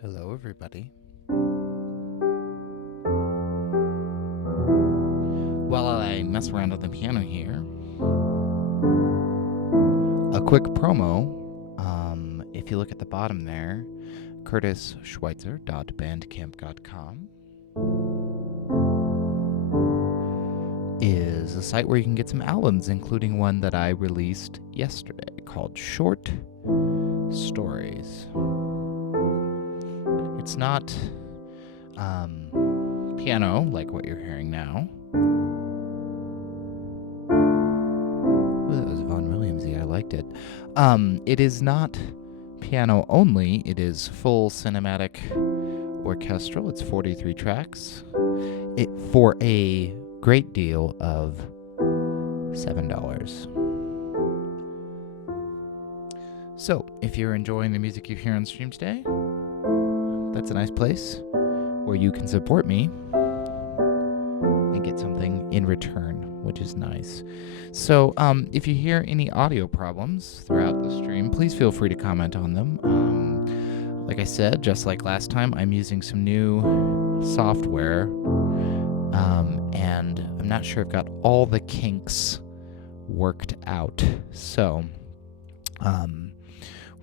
Hello, everybody. While I mess around on the piano here, a quick promo. If you look at the bottom there, curtisschweitzer.bandcamp.com is a site where you can get some albums, including one that I released yesterday called Short Stories. It's not piano like what you're hearing now. Ooh, that was Vaughan Williamsy. I liked it. It is not piano only. It is full cinematic orchestral. It's 43 tracks. It for a great deal of $7. So, if you're enjoying the music you hear on stream today, that's a nice place where you can support me and get something in return, which is nice. So if you hear any audio problems throughout the stream, please feel free to comment on them. Like I said, just like last time, I'm using some new software, and I'm not sure I've got all the kinks worked out. So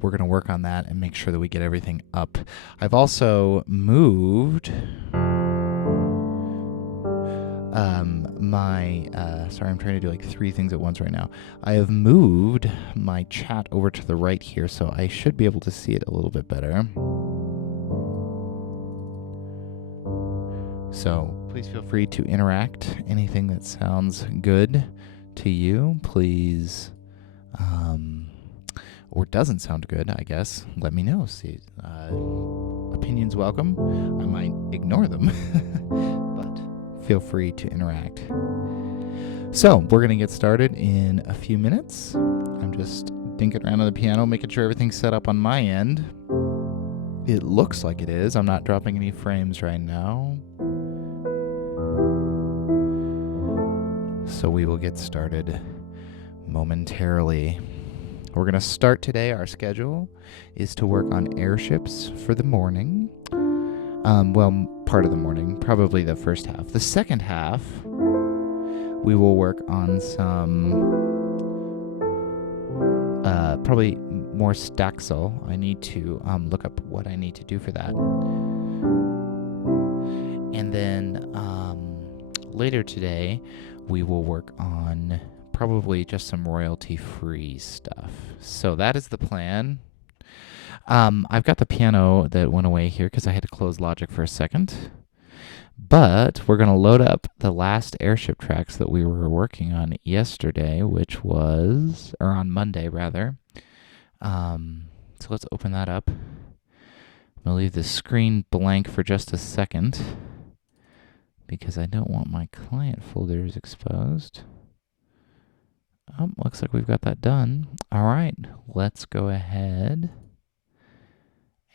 we're going to work on that and make sure that we get everything up. I've also moved sorry, I'm trying to do like three things at once right now. I have moved my chat over to the right here, so I should be able to see it a little bit better. So please feel free to interact. Anything that sounds good to you, please, or doesn't sound good, I guess, let me know. See, opinions welcome. I might ignore them, but feel free to interact. So we're going to get started in a few minutes. I'm just dinking around on the piano, making sure everything's set up on my end. It looks like it is. I'm not dropping any frames right now. So we will get started momentarily. We're going to start today. Our schedule is to work on Airships for the morning. Part of the morning, probably the first half. The second half, we will work on some, probably more Staxel. I need to look up what I need to do for that. And then later today, we will work on probably just some royalty-free stuff. So that is the plan. I've got the piano that went away here because I had to close Logic for a second. But we're going to load up the last Airship tracks that we were working on yesterday, or on Monday, rather. So let's open that up. I'm going to leave the screen blank for just a second because I don't want my client folders exposed. Looks like we've got that done. All right, let's go ahead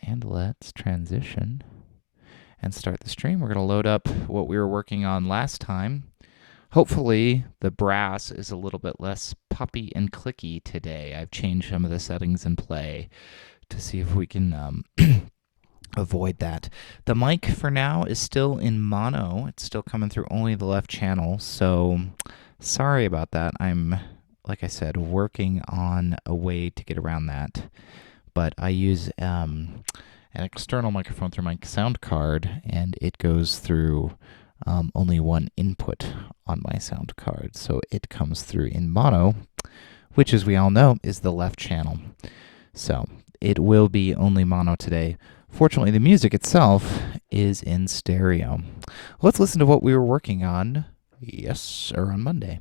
and let's transition and start the stream. We're going to load up what we were working on last time. Hopefully, the brass is a little bit less poppy and clicky today. I've changed some of the settings in Play to see if we can avoid that. The mic for now is still in mono. It's still coming through only the left channel, so sorry about that. I'm, like I said, working on a way to get around that. But I use an external microphone through my sound card, and it goes through only one input on my sound card. So it comes through in mono, which, as we all know, is the left channel. So it will be only mono today. Fortunately, the music itself is in stereo. Let's listen to what we were working on, on Monday.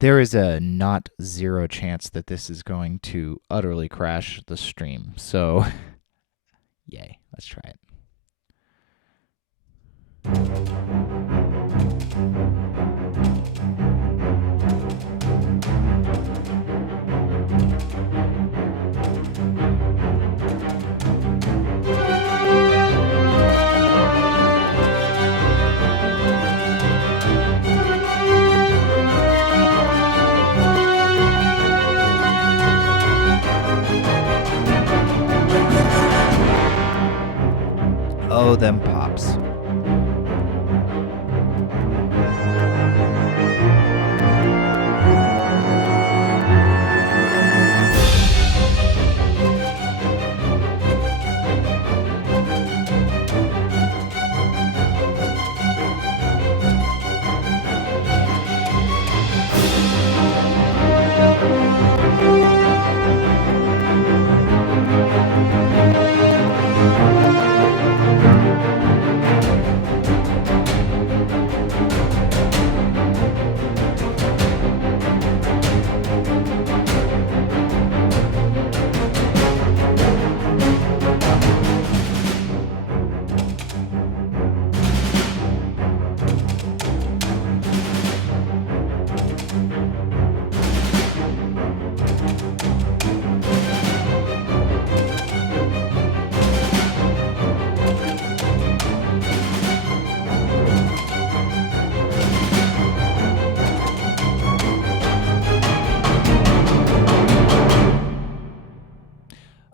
There is a not zero chance that this is going to utterly crash the stream. So, yay, let's try it. them pops.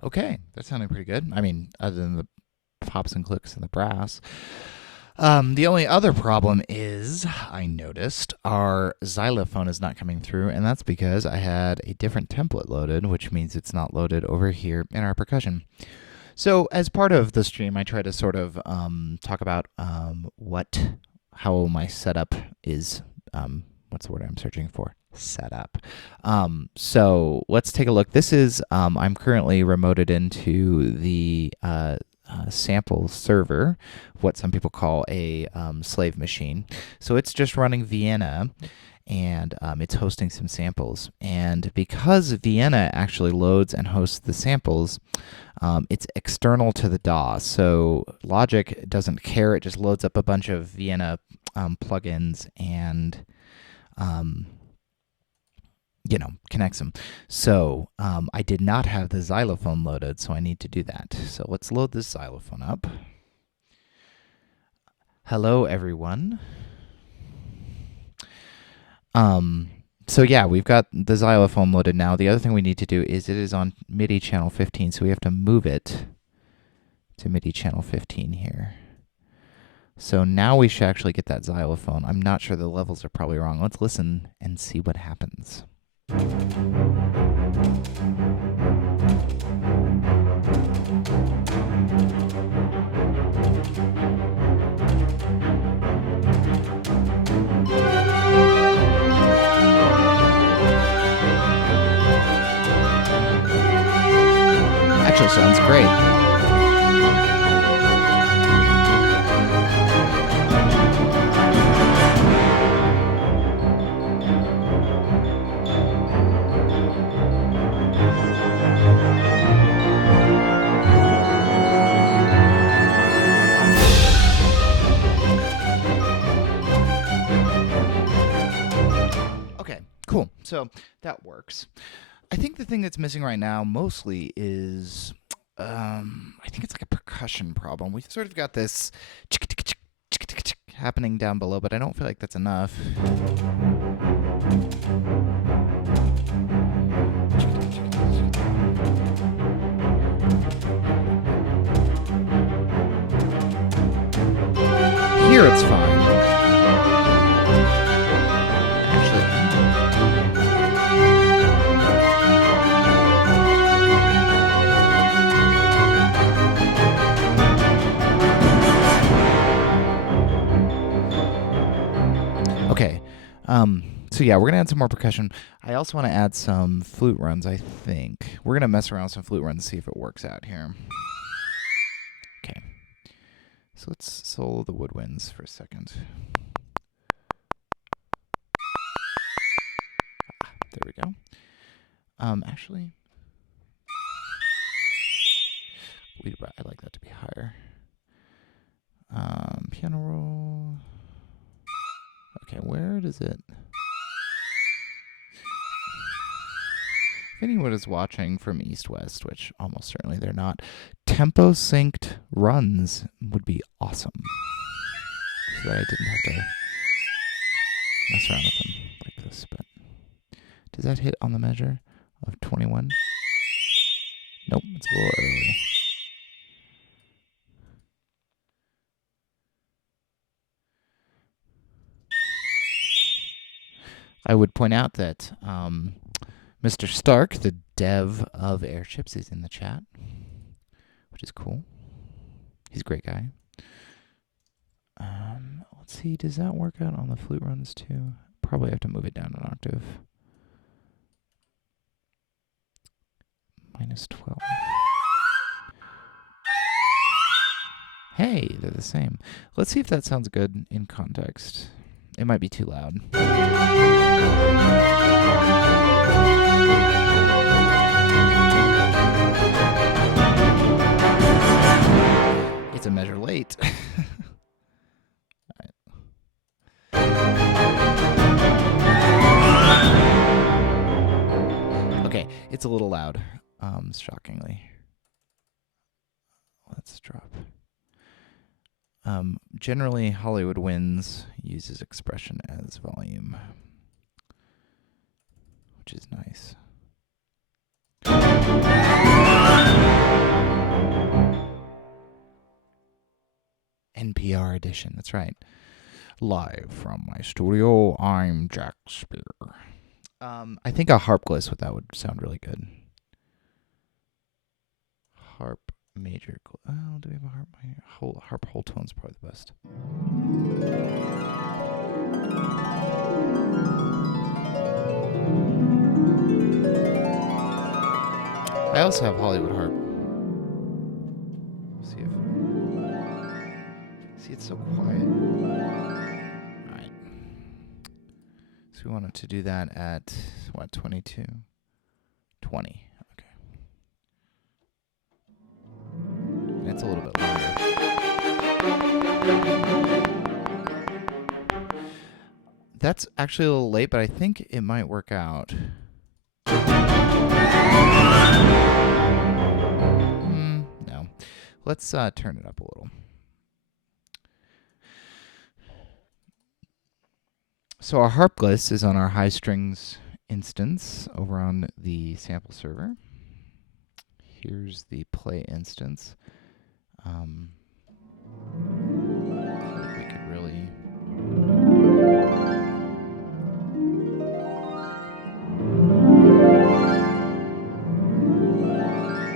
Okay, that sounded pretty good. I mean, other than the pops and clicks and the brass. The only other problem is, I noticed, our xylophone is not coming through, and that's because I had a different template loaded, which means it's not loaded over here in our percussion. So as part of the stream, I try to sort of talk about how my setup is. What's the word I'm searching for? Setup. So let's take a look. This is, I'm currently remoted into the sample server, what some people call a slave machine. So it's just running Vienna, and it's hosting some samples. And because Vienna actually loads and hosts the samples, it's external to the DAW. So Logic doesn't care. It just loads up a bunch of Vienna plugins and connects them. So I did not have the xylophone loaded, so I need to do that. So let's load this xylophone up. Hello, everyone. So yeah, we've got the xylophone loaded now. The other thing we need to do is it is on MIDI channel 15, so we have to move it to MIDI channel 15 here. So now we should actually get that xylophone. I'm not sure, the levels are probably wrong. Let's listen and see what happens. Actually sounds great. Okay, cool. So that works. I think the thing that's missing right now mostly is, I think it's like a percussion problem. We've sort of got this happening down below, but I don't feel like that's enough. Here it's fine. Okay, so yeah, we're gonna add some more percussion. I also want to add some flute runs, I think. We're gonna mess around with some flute runs and see if it works out here. Okay, so let's solo the woodwinds for a second. There we go. Actually, I like that to be higher. Piano roll. Okay, where does it? If anyone is watching from East-West, which almost certainly they're not, tempo synced runs would be awesome. So that I didn't have to mess around with them like this. But does that hit on the measure of 21? Nope, it's a little early. I would point out that Mr. Stark, the dev of Airships, is in the chat, which is cool. He's a great guy. Let's see, does that work out on the flute runs too? Probably have to move it down an octave. -12. Hey, they're the same. Let's see if that sounds good in context. It might be too loud. It's a measure late. Okay, it's a little loud, shockingly. Let's drop. Generally, Hollywood Winds uses expression as volume, which is nice. NPR edition, that's right. Live from my studio, I'm Jack Spear. I think a harp gliss with that would sound really good. Harp major. Oh, do we have a harp minor? Harp whole tone's probably the best. I also have Hollywood harp. See, it's so quiet. All right. So we wanted to do that at what, 22? 20. Okay. And it's a little bit louder. That's actually a little late, but I think it might work out. No. Let's turn it up a little. So our harp gliss is on our high strings instance over on the sample server. Here's the play instance. I feel like we could really...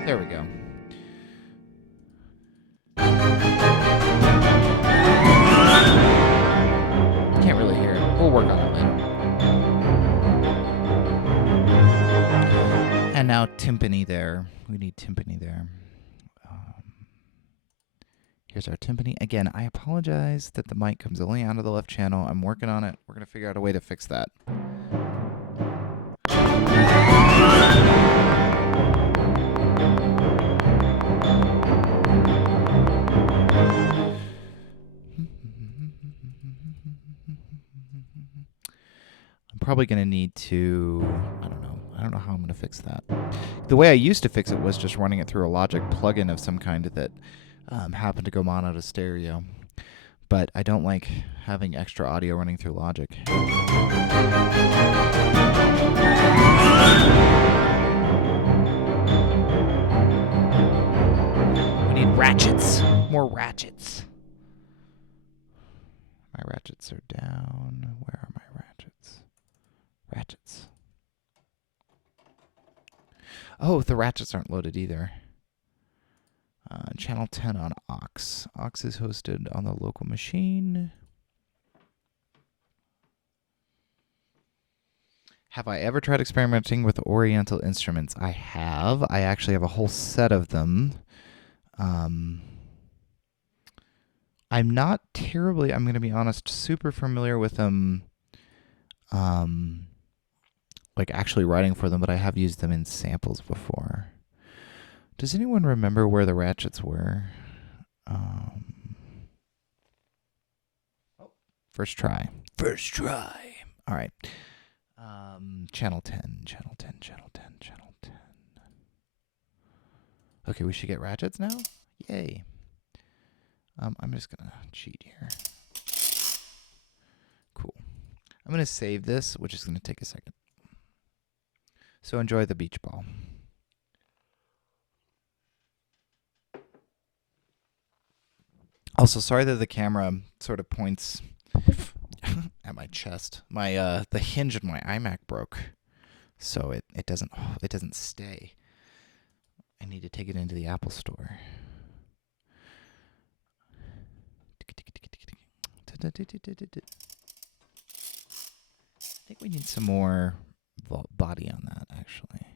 There we go. Can't really hear it. We'll work on it later. And now timpani there. We need timpani there. Here's our timpani. Again, I apologize that the mic comes only out of the left channel. I'm working on it. We're going to figure out a way to fix that. I'm probably going to need to, I don't know how I'm going to fix that. The way I used to fix it was just running it through a Logic plugin of some kind that happened to go mono to stereo. But I don't like having extra audio running through Logic. We need ratchets. More ratchets. My ratchets are down. Where are my ratchets? Ratchets. Oh, the ratchets aren't loaded either. Channel 10 on aux. Aux is hosted on the local machine. Have I ever tried experimenting with Oriental instruments? I have. I actually have a whole set of them. I'm not terribly, I'm going to be honest, super familiar with them, like actually writing for them, but I have used them in samples before. Does anyone remember where the ratchets were? First try. First try. All right. Channel 10, channel 10, channel 10, channel 10. Okay, we should get ratchets now? Yay. I'm just going to cheat here. Cool. I'm going to save this, which is going to take a second. So enjoy the beach ball. Also, sorry that the camera sort of points at my chest. My the hinge of my iMac broke, so it doesn't stay. I need to take it into the Apple Store. I think we need some more body on that, actually.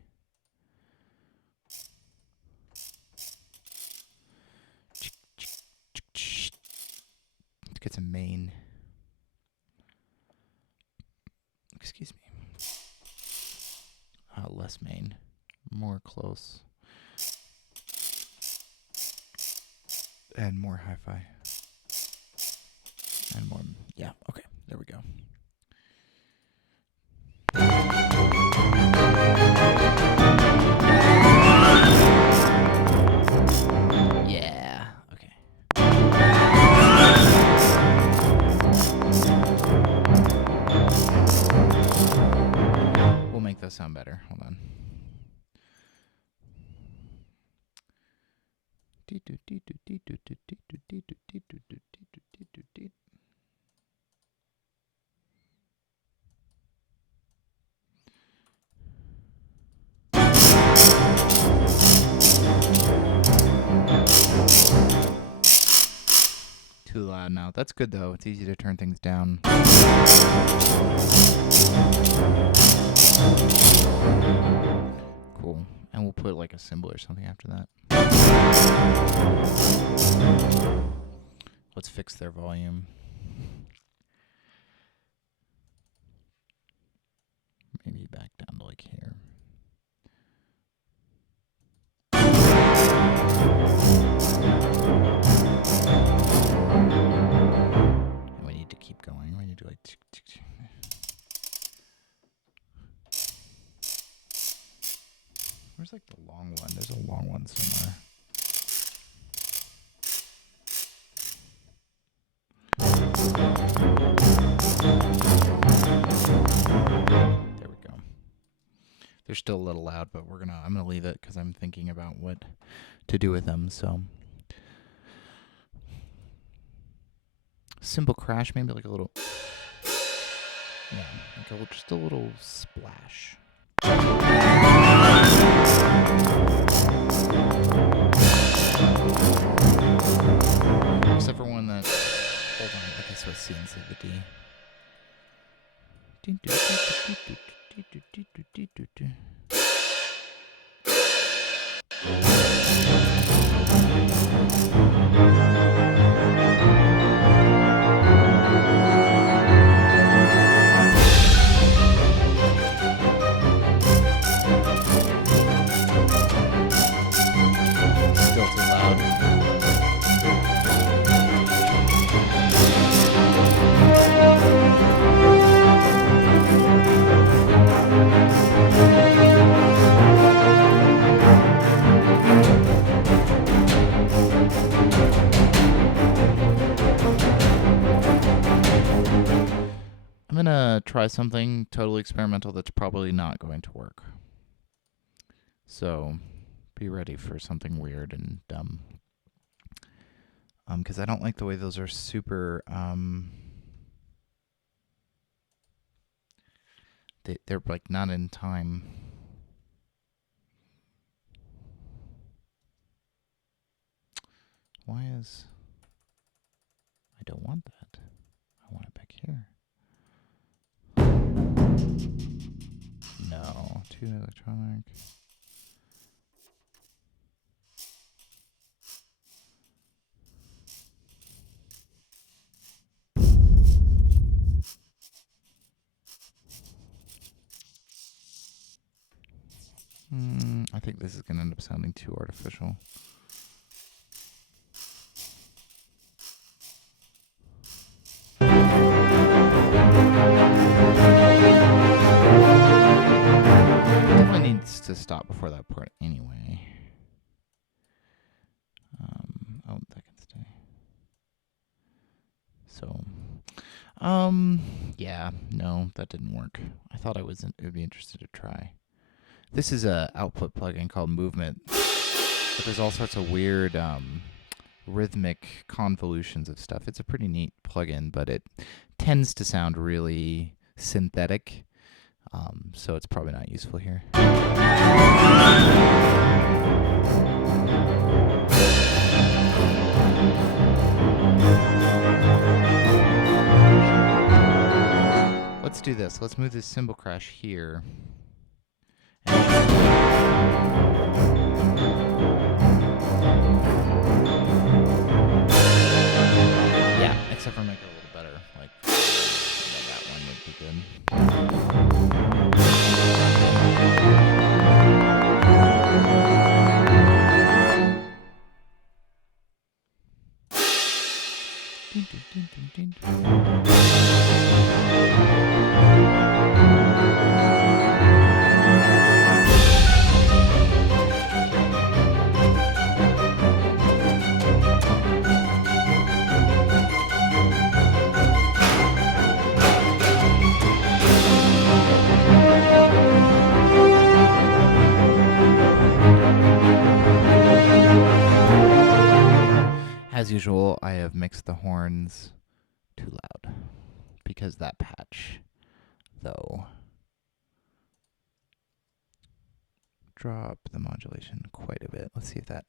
Let's get some main. Excuse me. Less main. More close. And more hi-fi. And more, yeah, okay, there we go. Yeah, okay. We'll make those sound better. Hold on. Too loud now. That's good though. It's easy to turn things down. Cool. And we'll put like a symbol or something after that. Let's fix their volume. Maybe back down to like here. And we need to keep going. We need to like... Where's like the long one? There's a long one somewhere. There we go. They're still a little loud, but I'm gonna leave it because I'm thinking about what to do with them. So simple crash, maybe like a little, yeah, like just a little splash. Except for one that, hold on, okay, so it's C instead of the D. Still too loud. I'm gonna try something totally experimental that's probably not going to work. So be ready for something weird and dumb. Because I don't like the way those are super, they're like not in time. Why is, I don't want that. I want it back here. No, too electronic. I think this is going to end up sounding too artificial. Definitely needs to stop before that part anyway. Oh, that can stay. So, yeah, no, that didn't work. I thought it would be interested to try. This is a output plugin called Movement, but there's all sorts of weird rhythmic convolutions of stuff. It's a pretty neat plugin, but it tends to sound really synthetic, so it's probably not useful here. Let's do this. Let's move this cymbal crash here. Yeah, except for make it a little better. Like, that one would be good. As usual, I have mixed the horns too loud because that patch, though, drop the modulation quite a bit. Let's see if that...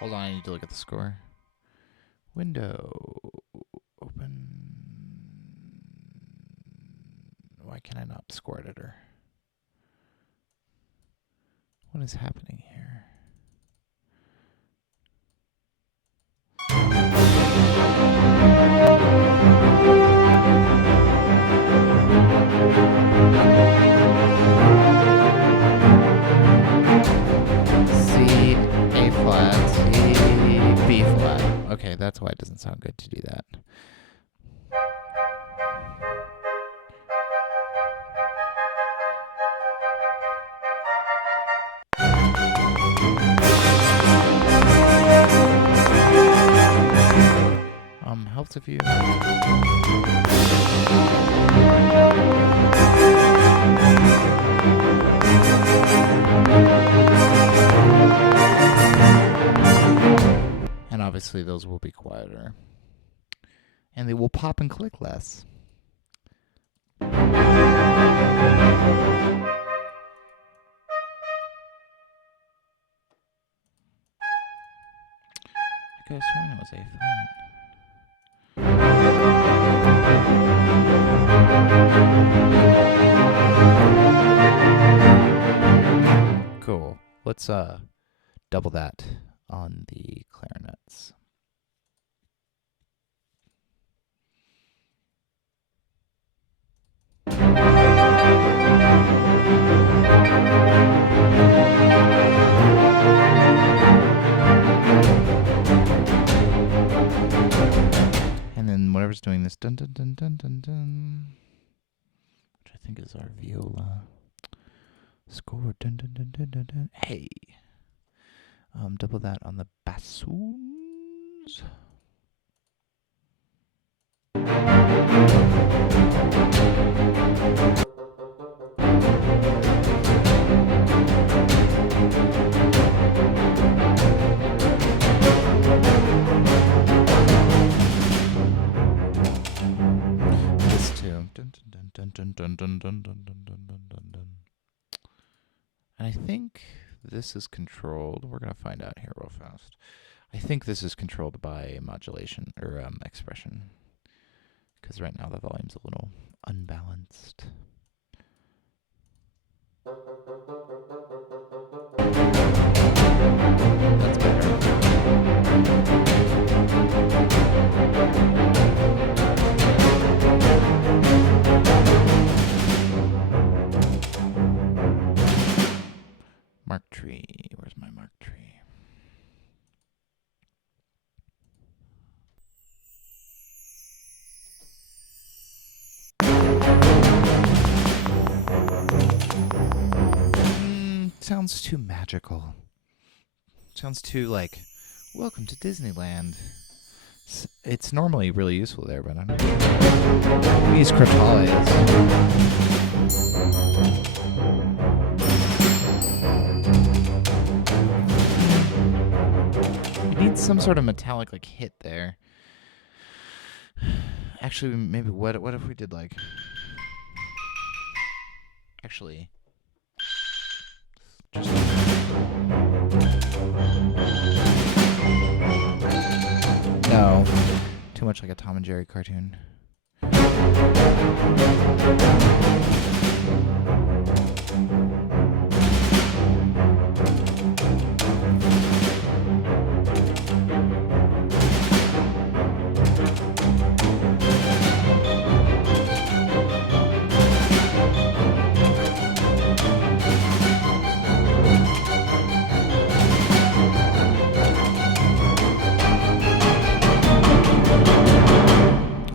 Hold on, I need to look at the score. Window open. Why can I not score editor? What is happening here? C, A flat, C, B flat. Okay, that's why it doesn't sound good to do that. Helps if you... And obviously those will be quieter. And they will pop and click less. I could have sworn it was A flat. Cool. Let's double that on the clarinets. And then whatever's doing this dun dun dun dun dun dun, which I think is our viola score dun dun dun dun dun dun. Hey, double that on the bassoons. This too. Dun dun dun dun dun dun dun dun dun dun dun dun dun. And I think this is controlled. We're gonna find out here real fast. I think this is controlled by modulation or expression, because right now the volume's a little unbalanced. That's better. sounds too magical. Sounds too like, welcome to Disneyland. It's normally really useful there, but I don't know. We use cryptolite. You need some sort of metallic like hit there. Actually, maybe what if we did like... Actually... Just... No. Too much like a Tom and Jerry cartoon.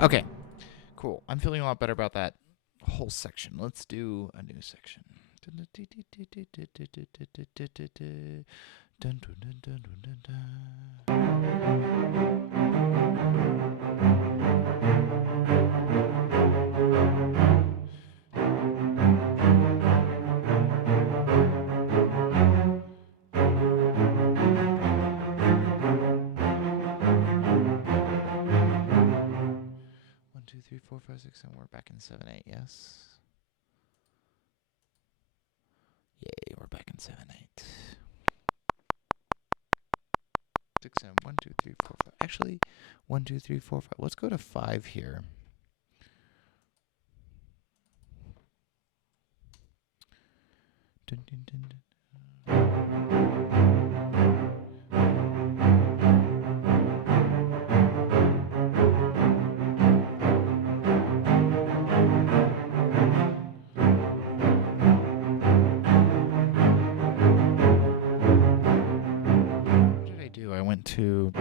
Okay, cool. I'm feeling a lot better about that whole section. Let's do a new section. Two, three, four, five, six, seven. We're back in 7/8. Yes. Yay, we're back in 7/8. 6, 7. 1, 2, 3, 4, 5. Actually, 1, 2, 3, 4, 5. Let's go to 5 here. Dun, dun, dun, dun. To I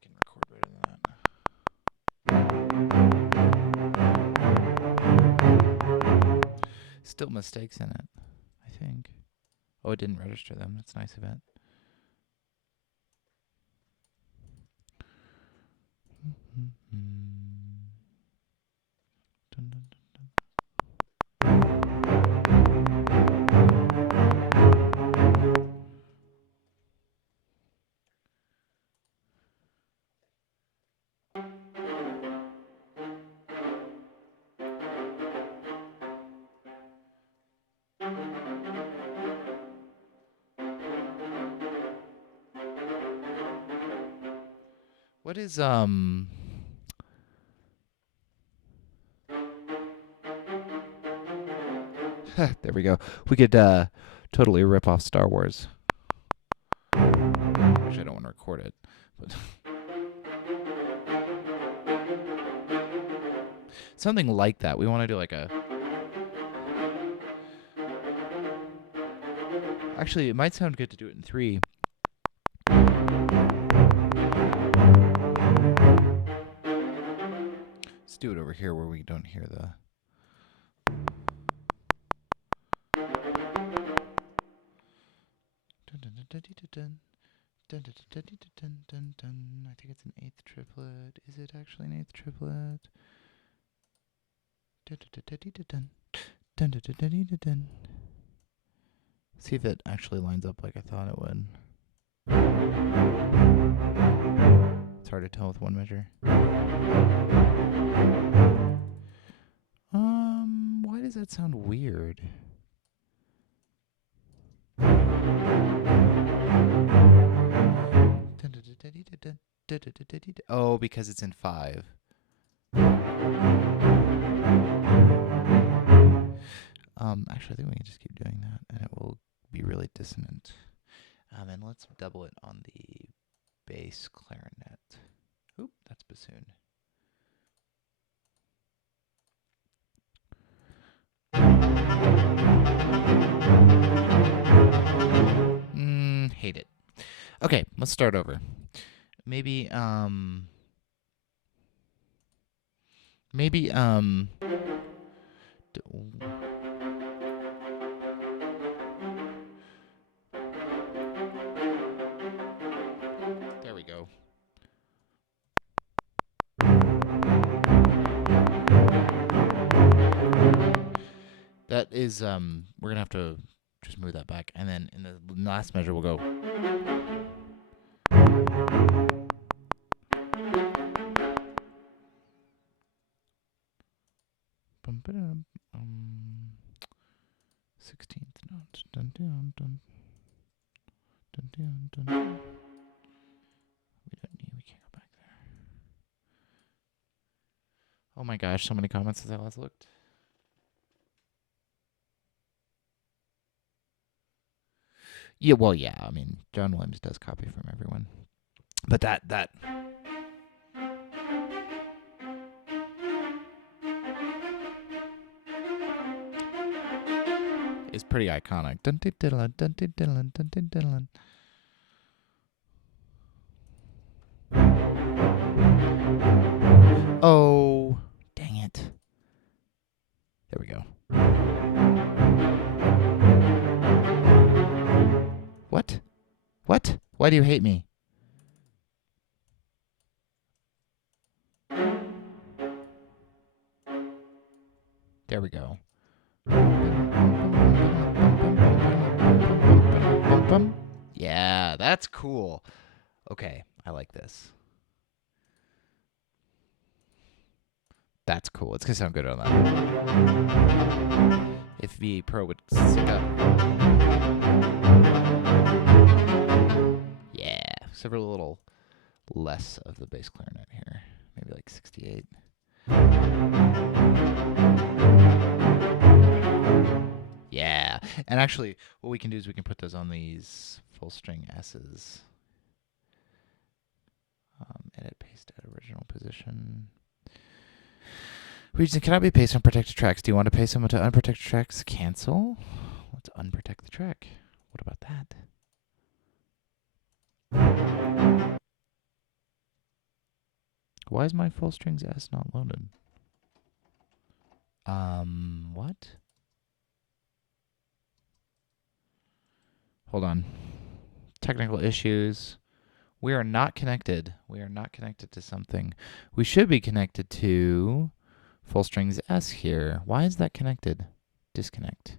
can record better than that. Still mistakes in it, I think. Oh, it didn't register them. That's nice of it. Dun, dun, dun, dun. What is there we go. We could totally rip off Star Wars. Actually, I don't want to record it, but something like that. We want to do like a... Actually, it might sound good to do it in 3. Let's do it over here where we don't hear the... I think it's an 8th triplet. Is it actually an 8th triplet? See if it actually lines up like I thought it would. It's hard to tell with one measure. Why does that sound weird? Oh, because it's in 5. Actually, I think we can just keep doing that, and it will be really dissonant. And let's double it on the bass clarinet. Oop, that's bassoon. Hate it. Okay, let's start over. Maybe, d- there we go. That is, we're gonna have to just move that back, and then in the last measure we'll go. Bum, ba-dum, 16th note. Dun, dun, dun, dun, dun, dun, dun. We can't go back there. Oh my gosh, so many comments since I last looked. Yeah, well, yeah. I mean, John Williams does copy from everyone, but that is pretty iconic. Dun dun diddlin, dun dun diddlin, dun dun diddlin. Oh, dang it! There we go. What? What? Why do you hate me? There we go. Yeah, that's cool. Okay, I like this. That's cool. It's gonna sound good on that. If VA Pro would sync up. Yeah, several little less of the bass clarinet here. Maybe like 68. Yeah, and actually, what we can do is we can put those on these full string S's. Edit, paste at original position. Region cannot be pasted on protected tracks. Do you want to paste them onto unprotected tracks? Cancel. Let's unprotect the track. What about that? Why is my full strings S not loaded? What? Hold on. Technical issues. We are not connected. We are not connected to something. We should be connected to full strings S here. Why is that connected? Disconnect.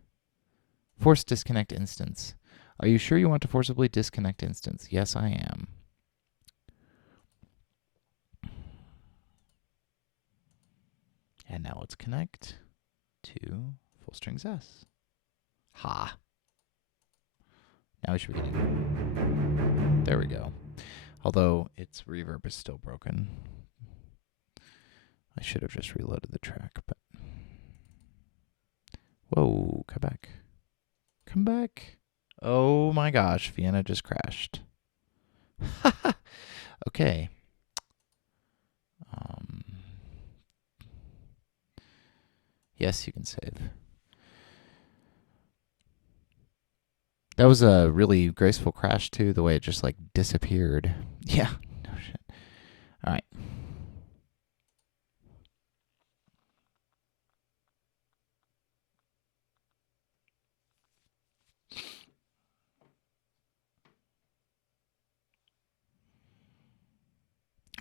Force disconnect instance. Are you sure you want to forcibly disconnect instance? Yes, I am. And now let's connect to full strings S. Ha. Now we should be getting. There we go. Although its reverb is still broken. I should have just reloaded the track, but. Whoa, come back. Come back. Oh my gosh, Vienna just crashed. Okay. Yes, you can save. That was a really graceful crash, too, the way it just, like, disappeared. Yeah, no shit. All right.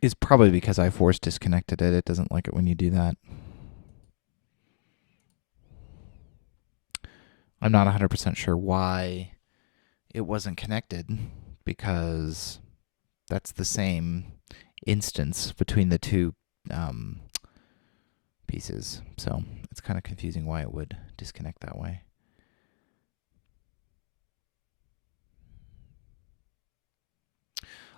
It's probably because I force disconnected it. It doesn't like it when you do that. I'm not 100% sure why it wasn't connected, because that's the same instance between the two pieces. So it's kind of confusing why it would disconnect that way.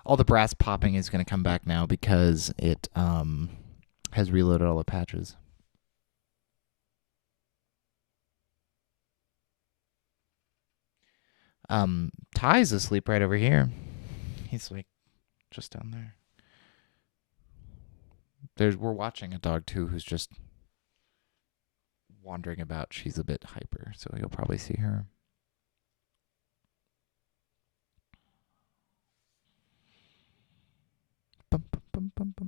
All the brass popping is going to come back now because it has reloaded all the patches. Ty's asleep right over here. He's like just down there. We're watching a dog too who's just wandering about. She's a bit hyper, so you'll probably see her.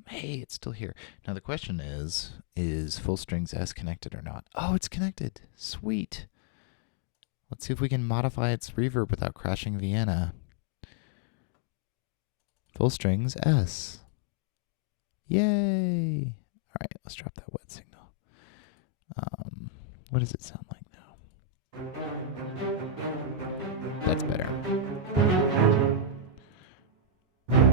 Hey, it's still here. Now the question is full strings S connected or not? Oh, it's connected. Sweet. Let's see if we can modify its reverb without crashing Vienna. Full strings S. Yay! All right, let's drop that wet signal. What does it sound like now? That's better. I'm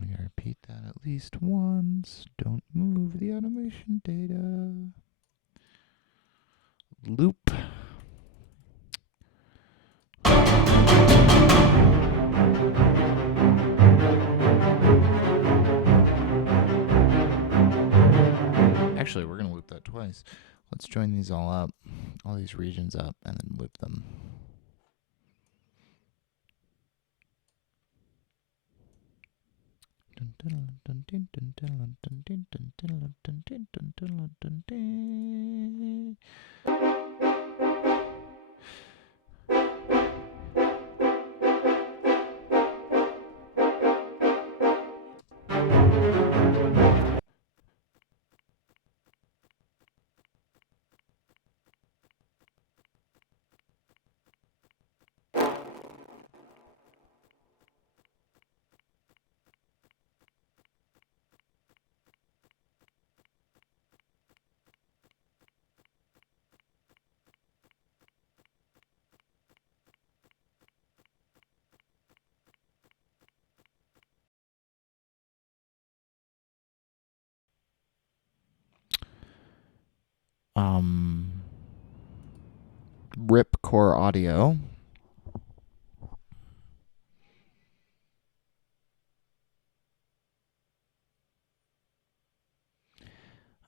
gonna repeat that at least once. Don't move the automation data. Loop. Actually, we're going to loop that twice. Let's join these all these regions up, and then loop them. Rip core audio.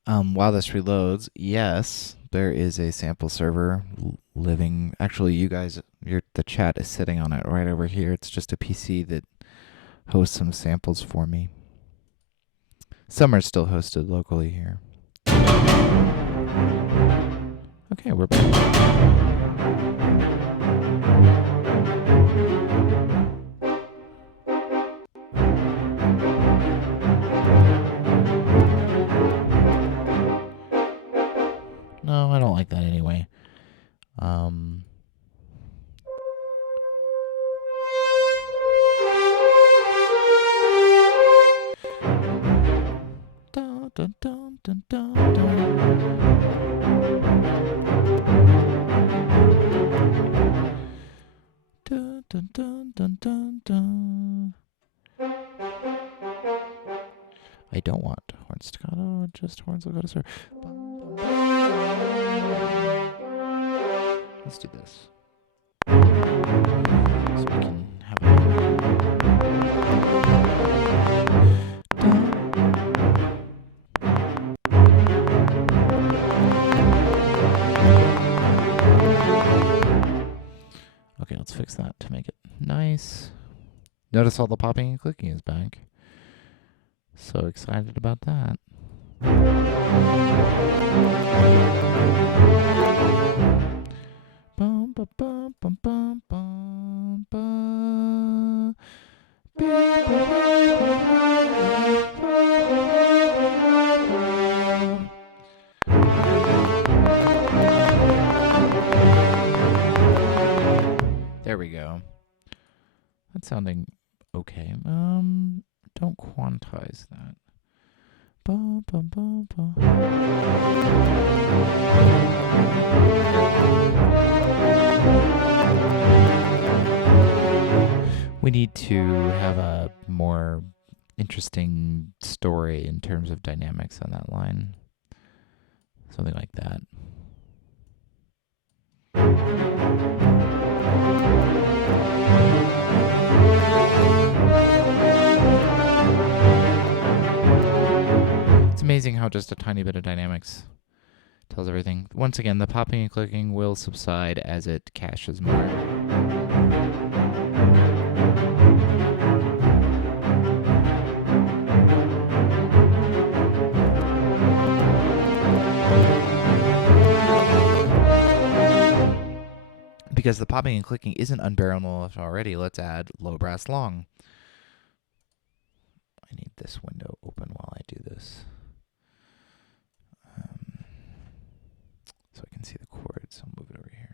While this reloads, yes, there is a sample server living. Actually, you guys, the chat is sitting on it right over here. It's just a PC that hosts some samples for me. Some are still hosted locally here. Okay, we're back. No, I don't like that anyway. Dun, dun, dun, dun, dun, dun. Dun, dun, dun, dun, dun, dun. I don't want horn staccato, just horn staccato, sir. Let's do this. So we can have Okay, let's fix that to make it nice. Notice all the popping and clicking is back. So excited about that. Bum, ba, bum, bum, bum, bum, bum. There we go. That's sounding okay. Don't quantize that. Ba, ba, ba, ba. We need to have a more interesting story in terms of dynamics on that line. Something like that. It's amazing how just a tiny bit of dynamics tells everything. Once again, the popping and clicking will subside as it caches more. because the popping and clicking isn't unbearable enough already, let's add low brass long. I need this window open while I do this. So I can see the chords. I'll move it over here.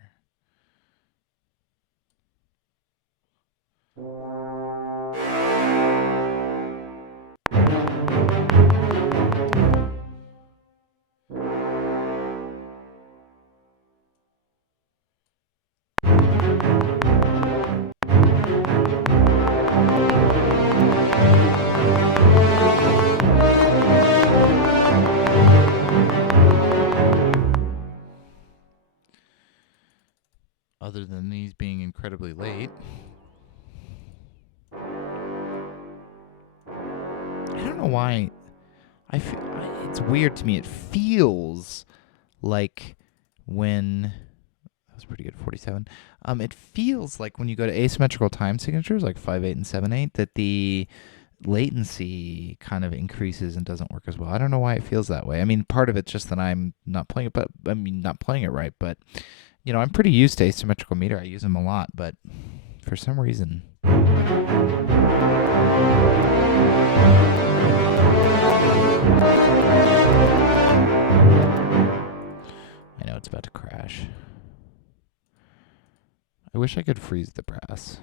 Other than these being incredibly late, I don't know why. It's weird to me. It feels like when that was pretty good, 47. It feels like when you go to asymmetrical time signatures like 5/8 and 7/8 that the latency kind of increases and doesn't work as well. I don't know why it feels that way. I mean, part of it's just that I'm not playing it, but not playing it right. But you know, I'm pretty used to asymmetrical meter. I use them a lot, but for some reason. I know it's about to crash. I wish I could freeze the brass.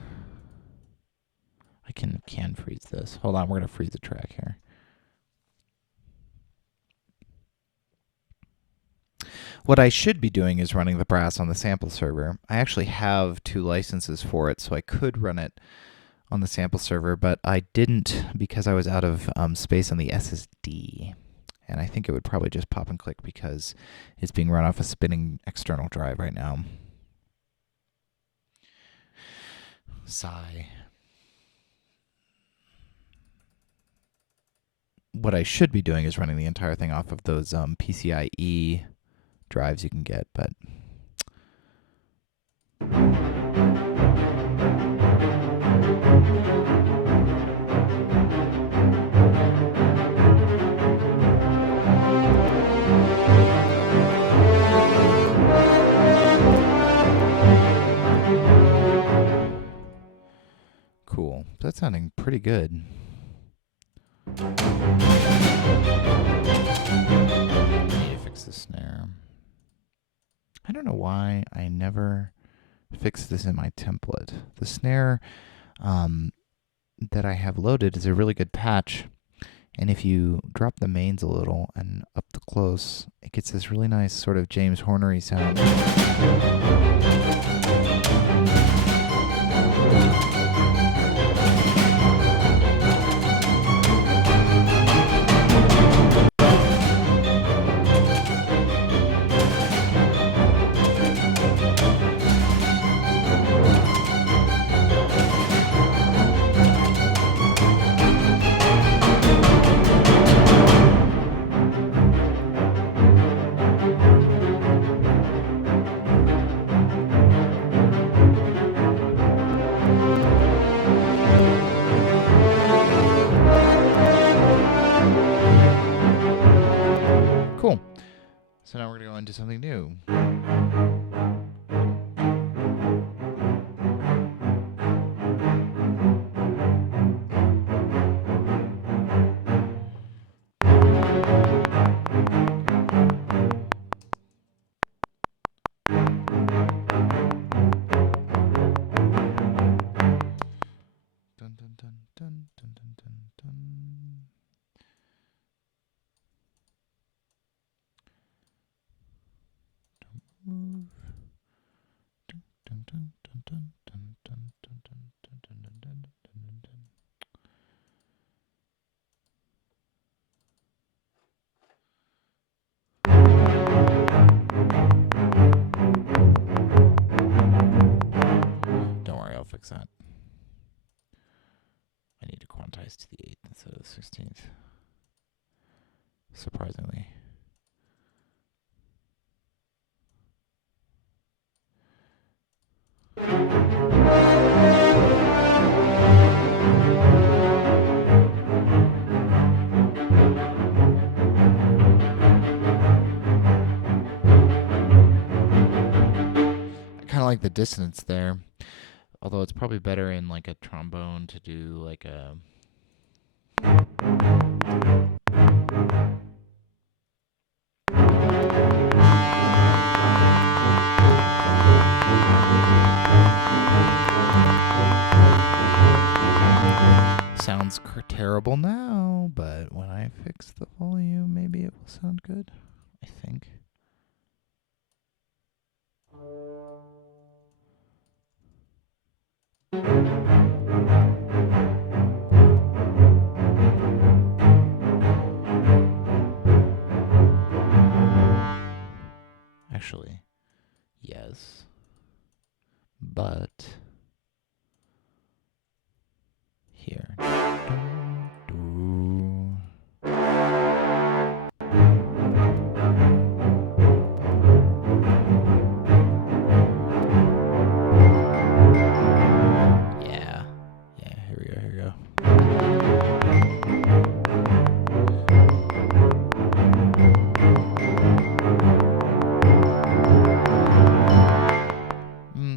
I can freeze this. Hold on, we're going to freeze the track here. What I should be doing is running the brass on the sample server. I actually have 2 licenses for it, so I could run it on the sample server, but I didn't because I was out of space on the SSD. And I think it would probably just pop and click because it's being run off a spinning external drive right now. Sigh. What I should be doing is running the entire thing off of those PCIe drives you can get, but cool. That's sounding pretty good. I need to fix the snare. I don't know why I never fixed this in my template. The snare that I have loaded is a really good patch, and if you drop the mains a little and up the close, it gets this really nice sort of James Hornery sound. Cool. So now we're going to go into something new. Dun, dun, dun, dun, dun, dun, dun, dun. Move. Dun, dun, dun, dun, dun, dun, dun, dun, dun, dun, dun, dun, dun, dun. Don't worry, I'll fix that. I need to quantize to the 8th instead of the 16th. Surprisingly. the dissonance there. Although it's probably better in like a trombone to do like a... Sounds terrible now, but when I fix the volume, maybe it will sound good, I think. Actually, yes. But here. Yeah. Yeah, here we go, here we go.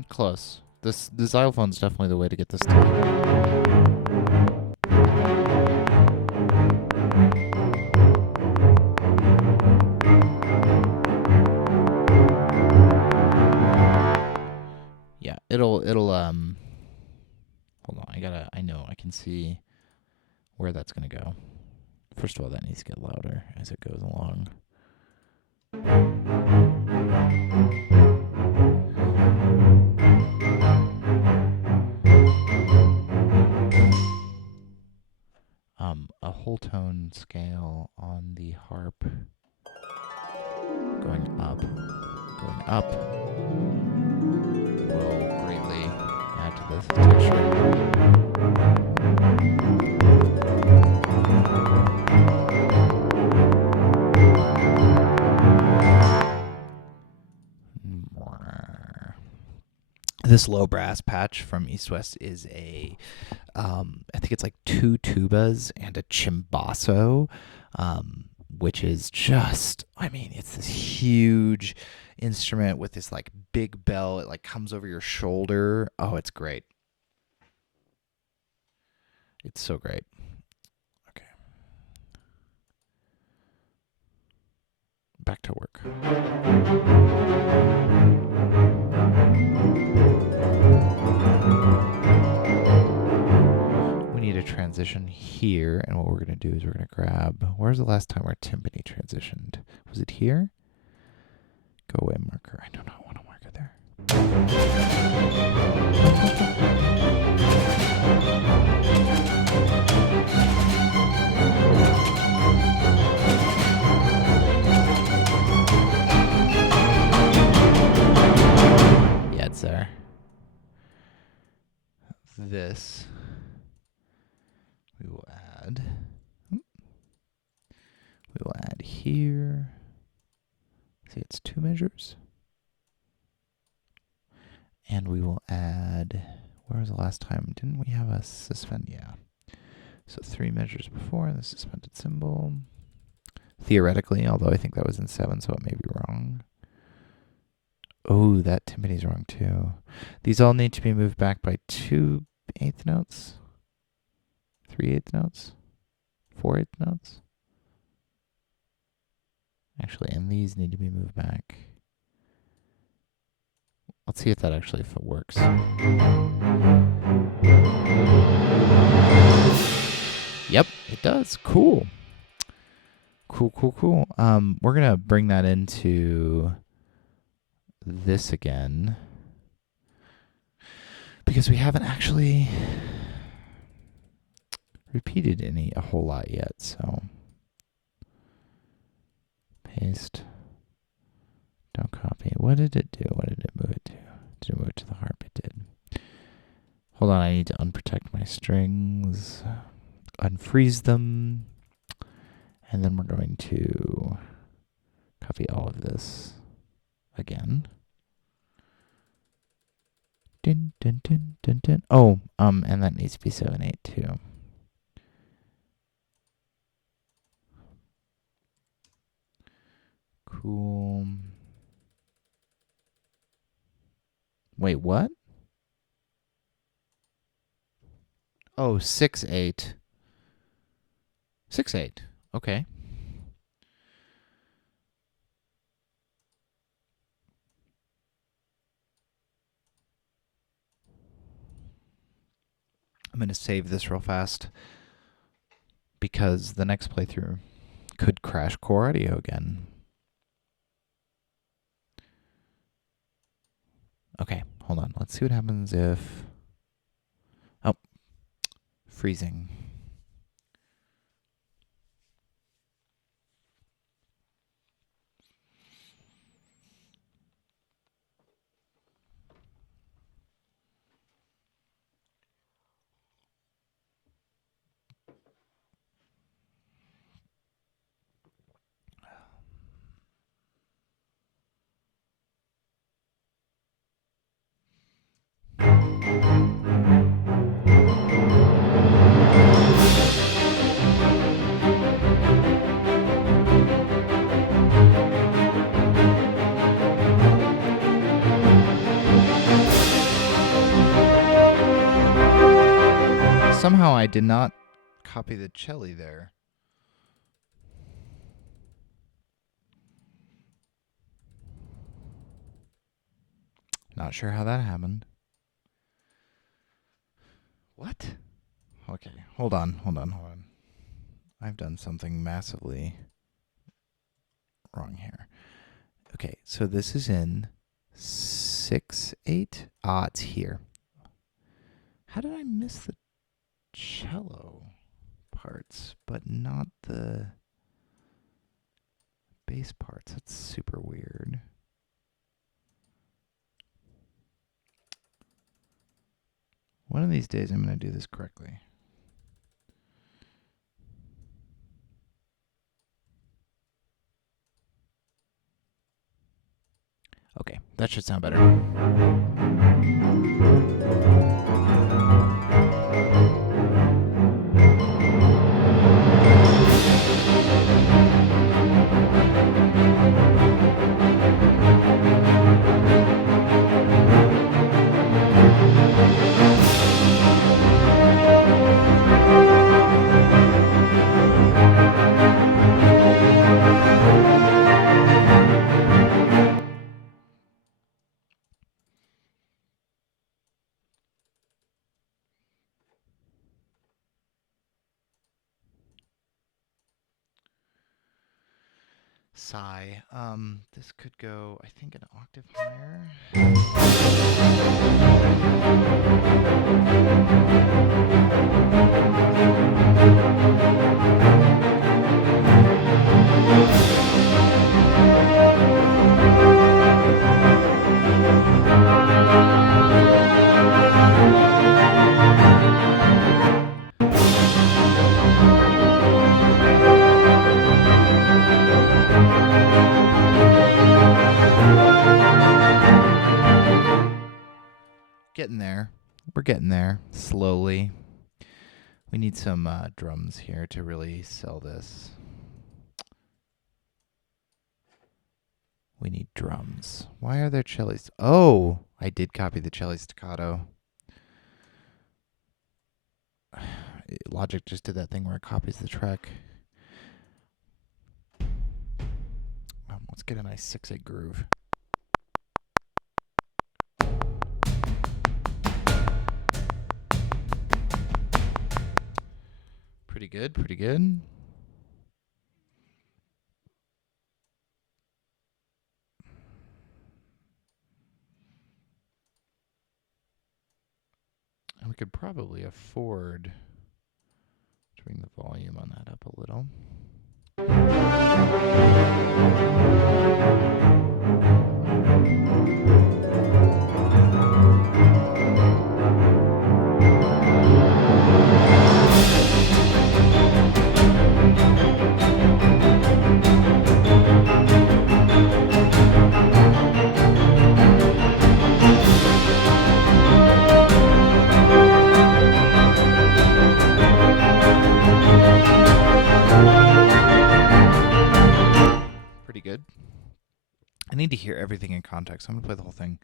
Close. The xylophone's definitely the way to get this to. Yeah, it'll hold on, I know, I can see where that's gonna go. First of all, that needs to get louder as it goes along. A whole tone scale on the harp going up will greatly add to this texture. This low brass patch from East West is a, I think it's like 2 tubas and a chimbasso, which is just, I mean, it's this huge instrument with this like big bell. It like comes over your shoulder. Oh, it's great. It's so great. Okay. Back to work. We need a transition here, and what we're going to do is we're going to grab, where's the last time our timpani transitioned? Was it here? Go away marker. I do not want a marker there. Yeah, it's there. This we will add. We will add here. See, it's 2 measures. And we will add, where was the last time? Didn't we have a suspend? Yeah. So 3 measures before the suspended cymbal. Theoretically, although I think that was in 7, so it may be wrong. Oh, that timpani's wrong too. These all need to be moved back by 2/8 notes, 3/8 notes, 4/8 notes. Actually, and these need to be moved back. Let's see if that actually works. Yep, it does. Cool. Cool. We're gonna bring that into this again because we haven't actually repeated a whole lot yet. So paste. Don't copy. What did it do? What did it move it to? Did it move it to the harp? It did. Hold on, I need to unprotect my strings. Unfreeze them. And then we're going to copy all of this again. Dun, dun, dun, dun, dun. Oh, and that needs to be 7/8 too. Cool. Wait, what? Oh, 6/8. 6/8. Okay. I'm going to save this real fast because the next playthrough could crash core audio again. Okay, hold on. Let's see what happens if... Oh, freezing. Somehow I did not copy the cello there. Not sure how that happened. What? Okay, hold on. I've done something massively wrong here. Okay, so this is in 6/8. Ah, it's here. How did I miss the cello parts, but not the bass parts? That's super weird. One of these days I'm going to do this correctly. Okay, that should sound better. Sigh. This could go, I think, an octave higher. Getting there. We're getting there slowly. We need some drums here to really sell this. We need drums. Why are there cellos? Oh, I did copy the cello staccato. Logic just did that thing where it copies the track. Let's get a nice 6/8 groove. Pretty good, pretty good. And we could probably afford to bring the volume on that up a little. Pretty good. I need to hear everything in context. I'm going to play the whole thing.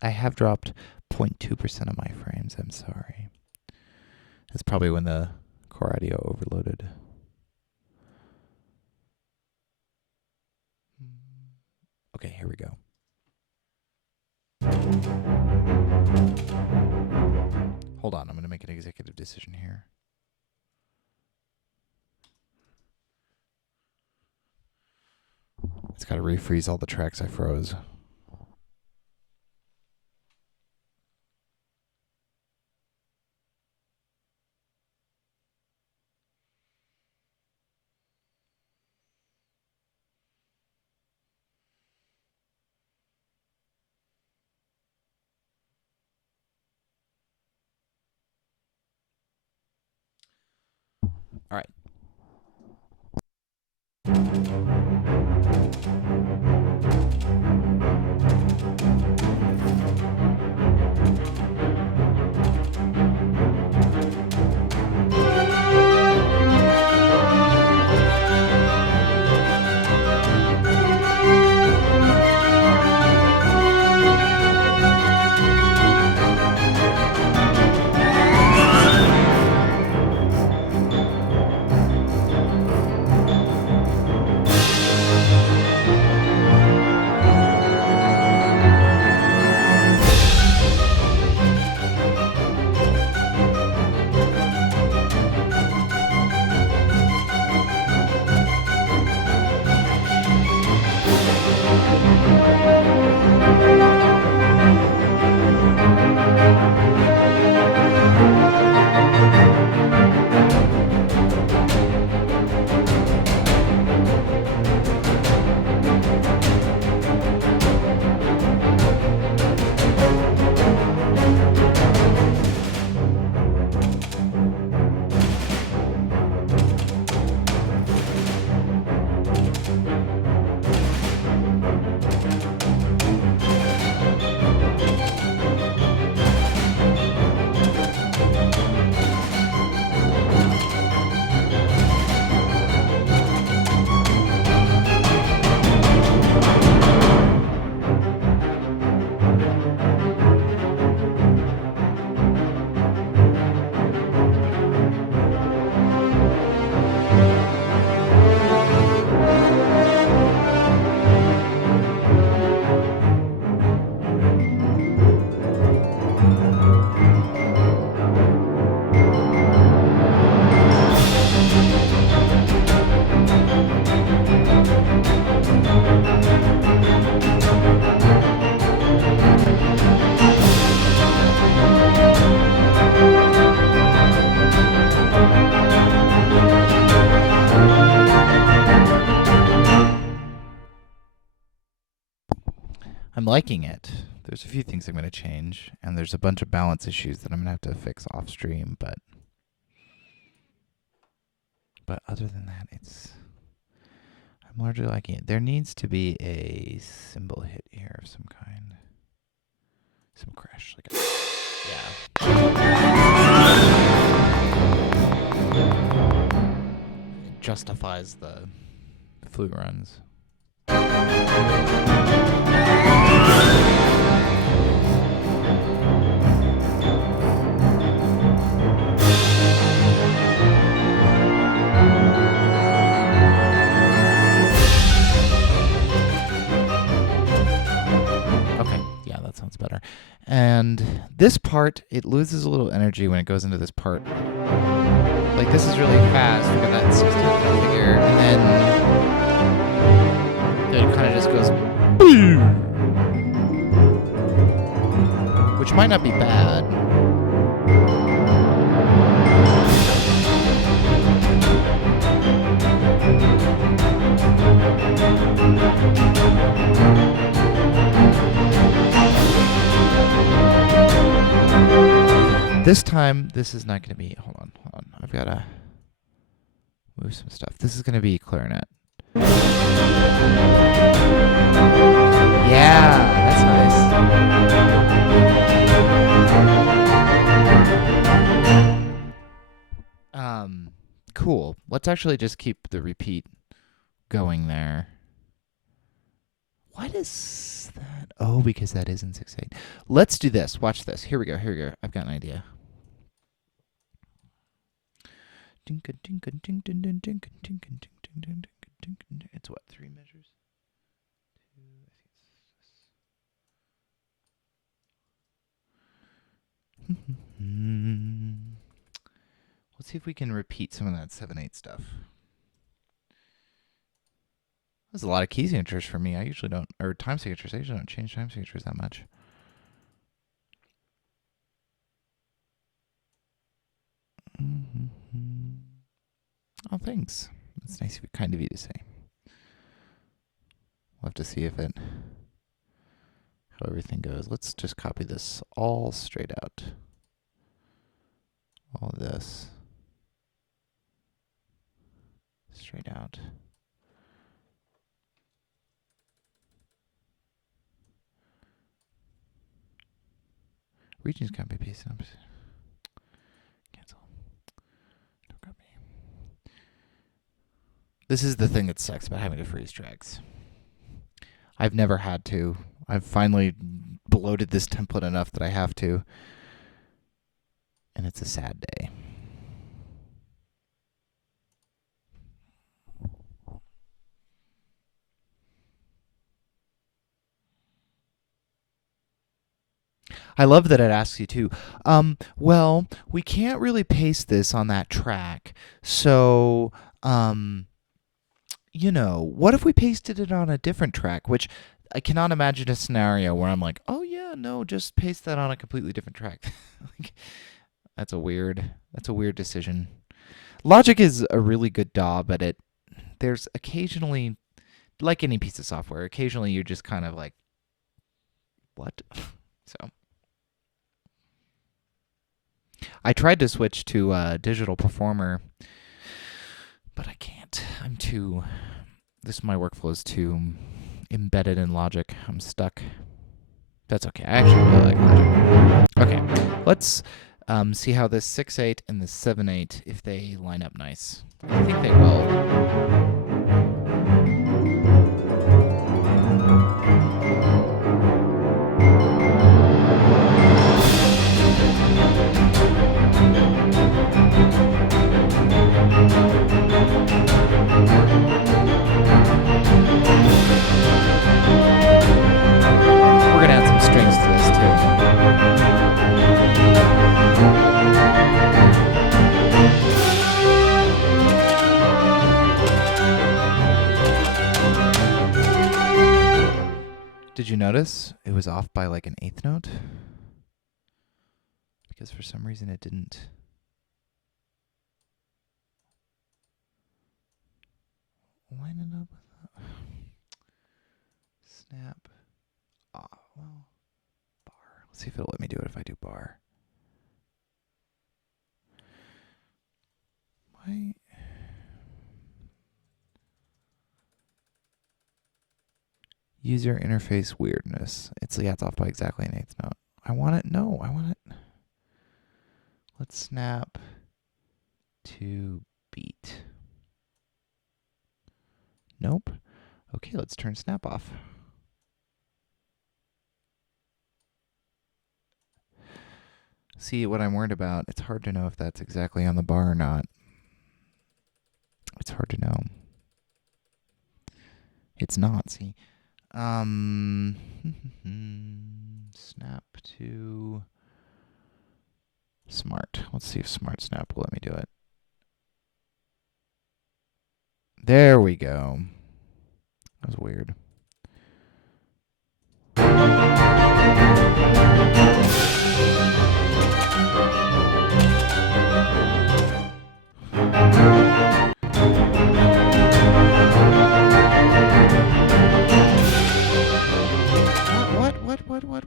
I have dropped 0.2% of my frames. I'm sorry. That's probably when the core audio overloaded. Okay, here we go. Hold on, I'm going to make an executive decision here. It's got to refreeze all the tracks I froze. All right. I'm liking it. There's a few things I'm going to change, and there's a bunch of balance issues that I'm going to have to fix off stream, but other than that, I'm largely liking it. There needs to be a cymbal hit here of some kind. Some crash, like it justifies the flute runs. Sounds better. And this part, it loses a little energy when it goes into this part. Like, this is really fast. Look at that 16th figure. And then it kind of just goes boom, which might not be bad. This time, this is not going to be... Hold on. I've got to move some stuff. This is going to be clarinet. Yeah, that's nice. Cool. Let's let's actually just keep the repeat going there. What is that? Oh, because that is in 6/8. Let's do this. Watch this. Here we go. Here we go. I've got an idea. It's what, 3 measures? 2, I think it's Let's see if we can repeat some of that 7/8 stuff. There's a lot of key signatures for me. I usually don't, or time signatures. I usually don't change time signatures that much. Oh, thanks. That's nice, kind of you to say. We'll have to see if how everything goes. Let's just copy this all straight out. All of this straight out. Regions can't be pasted up. Cancel. No copy. This is the thing that sucks about having to freeze tracks. I've never had to. I've finally bloated this template enough that I have to. And it's a sad day. I love that it asks you too. Well, we can't really paste this on that track. So, you know, what if we pasted it on a different track? Which I cannot imagine a scenario where I'm like, oh yeah, no, just paste that on a completely different track. Like, that's a weird decision. Logic is a really good DAW, but there's occasionally, like any piece of software, occasionally you're just kind of like, what? So I tried to switch to Digital Performer, but I can't. My workflow is too embedded in Logic. I'm stuck. That's okay. I actually really like Logic. Okay, let's see how this 6/8 and the 7/8, if they line up nice. I think they will. We're going to add some strings to this too. Did you notice it was off by like an 1/8 note? Because for some reason it didn't. Line it up with that. Snap. Ah, well, bar. Let's see if it'll let me do it if I do bar. Why? User interface weirdness. It's off by exactly an 1/8 note. I want it. No, I want it. Let's snap to beat. Nope. Okay, let's turn snap off. See, what I'm worried about, it's hard to know if that's exactly on the bar or not. It's hard to know. It's not, see. Snap to smart. Let's see if smart snap will let me do it. There we go. That was weird.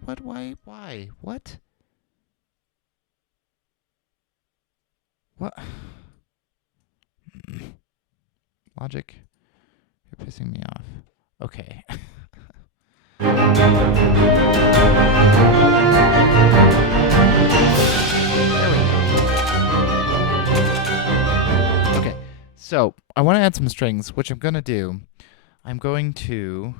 What? Why? What? What? Logic, you're pissing me off. Okay. Okay, So I want to add some strings, which I'm going to do. I'm going to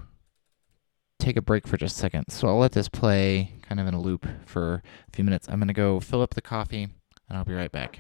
take a break for just a second. So I'll let this play kind of in a loop for a few minutes. I'm going to go fill up the coffee, and I'll be right back.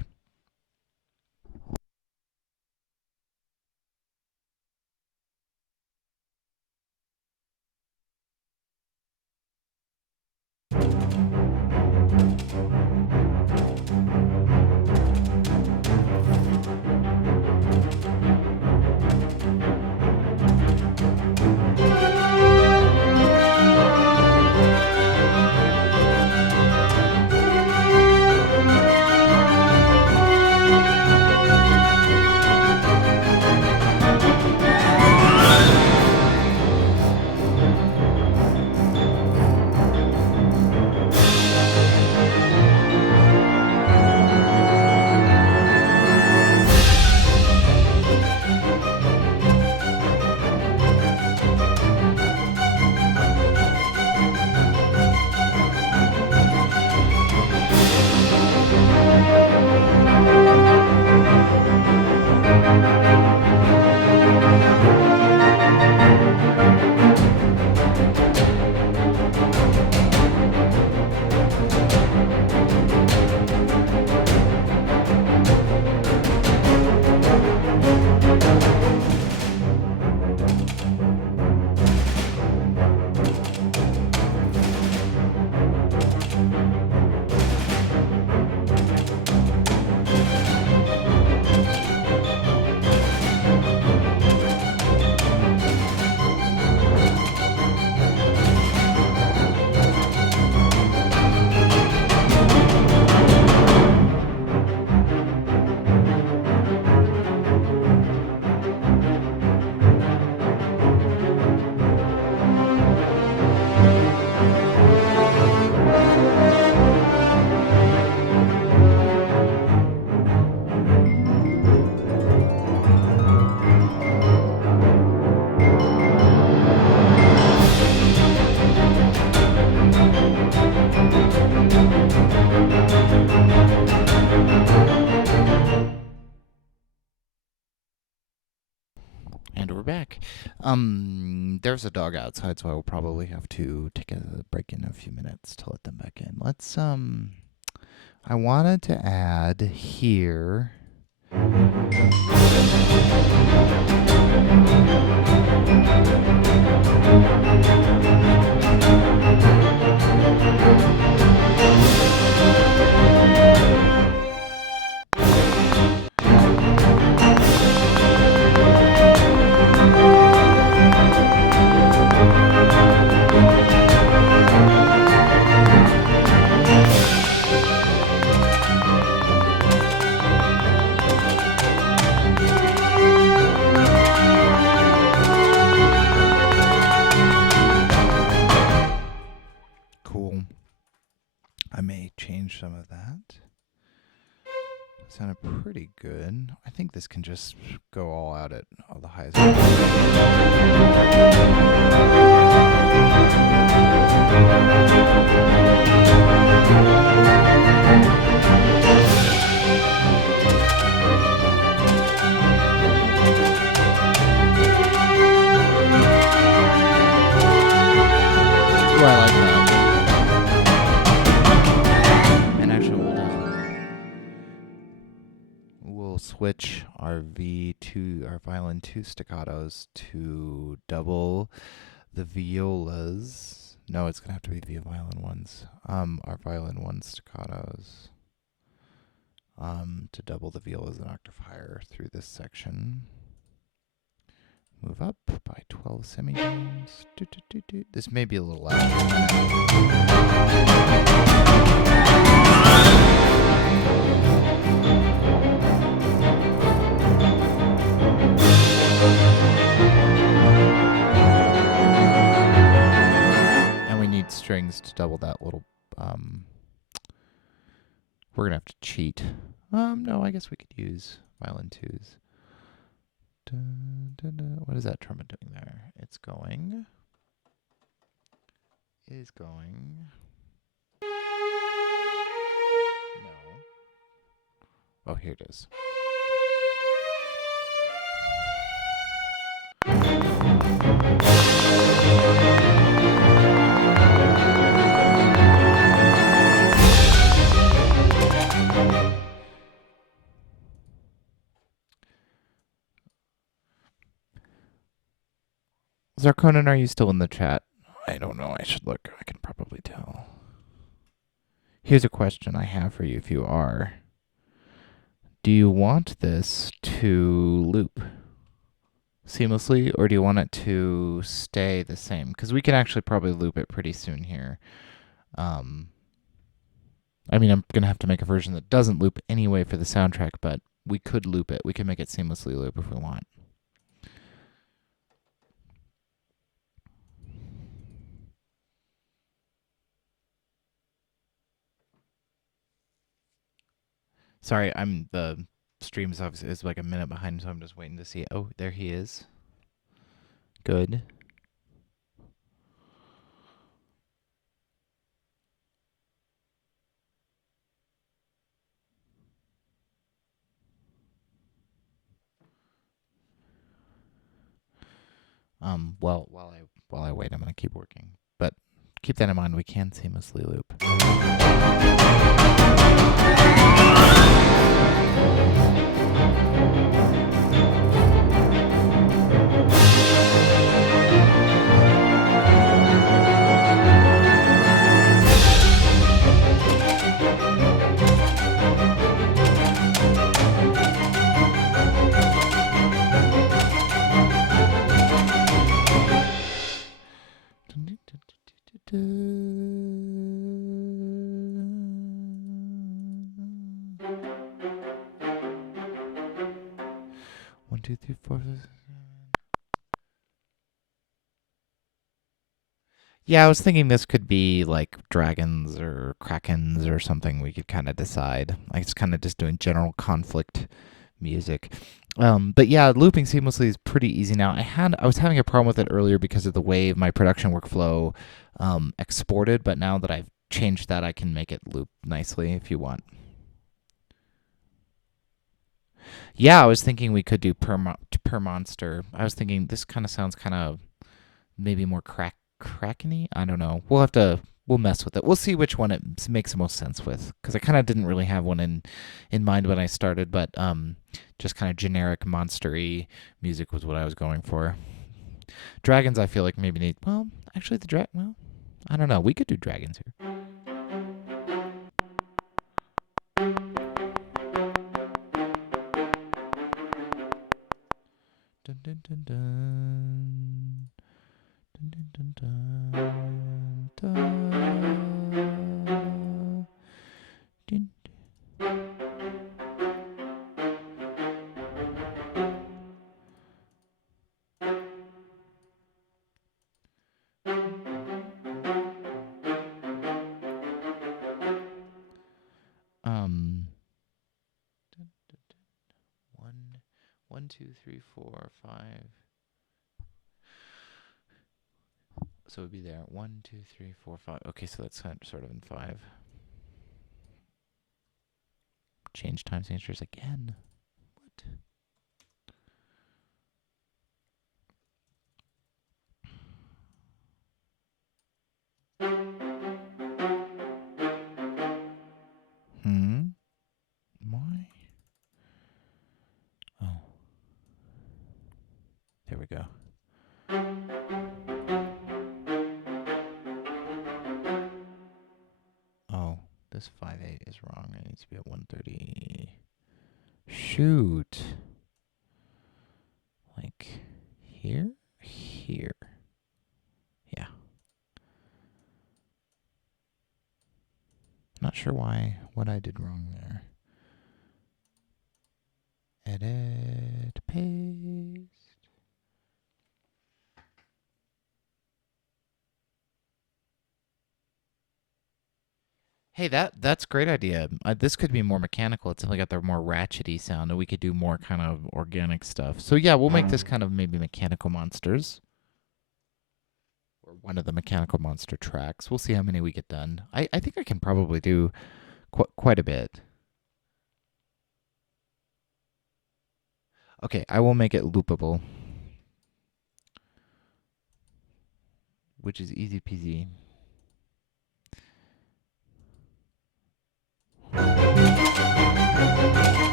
And we're back. There's a dog outside, so I will probably have to take a break in a few minutes to let them back in. Let's, I wanted to add here. Cool. I may change some of that. Sounded pretty good. I think this can just go all out at all the highest. Ooh, I like that. And actually, we'll switch our our violin 2 staccatos to double the violas. No, it's gonna have to be the violin 1s. Our violin 1 staccatos. To double the violas an octave higher through this section. Move up by 12 semitones. This may be a little loud. And we need strings to double that little. We're gonna have to cheat. No, I guess we could use violin 2s. What is that trumpet doing there? It is going. No. Oh, here it is. Zarkonan, are you still in the chat? I don't know. I should look. I can probably tell. Here's a question I have for you if you are. Do you want this to loop seamlessly, or do you want it to stay the same? Because we can actually probably loop it pretty soon here. I mean, I'm going to have to make a version that doesn't loop anyway for the soundtrack, but we could loop it. We can make it seamlessly loop if we want. Sorry, the stream is obviously is like a minute behind, so I'm just waiting to see. Oh, there he is. Good. Well, while I wait, I'm gonna keep working. But keep that in mind. We can seamlessly loop. 1, 2, 3, 4, 5, 6, 7. Yeah, I was thinking this could be like dragons or krakens or something. We could kind of decide. Like it's kind of just doing general conflict music. But yeah, looping seamlessly is pretty easy now. I was having a problem with it earlier because of the way my production workflow exported, but now that I've changed that, I can make it loop nicely if you want. Yeah, I was thinking we could do per monster. I was thinking this kind of sounds kind of maybe more Krakeny. I don't know. We'll mess with it. We'll see which one it makes the most sense with, because I kind of didn't really have one in mind when I started, but just kind of generic monstery music was what I was going for. Dragons, I feel like maybe need. Well, actually, well, I don't know. We could do dragons here. Dun, dun, dun, dun. Dun, dun, dun, dun, dun. Dun. One, two, three, four, five. So it would be there. 1, 2, 3, 4, 5. Okay, so that's sort of in 5. Change time signatures again. What? Why? Oh. There we go. Oh, this 5/8 is wrong. It needs to be at 130. Shoot. Like here? Here. Yeah. Not sure what I did wrong there. Edit, paste. Hey, that's a great idea. This could be more mechanical. It's definitely got the more ratchety sound, and we could do more kind of organic stuff. So yeah, we'll make this kind of maybe mechanical monsters, or one of the mechanical monster tracks. We'll see how many we get done. I think I can probably do quite a bit. Okay, I will make it loopable, which is easy peasy. Dun,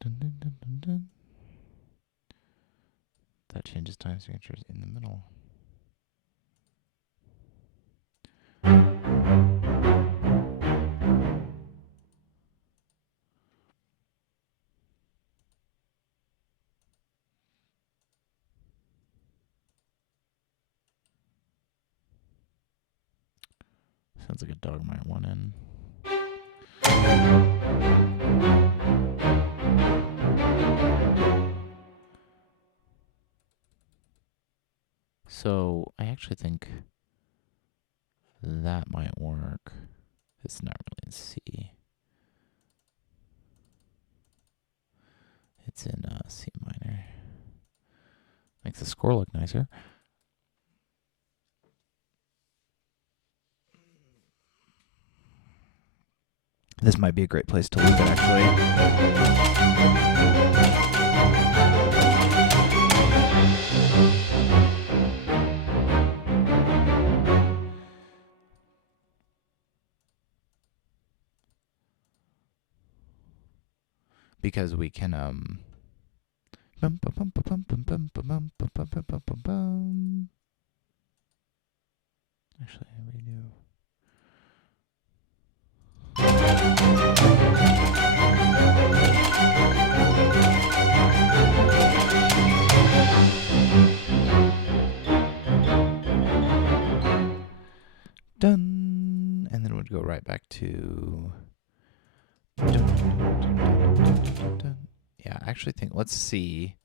dun, dun, dun, dun. That changes time signatures in the middle. Sounds like a dog might want in. So I actually think that might work. It's not really in C. It's in C minor. Makes the score look nicer. This might be a great place to loop it, actually. Because we can actually redo. Done. And then it would go right back to. Yeah, I actually think, let's see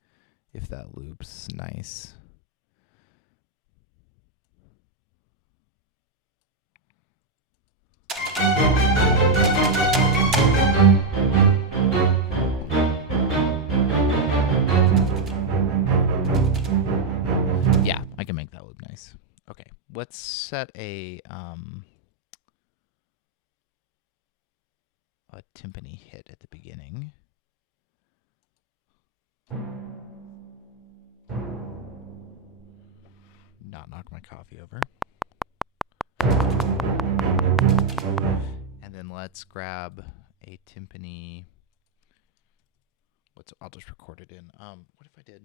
if that loops nice. Yeah, I can make that loop nice. Okay, let's set a timpani hit at the beginning. Not knock my coffee over. And then let's grab a timpani. I'll just record it in. What if I did?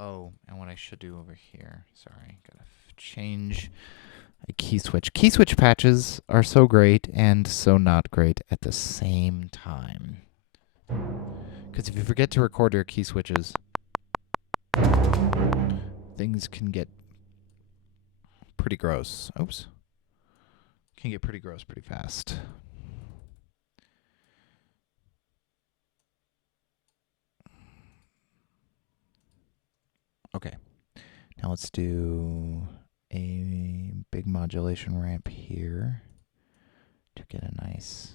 Oh, and what I should do over here. Sorry, gotta change a key switch. Key switch patches are so great and so not great at the same time. Because if you forget to record your key switches, things can get pretty gross. Oops. Can get pretty gross pretty fast. Okay. Now let's do a big modulation ramp here to get a nice.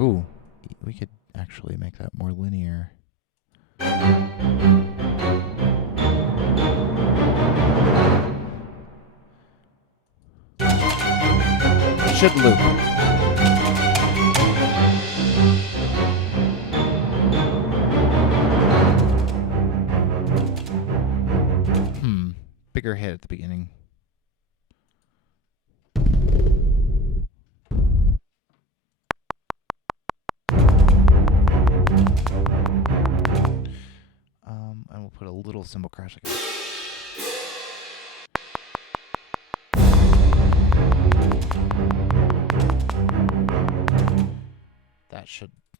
Ooh, we could actually make that more linear. It should loop. Bigger hit at the beginning. And we'll put a little cymbal crash.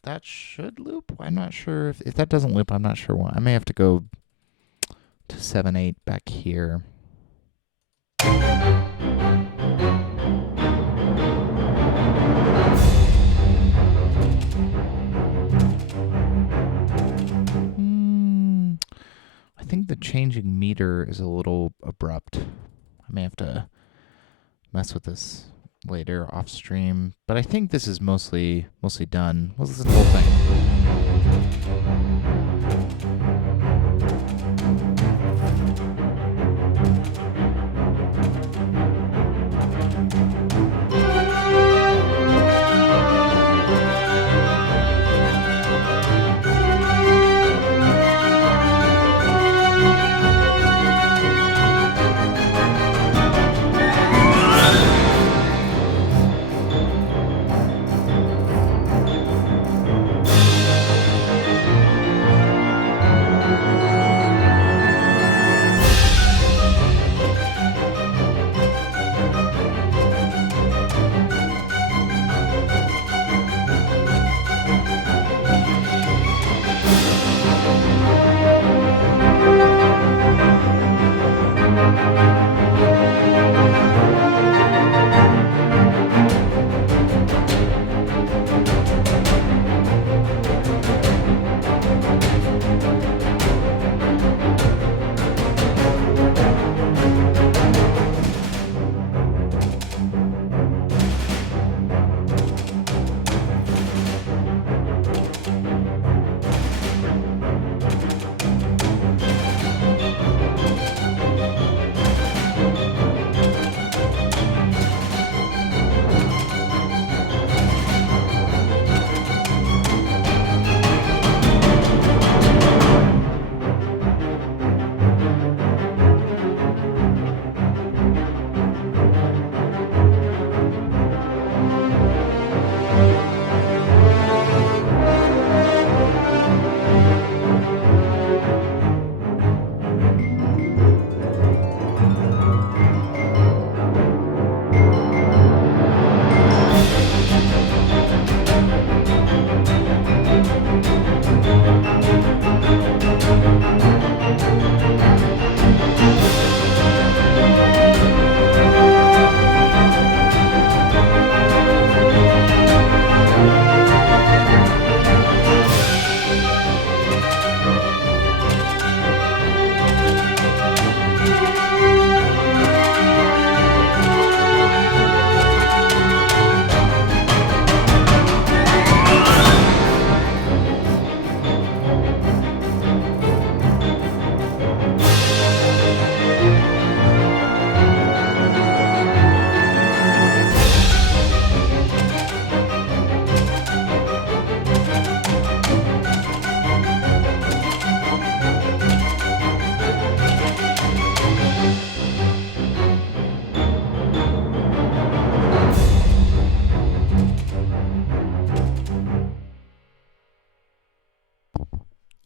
That should loop. I'm not sure if that doesn't loop. I'm not sure why. I may have to go to 7/8 back here. I think the changing meter is a little abrupt. I may have to mess with this later off stream, but I think this is mostly done. Let's listen to the whole thing.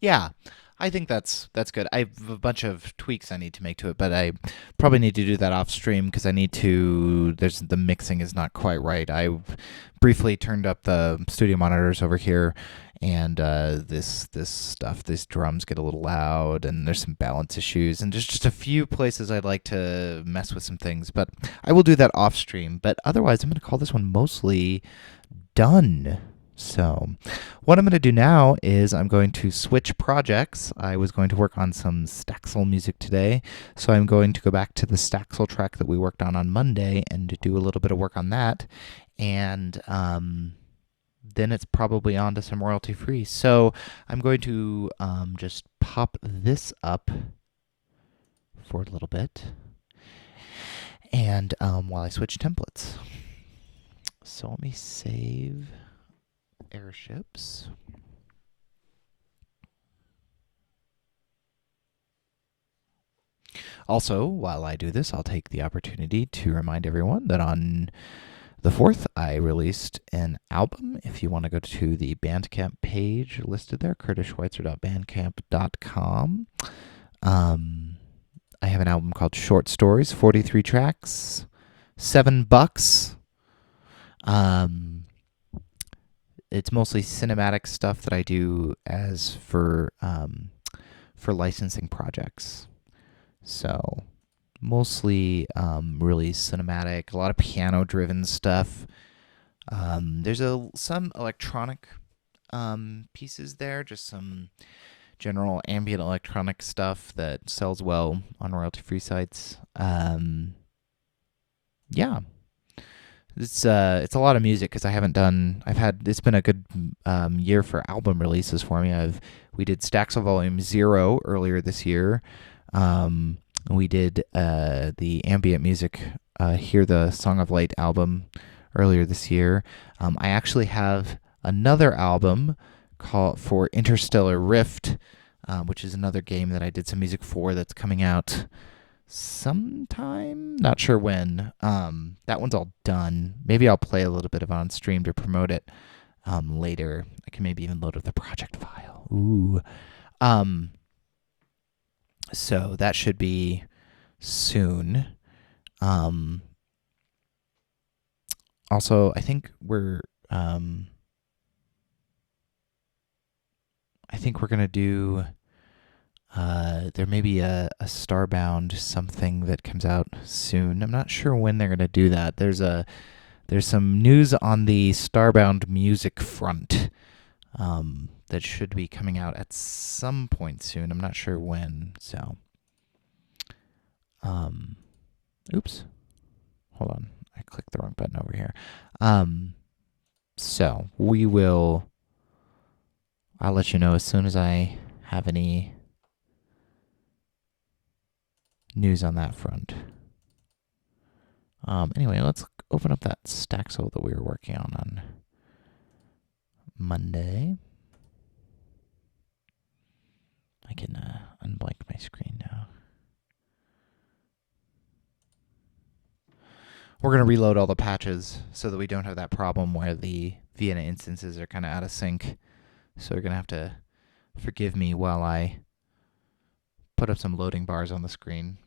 Yeah, I think that's good. I have a bunch of tweaks I need to make to it, but I probably need to do that off stream because I need to. There's the mixing is not quite right. I briefly turned up the studio monitors over here, and this stuff, these drums get a little loud, and there's some balance issues, and there's just a few places I'd like to mess with some things, but I will do that off stream. But otherwise, I'm going to call this one mostly done. So what I'm going to do now is I'm going to switch projects. I was going to work on some Staxel music today, so I'm going to go back to the Staxel track that we worked on Monday and do a little bit of work on that, and then it's probably on to some royalty-free. So I'm going to just pop this up for a little bit, and while I switch templates. So let me save Airships. Also, while I do this, I'll take the opportunity to remind everyone that on the 4th, I released an album. If you want to go to the Bandcamp page listed there, curtisschweitzer.bandcamp.com, I have an album called Short Stories, 43 tracks, $7. It's mostly cinematic stuff that I do as for licensing projects. So mostly really cinematic, a lot of piano-driven stuff. There's some electronic pieces there, just some general ambient electronic stuff that sells well on royalty-free sites. Yeah, it's a lot of music because I haven't done. I've had it's been a good year for album releases for me. We did Staxel Volume 0 earlier this year. We did the ambient music Hear the Song of Light album earlier this year. I actually have another album called for Interstellar Rift, which is another game that I did some music for that's coming out sometime. Not sure when. That one's all done. Maybe I'll play a little bit of it on stream to promote it later. I can maybe even load up the project file. Ooh. So that should be soon. Also, I think we're gonna do. There may be a Starbound something that comes out soon. I'm not sure when they're gonna do that. There's some news on the Starbound music front that should be coming out at some point soon. I'm not sure when. So, oops, hold on. I clicked the wrong button over here. So we will. I'll let you know as soon as I have any news on that front. Anyway, let's open up that Staxel that we were working on Monday. I can unblank my screen now. We're going to reload all the patches so that we don't have that problem where the Vienna instances are kind of out of sync. So you're going to have to forgive me while I put up some loading bars on the screen.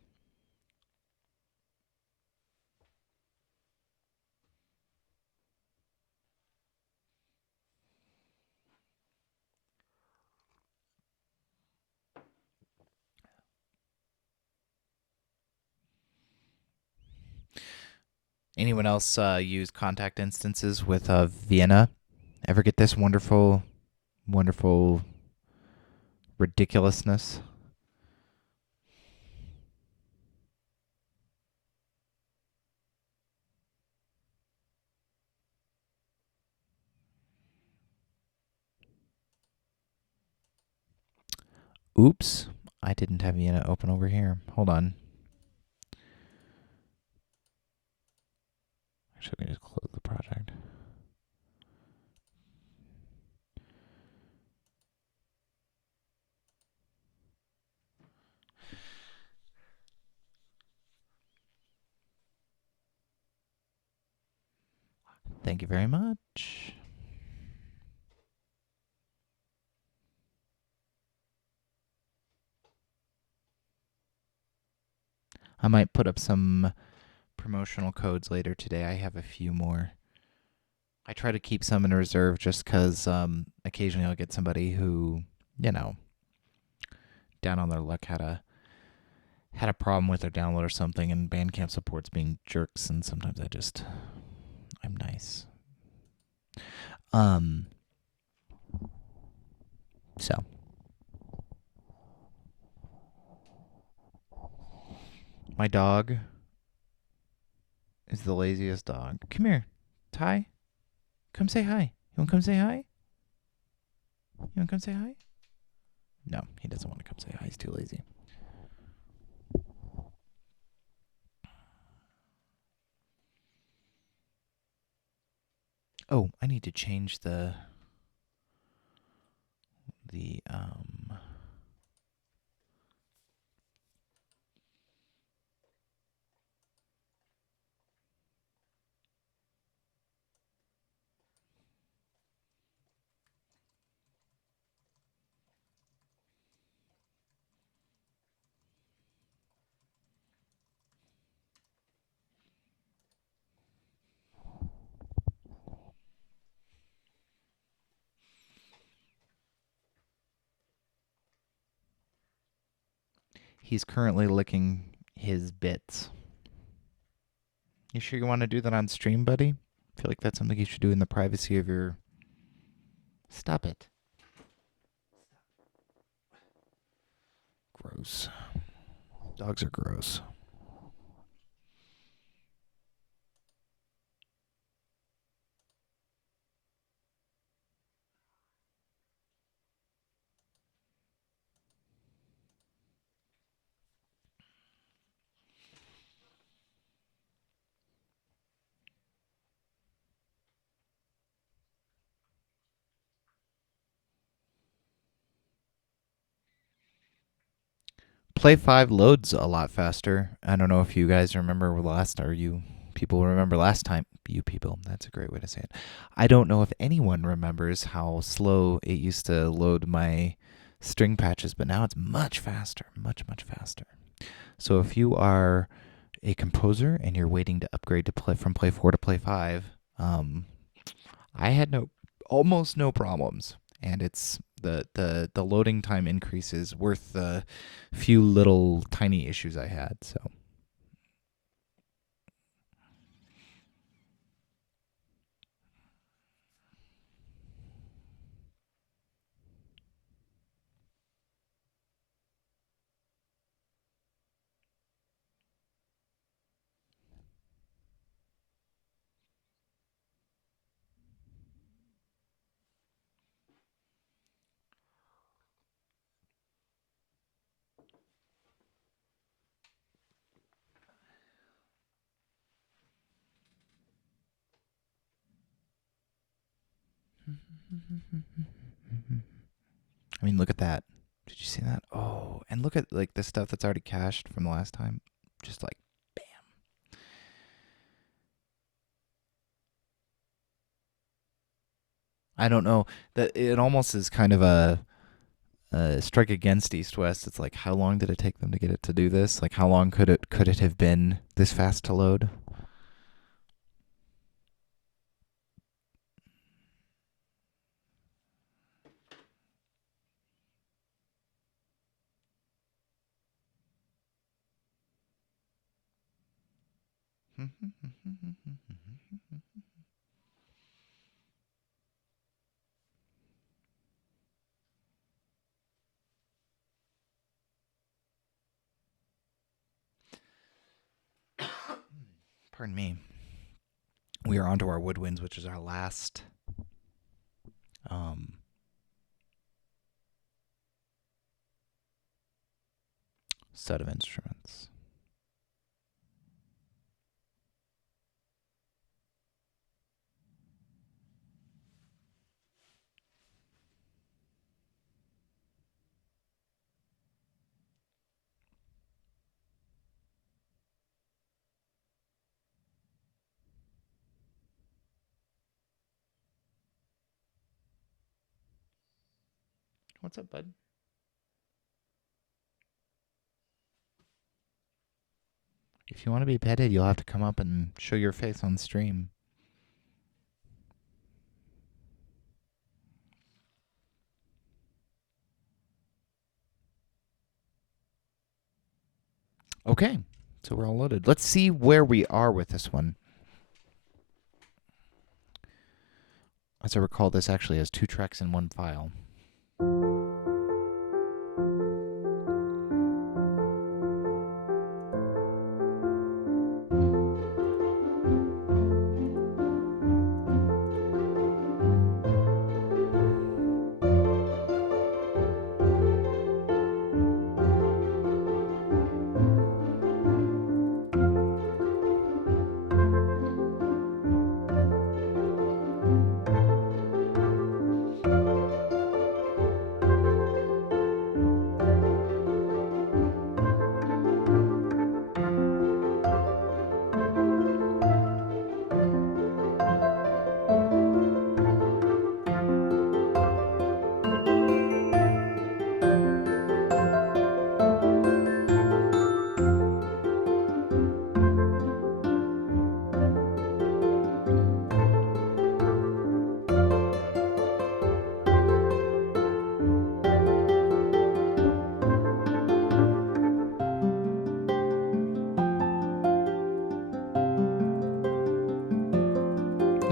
Anyone else use contact instances with Vienna? Ever get this wonderful, wonderful ridiculousness? Oops, I didn't have Vienna open over here. Hold on. Actually, we can just close the project. Thank you very much. I might put up some promotional codes later today. I have a few more. I try to keep some in reserve just because occasionally I'll get somebody who, down on their luck had a problem with their download or something, and Bandcamp supports being jerks, and sometimes I'm nice. So my dog is the laziest dog. Come here, Ty. Come say hi. You want to come say hi? You want to come say hi? No, he doesn't want to come say hi. He's too lazy. Oh, I need to change the He's currently licking his bits. You sure you want to do that on stream, buddy? I feel like that's something you should do in the privacy of your... Stop it. Gross. Dogs are gross. Play 5 loads a lot faster. I don't know if you guys remember last, or you people remember last time. You people, that's a great way to say it. I don't know if anyone remembers how slow it used to load my string patches, but now it's much faster, much, much faster. So if you are a composer and you're waiting to upgrade to play from play 4 to play 5, I had almost no problems, and it's the loading time increase is worth the few little tiny issues I had. So I mean, look at that. Did you see that? Oh, and look at like the stuff that's already cached from the last time. Just like bam. I don't know. That it almost is kind of a strike against East West. It's like, how long did it take them to get it to do this? Like, how long could it have been this fast to load? Pardon me. We are onto our woodwinds, which is our last set of instruments. What's up, bud? If you want to be petted, you'll have to come up and show your face on stream. Okay, so we're all loaded. Let's see where we are with this one. As I recall, this actually has 2 tracks in one file.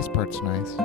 This part's nice.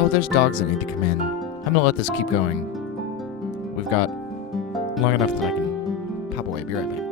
Oh, there's dogs that need to come in. I'm gonna let this keep going. We've got long enough that I can pop away. Be right back.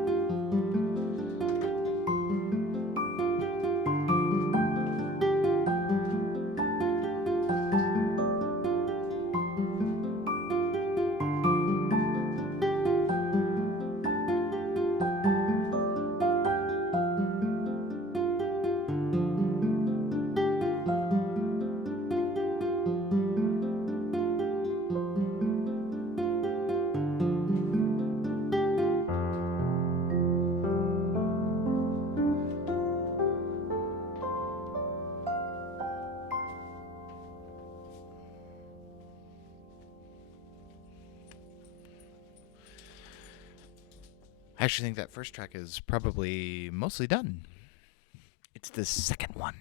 I actually think that first track is probably mostly done. It's the second one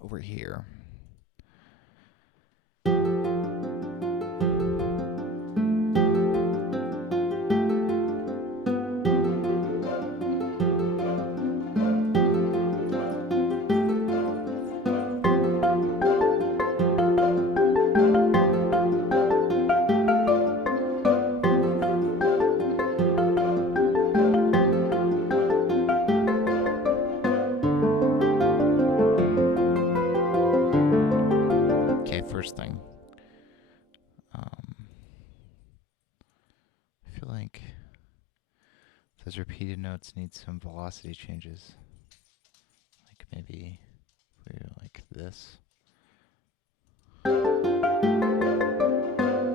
over here. First thing. I feel like those repeated notes need some velocity changes. Like maybe if we were like this.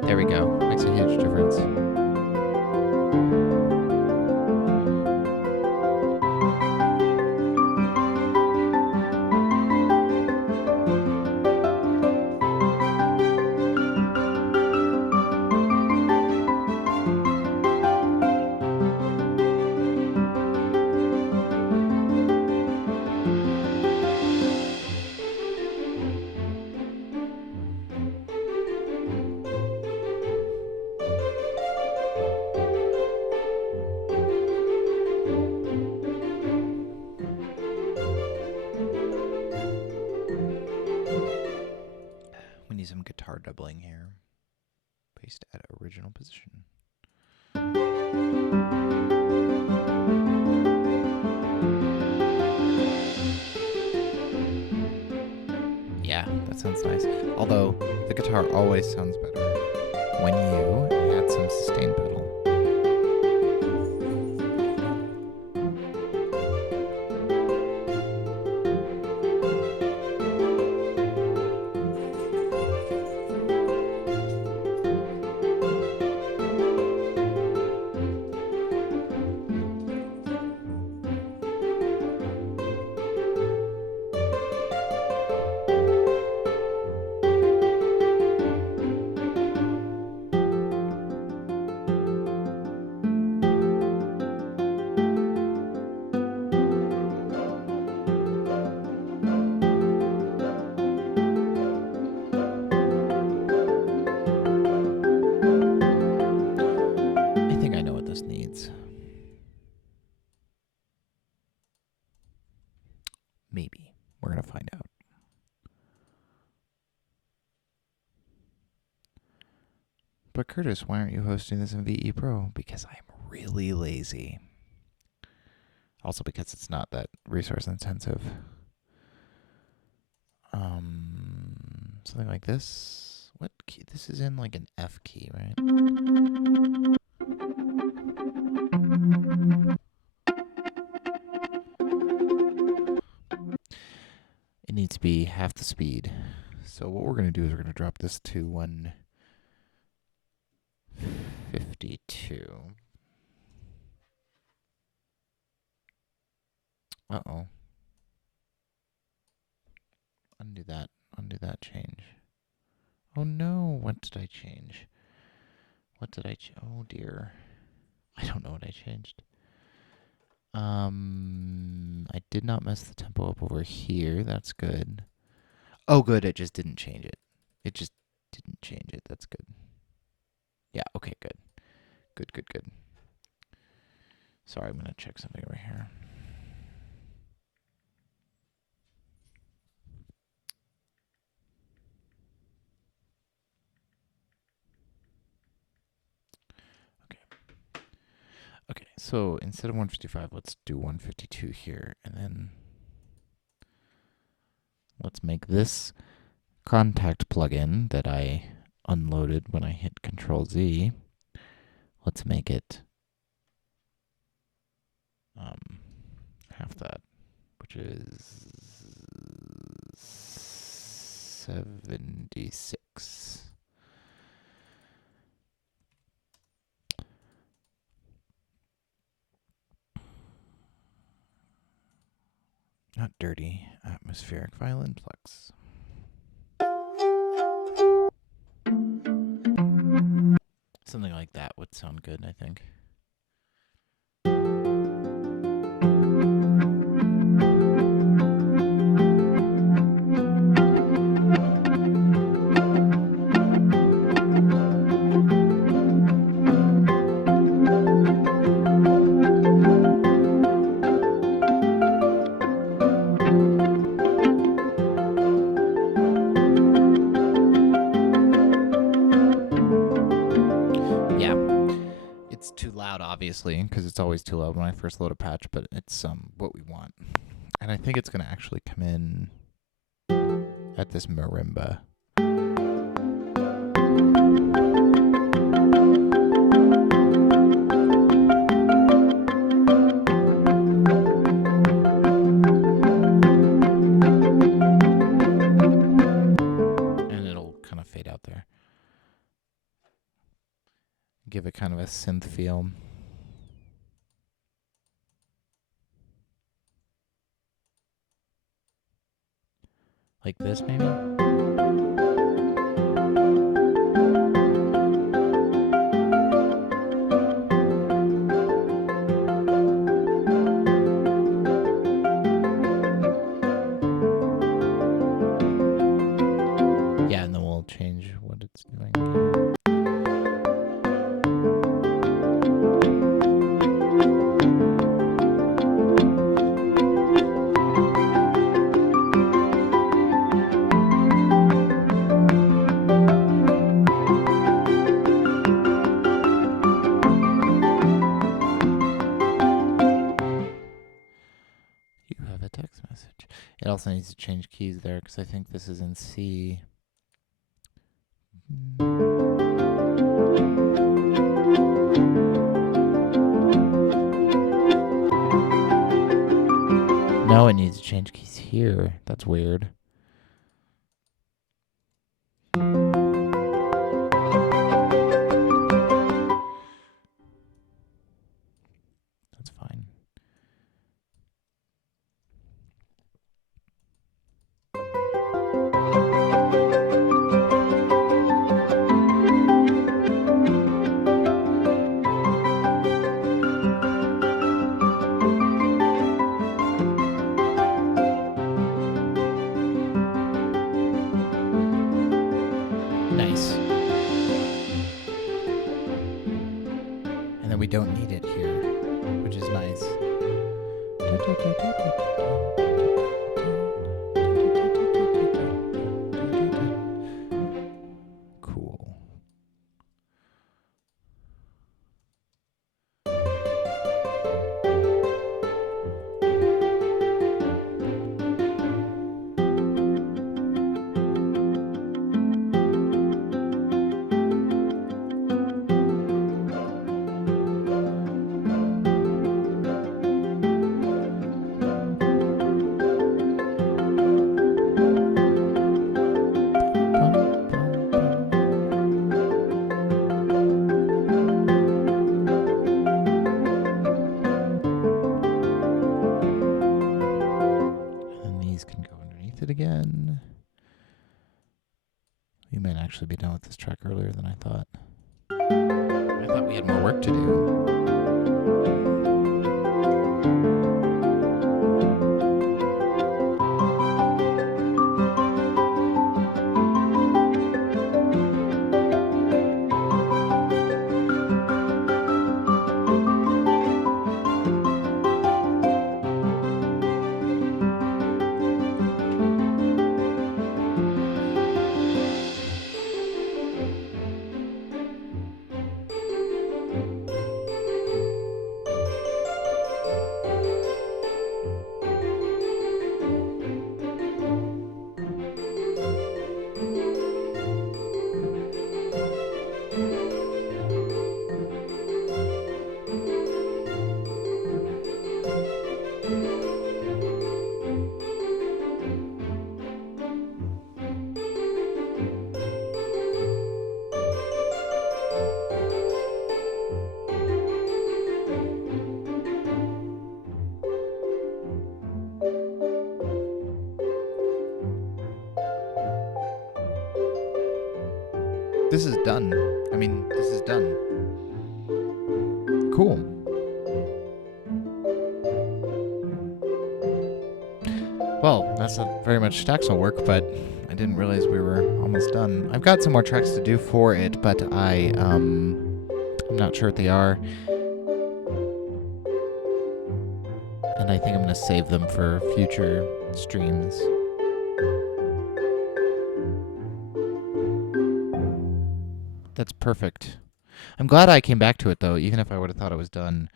There we go. Makes a huge difference. guitar doubling here. Paste at original position. Yeah, that sounds nice. Although, the guitar always sounds better when you add some sustain pedal. Maybe. We're going to find out. But Curtis, why aren't you hosting this in VE Pro? Because I'm really lazy. Also because it's not that resource intensive. Something like this. What key? This is in like an F key, right? It needs to be half the speed. So what we're going to do is we're going to drop this to 152. Uh-oh. Undo that. Undo that change. Oh no, what did I change? What did I oh dear. I don't know what I changed. I did not mess the tempo up over here. That's good. Oh good, it just didn't change it. It just didn't change it. That's good. Yeah, okay, good. Good, good, good. Sorry, I'm gonna check something over here. Okay, so instead of 155, let's do 152 here, and then let's make this contact plugin that I unloaded when I hit Control Z. Let's make it half that, which is 76. Not dirty, atmospheric violin plex. Something like that would sound good, I think. Obviously, because it's always too loud when I first load a patch, but it's what we want. And I think it's going to actually come in at this marimba. And it'll kind of fade out there. Give it kind of a synth feel. Like this, maybe? Yeah, and then we'll change what it's doing. also needs to change keys there because I think this is in C. No, it needs to change keys here. That's weird. That's fine. Nice. And then we don't need it here, which is nice. Cool. Again. We might actually be done with this track earlier than I thought. I thought we had more work to do. This is done. I mean, this is done. Cool. Well, that's not very much Staxel work, but I didn't realize we were almost done. I've got some more tracks to do for it, but I'm not sure what they are. And I think I'm going to save them for future streams. That's perfect. I'm glad I came back to it, though, even if I would have thought it was done.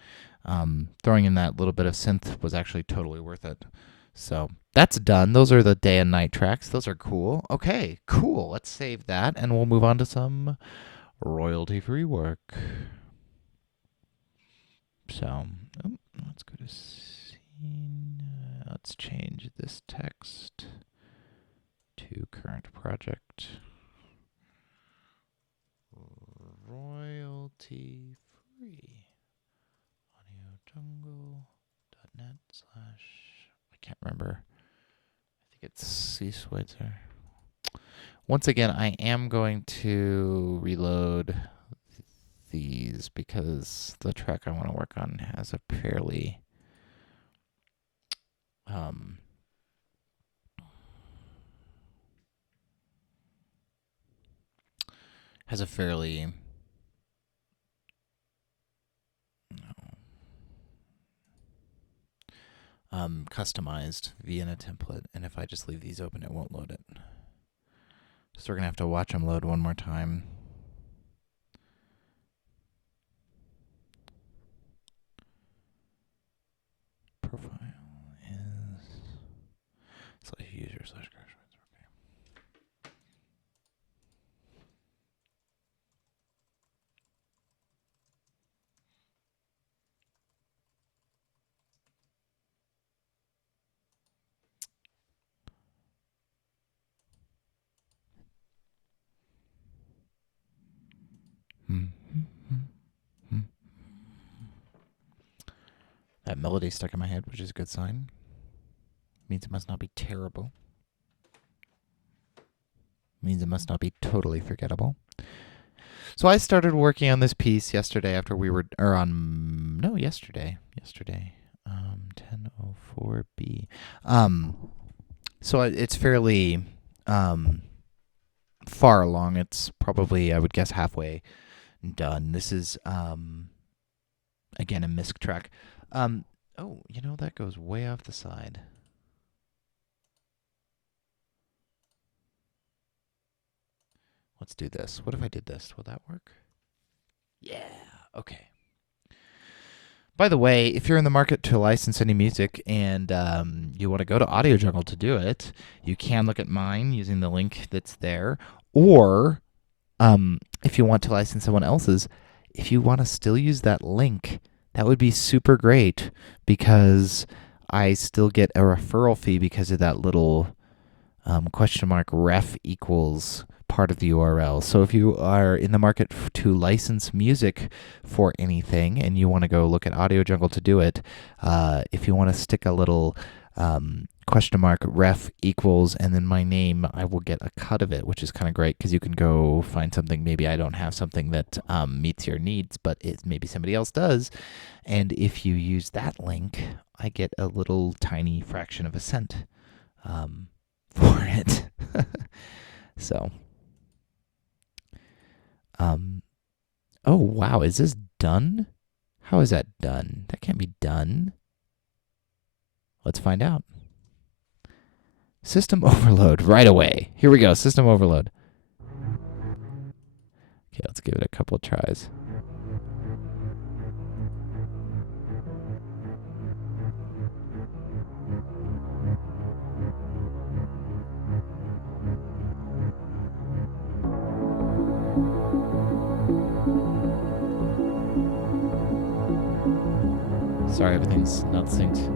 Throwing in that little bit of synth was actually totally worth it. So that's done. Those are the day and night tracks. Those are cool. Okay, cool. Let's save that, and we'll move on to some royalty-free work. So, let's go to scene. Let's change this text to current project. Royalty-free. AudioJungle.net/ I can't remember. I think it's C. Switzer. Once again, I am going to reload these because the track I want to work on has a fairly customized Vienna template, and if I just leave these open, it won't load it. So we're going to have to watch them load one more time. Profile is... So melody stuck in my head, which is a good sign. Means it must not be terrible. Means it must not be totally forgettable. So I started working on this piece yesterday after we were, yesterday, 10:04 B. So it's fairly far along. It's probably, I would guess, halfway done. This is, again, a Misc track. That goes way off the side. Let's do this. What if I did this? Will that work? Yeah. Okay. By the way, if you're in the market to license any music and you want to go to Audio Jungle to do it, you can look at mine using the link that's there. Or if you want to license someone else's, if you want to still use that link, that would be super great because I still get a referral fee because of that little $ref equals part of the URL. So if you are in the market to license music for anything and you want to go look at Audio Jungle to do it, if you want to stick a little $ref equals and then my name, I will get a cut of it, which is kind of great because you can go find something. Maybe I don't have something that meets your needs, but maybe somebody else does. And if you use that link, I get a little tiny fraction of a cent for it. So, oh wow, is this done? How is that done? That can't be done. Let's find out. System overload right away. Here we go, system overload. Okay, let's give it a couple of tries. Sorry, everything's not synced.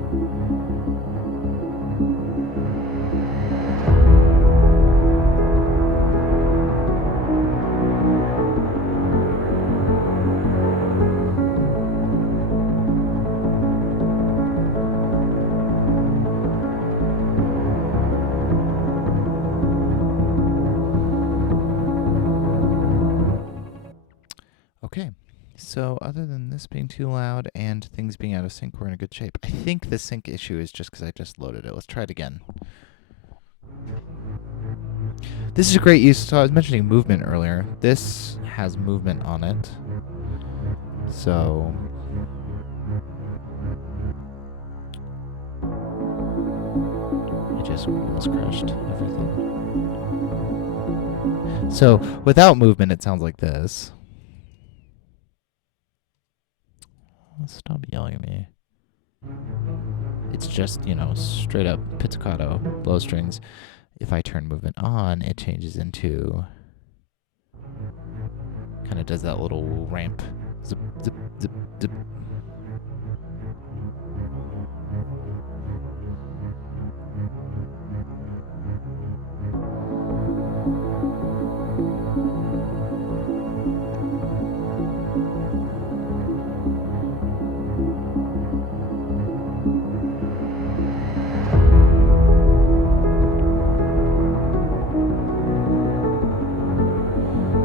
Okay, so other than this being too loud and things being out of sync, we're in a good shape. I think the sync issue is just because I just loaded it. Let's try it again. This is a great use. So I was mentioning movement earlier. This has movement on it. So I just almost crashed everything. So without movement, it sounds like this. Stop yelling at me. It's just, straight up pizzicato, low strings. If I turn movement on, it changes into, kind of does that little ramp. Zip, zip, zip, zip.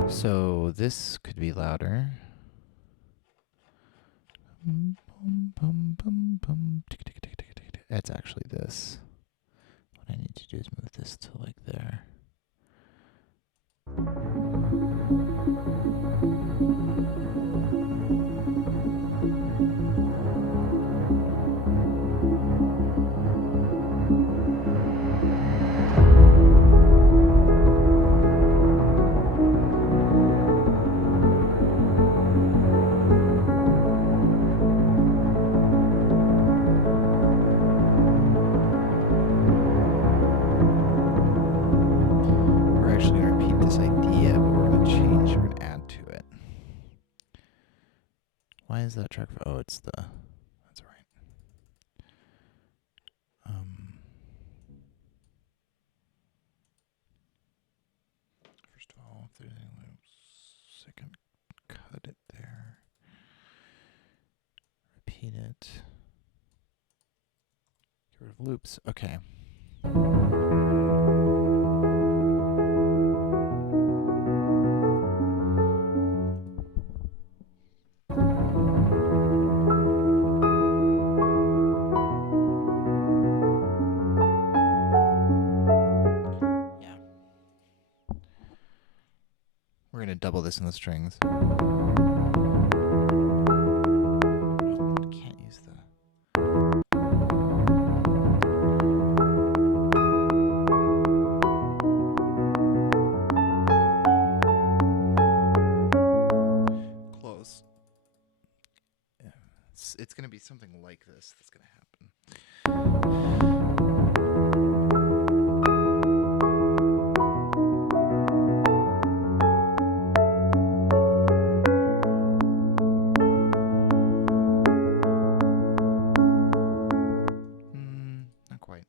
So this could be louder. It's actually this. What I need to do is move this to like there. Why is that track? Oh, it's the. That's right. First of all, if there's any loops, I can cut it there. Repeat it. of loops. Okay. We're going to double this in the strings. Can't use the... Close. Yeah. It's going to be something like this that's going to happen. Not quite.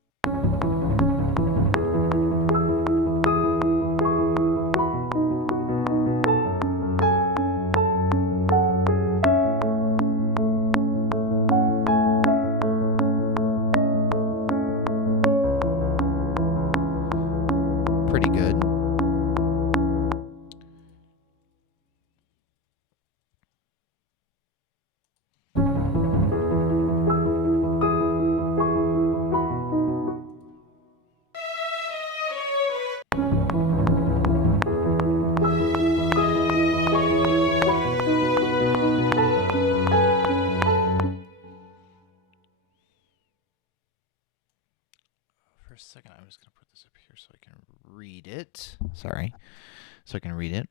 Pretty good. For a second, I'm just going to put this up here so I can read it. Sorry. So I can read it.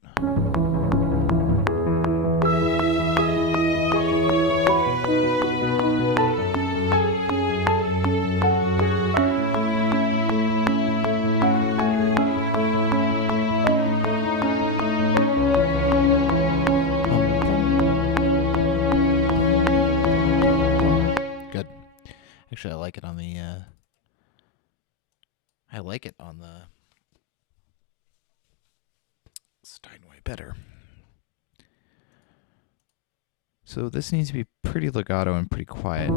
Good. Actually, I like it on the... I like it on the Steinway better. So this needs to be pretty legato and pretty quiet. And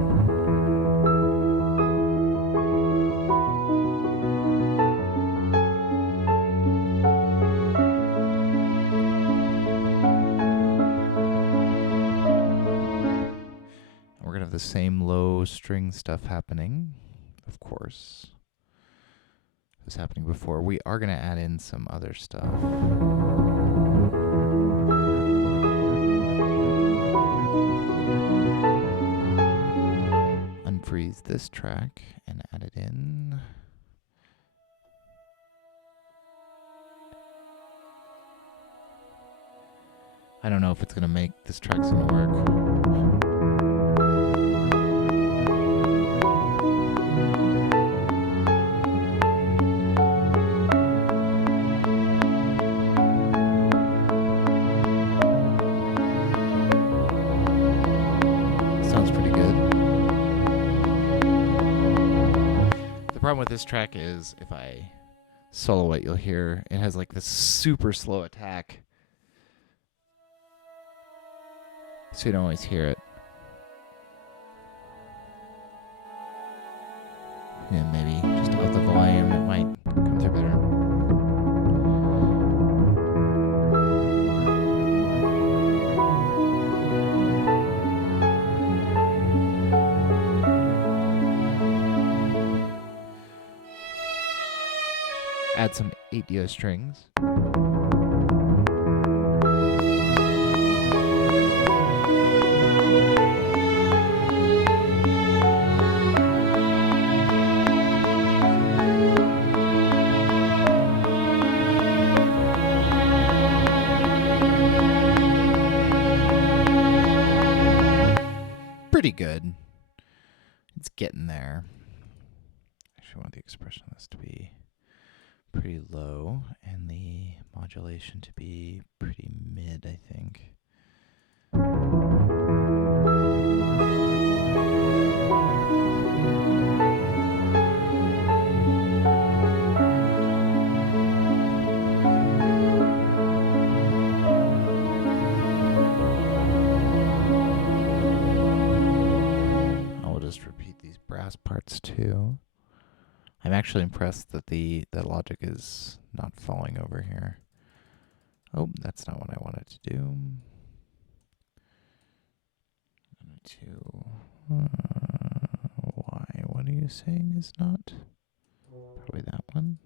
we're going to have the same low string stuff happening, of course. Was happening before. We are going to add in some other stuff. Unfreeze this track and add it in. I don't know if it's going to make this track's going to work. The problem with this track is if I solo it, you'll hear it has like this super slow attack. So you don't always hear it. Yeah, maybe just about the volume, it might come through better. Add some 8-dio strings. Pretty good. It's getting there. Actually, I want the expression of this to be pretty low and the modulation to be pretty mid, I think. I will just repeat these brass parts too. I'm actually impressed that that logic is not falling over here. Oh, that's not what I wanted to do. Why? What are you saying is not? Probably that one.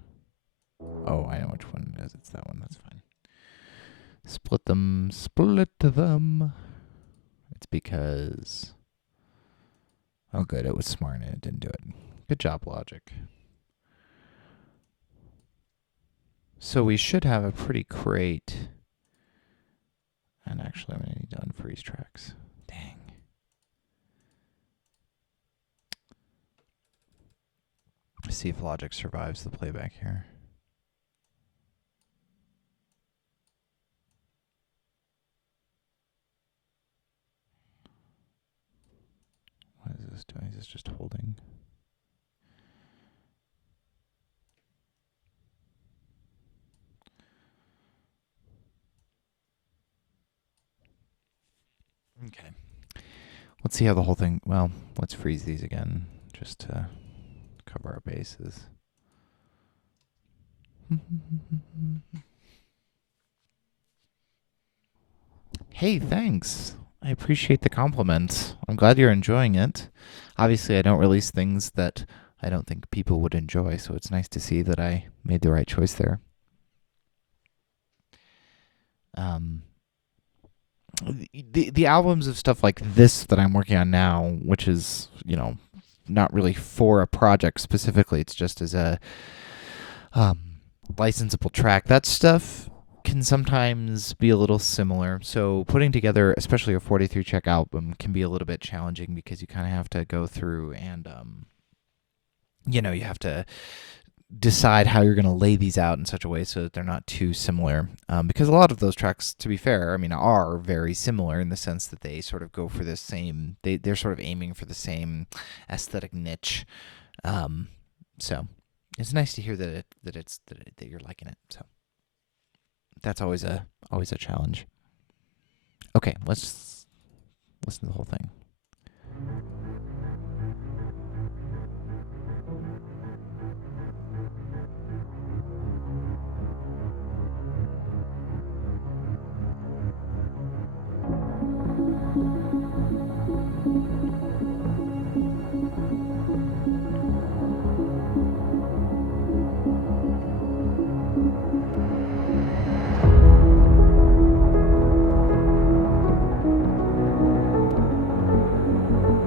Oh, I know which one it is. It's that one. That's fine. Split them. Split them. It's because... Oh, good. It was smart and it didn't do it. Good job, logic. So we should have a pretty great... And actually, I'm going to need to unfreeze tracks. Dang. See if logic survives the playback here. What is this doing? Is this just holding? Okay. Let's see how the whole thing... Well, let's freeze these again just to cover our bases. Hey, thanks. I appreciate the compliment. I'm glad you're enjoying it. Obviously, I don't release things that I don't think people would enjoy, so it's nice to see that I made the right choice there. The albums of stuff like this that I'm working on now, which is, you know, not really for a project specifically, it's just as a licensable track. That stuff can sometimes be a little similar. So putting together, especially a 43-track album, can be a little bit challenging because you kind of have to go through and, you know, you have to decide how you're going to lay these out in such a way so that they're not too similar. Because a lot of those tracks, to be fair, I mean, are very similar in the sense that they sort of go for the same, they're sort of aiming for the same aesthetic niche. So it's nice to hear that that you're liking it. So that's always a challenge. Okay, let's listen to the whole thing.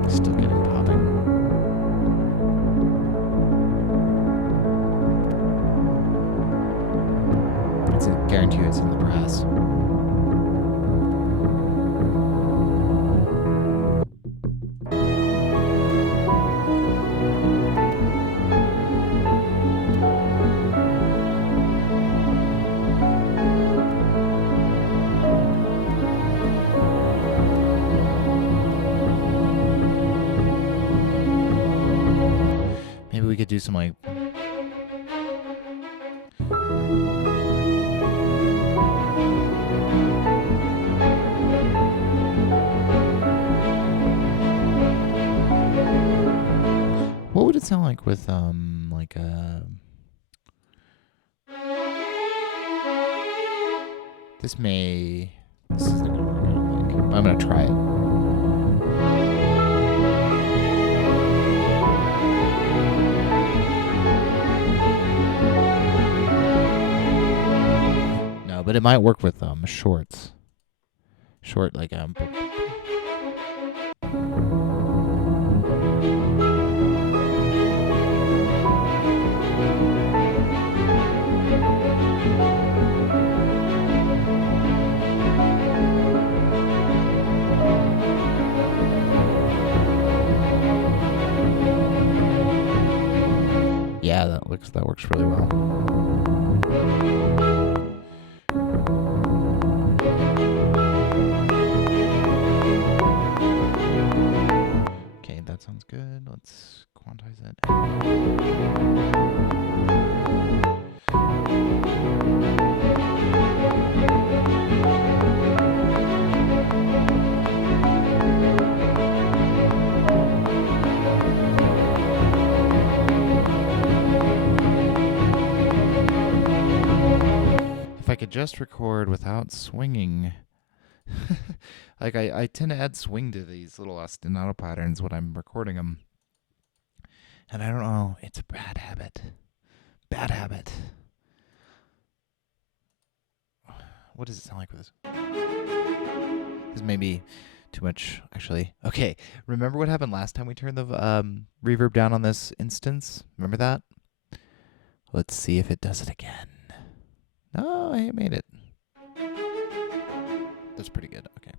Still getting popping. I guarantee you it's in the brass. Maybe we could do some like... What would it sound like with like a... This isn't gonna work, I don't think. I'm gonna try it. No, but it might work with shorts. Short like yeah, that works really well. Okay, that sounds good. Let's quantize it. I could just record without swinging. Like, I tend to add swing to these little ostinato patterns when I'm recording them. And I don't know, it's a bad habit. Bad habit. What does it sound like with this? This may be too much, actually. Okay, remember what happened last time we turned the reverb down on this instance? Remember that? Let's see if it does it again. No, it made it. That's pretty good. Okay.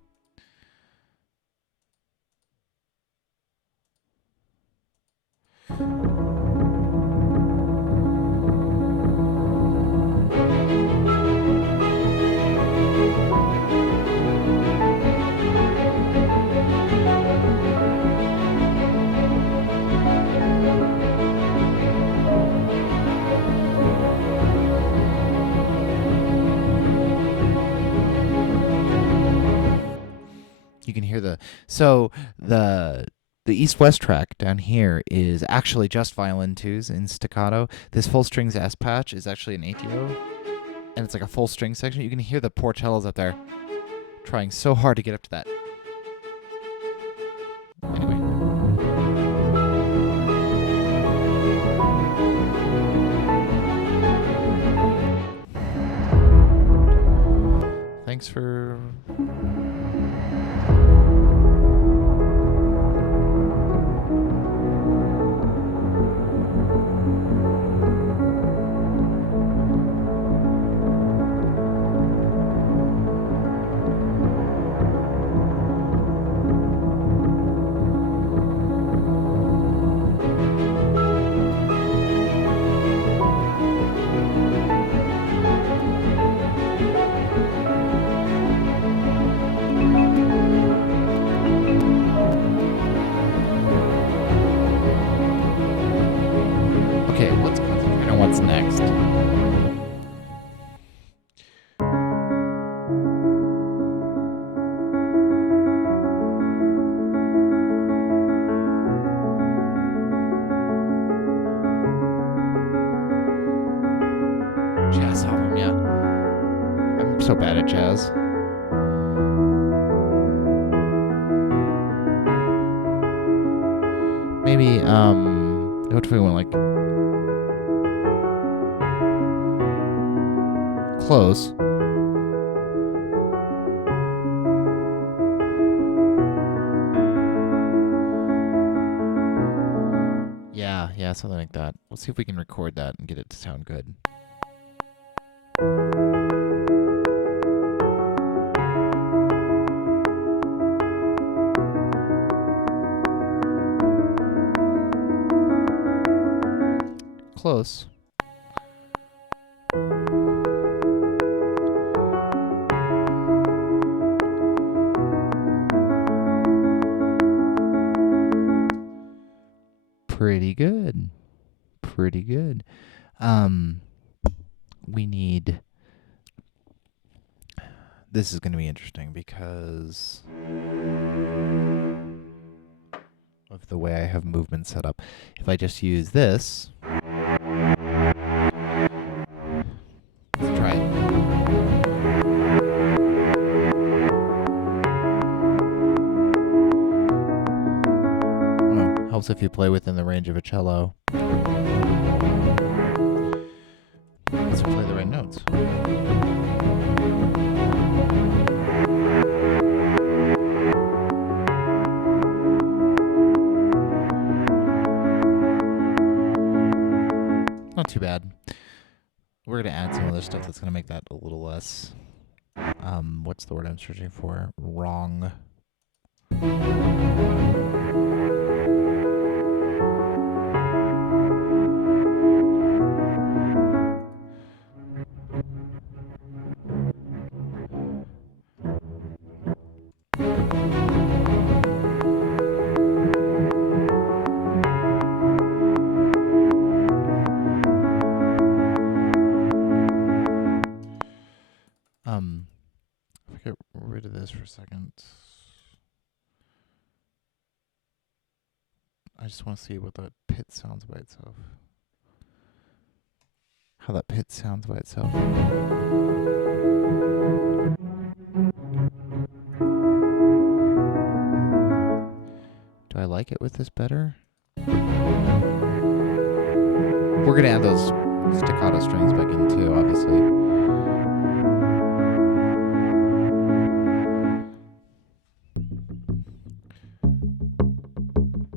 You can hear the east-west track down here is actually just violin twos in staccato. This full strings S patch is actually an ATO, and it's like a full string section. You can hear the poor cellos up there trying so hard to get up to that. Anyway. Thanks for... Okay, let's concentrate on what's next. Jazz album, yeah. I'm so bad at jazz. Maybe, what if we went like close? Yeah, something like that. We'll see if we can record that and get it to sound good. Close. Pretty good. Pretty good. We need... This is going to be interesting because of the way I have movement set up. If I just use this... Let's try it. Well, helps if you play within the range of a cello. Let's play the right notes. Not too bad. We're going to add some other stuff that's going to make that a little less, what's the word I'm searching for? Wrong. If I get rid of this for a second, I just want to see what that pit sounds by itself. How that pit sounds by itself. with this better? We're going to add those staccato strings back in too, obviously.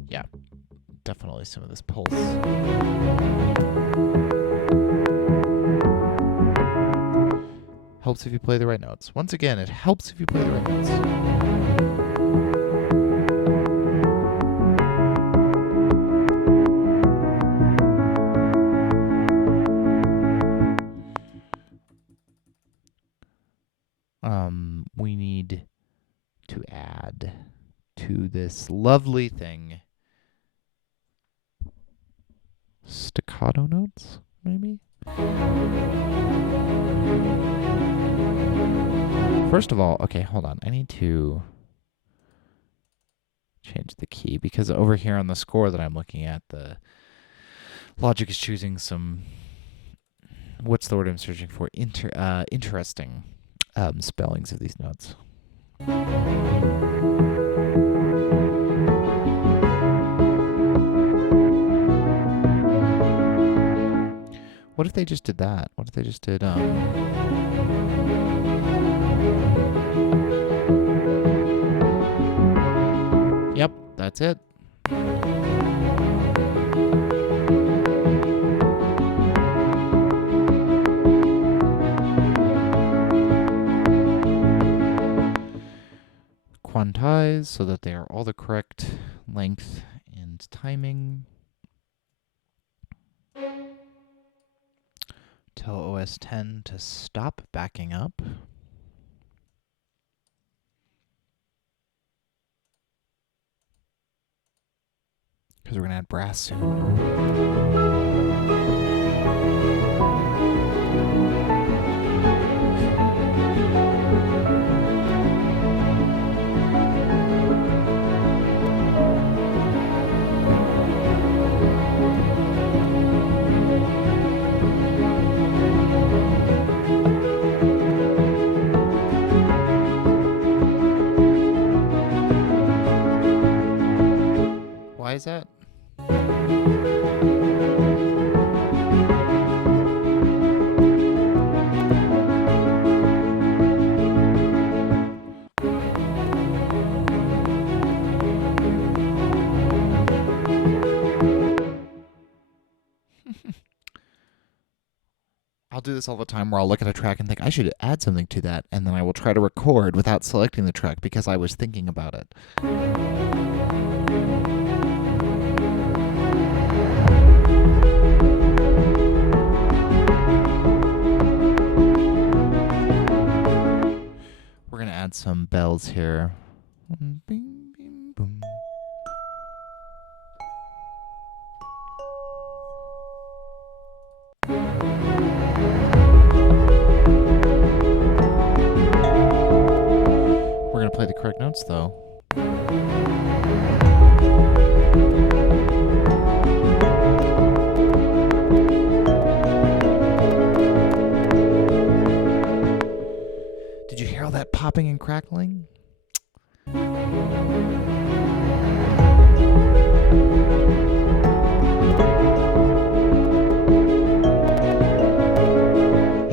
Yeah, definitely some of this pulse. Helps if you play the right notes. Once again, it helps if you play the right notes. We need to add to this lovely thing staccato notes, maybe? First of all, okay, hold on. I need to change the key because over here on the score that I'm looking at, the Logic is choosing some, what's the word I'm searching for? Interesting spellings of these notes. What if they just did that? What if they just did Yep, that's it. Quantize so that they are all the correct length and timing. Tell OS 10 to stop backing up. Because we're going to add brass soon. Why is that? I'll do this all the time where I'll look at a track and think I should add something to that, and then I will try to record without selecting the track because I was thinking about it. We're going to add some bells here. Bing, bing, boom. We're going to play the correct notes, though. Did you hear all that popping and crackling? I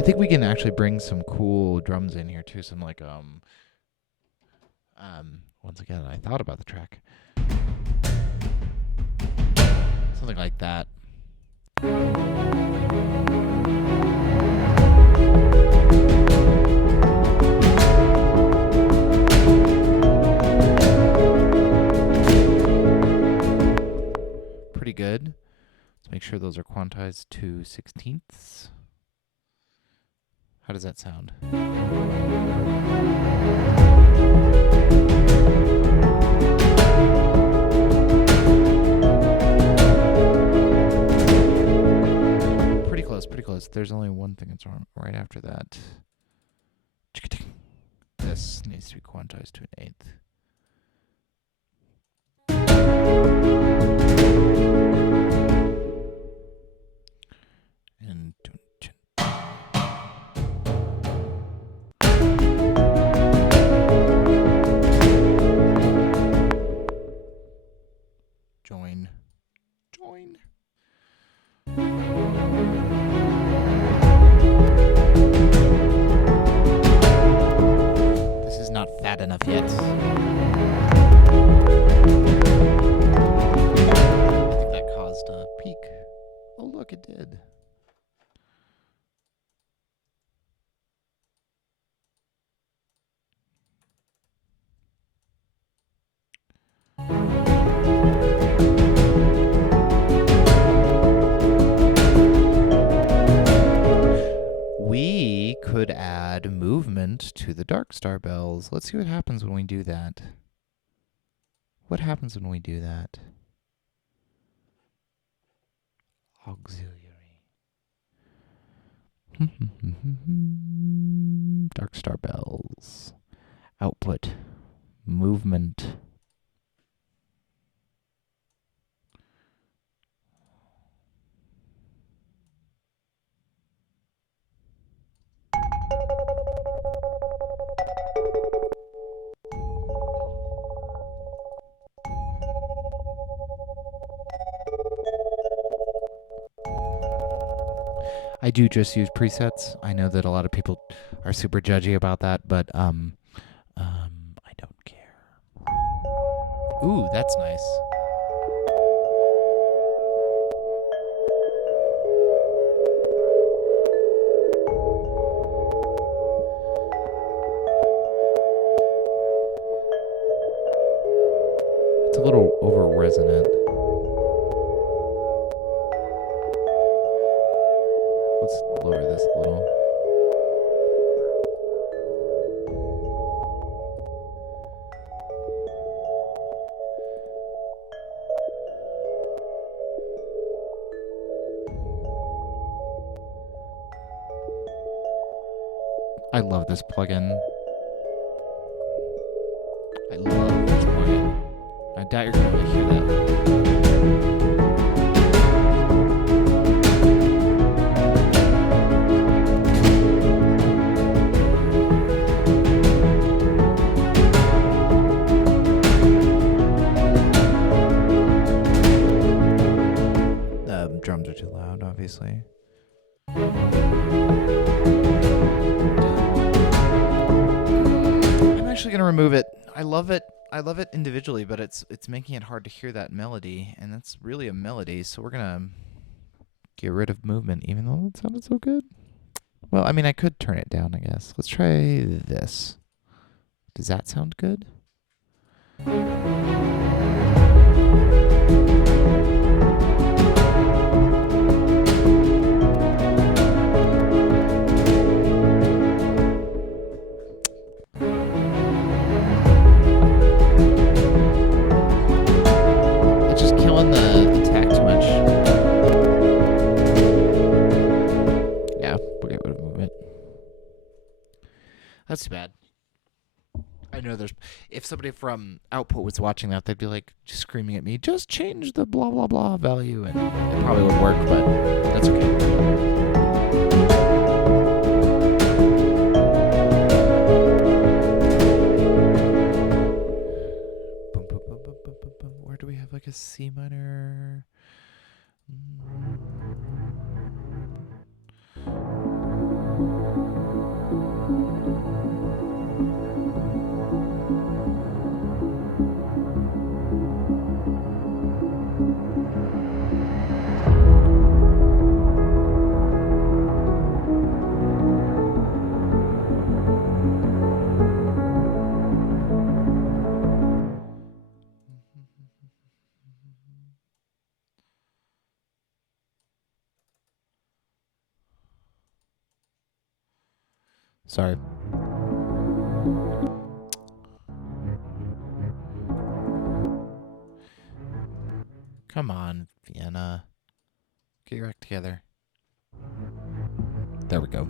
think we can actually bring some cool drums in here too. Some like once again, I thought about the track. Something like that. Pretty good. Let's make sure those are quantized to 16ths. How does that sound? Pretty close, pretty close. There's only one thing that's wrong right after that. This needs to be quantized to an eighth. And could add movement to the dark star bells. Let's see what happens when we do that. What happens when we do that? Auxiliary. Dark star bells. Output. Movement. I do just use presets. I know that a lot of people are super judgy about that, but I don't care. Ooh, that's nice. It's a little over resonant. Let's lower this a little. I love this plugin. I love this plugin. I doubt you're going to really hear that. Drums are too loud, obviously. I'm actually going to remove it. I love it. I love it individually, but it's making it hard to hear that melody, and that's really a melody, so we're going to get rid of movement, even though it sounded so good. Well, I mean, I could turn it down, I guess. Let's try this. Does that sound good? That's too bad. I know if somebody from Output was watching that, they'd be like screaming at me, just change the blah, blah, blah value. And it probably would work, but that's okay. Where do we have like a C minor? Sorry. Come on, Vienna. Get your act together. There we go.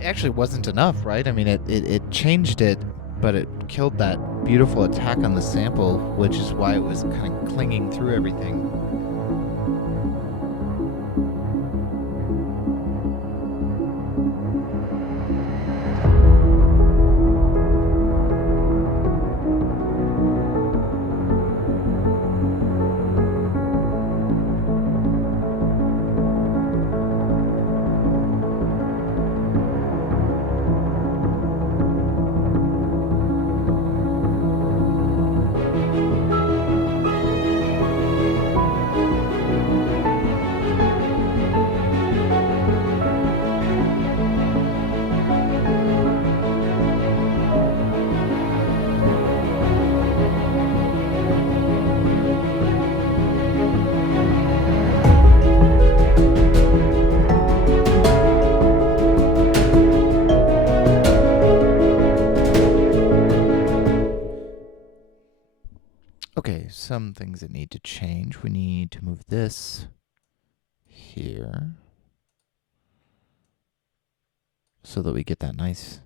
It actually wasn't enough, right? I mean, it changed it, but it killed that beautiful attack on the sample, which is why it was kind of clinging through everything. some things that need to change. We need to move this here so that we get that nice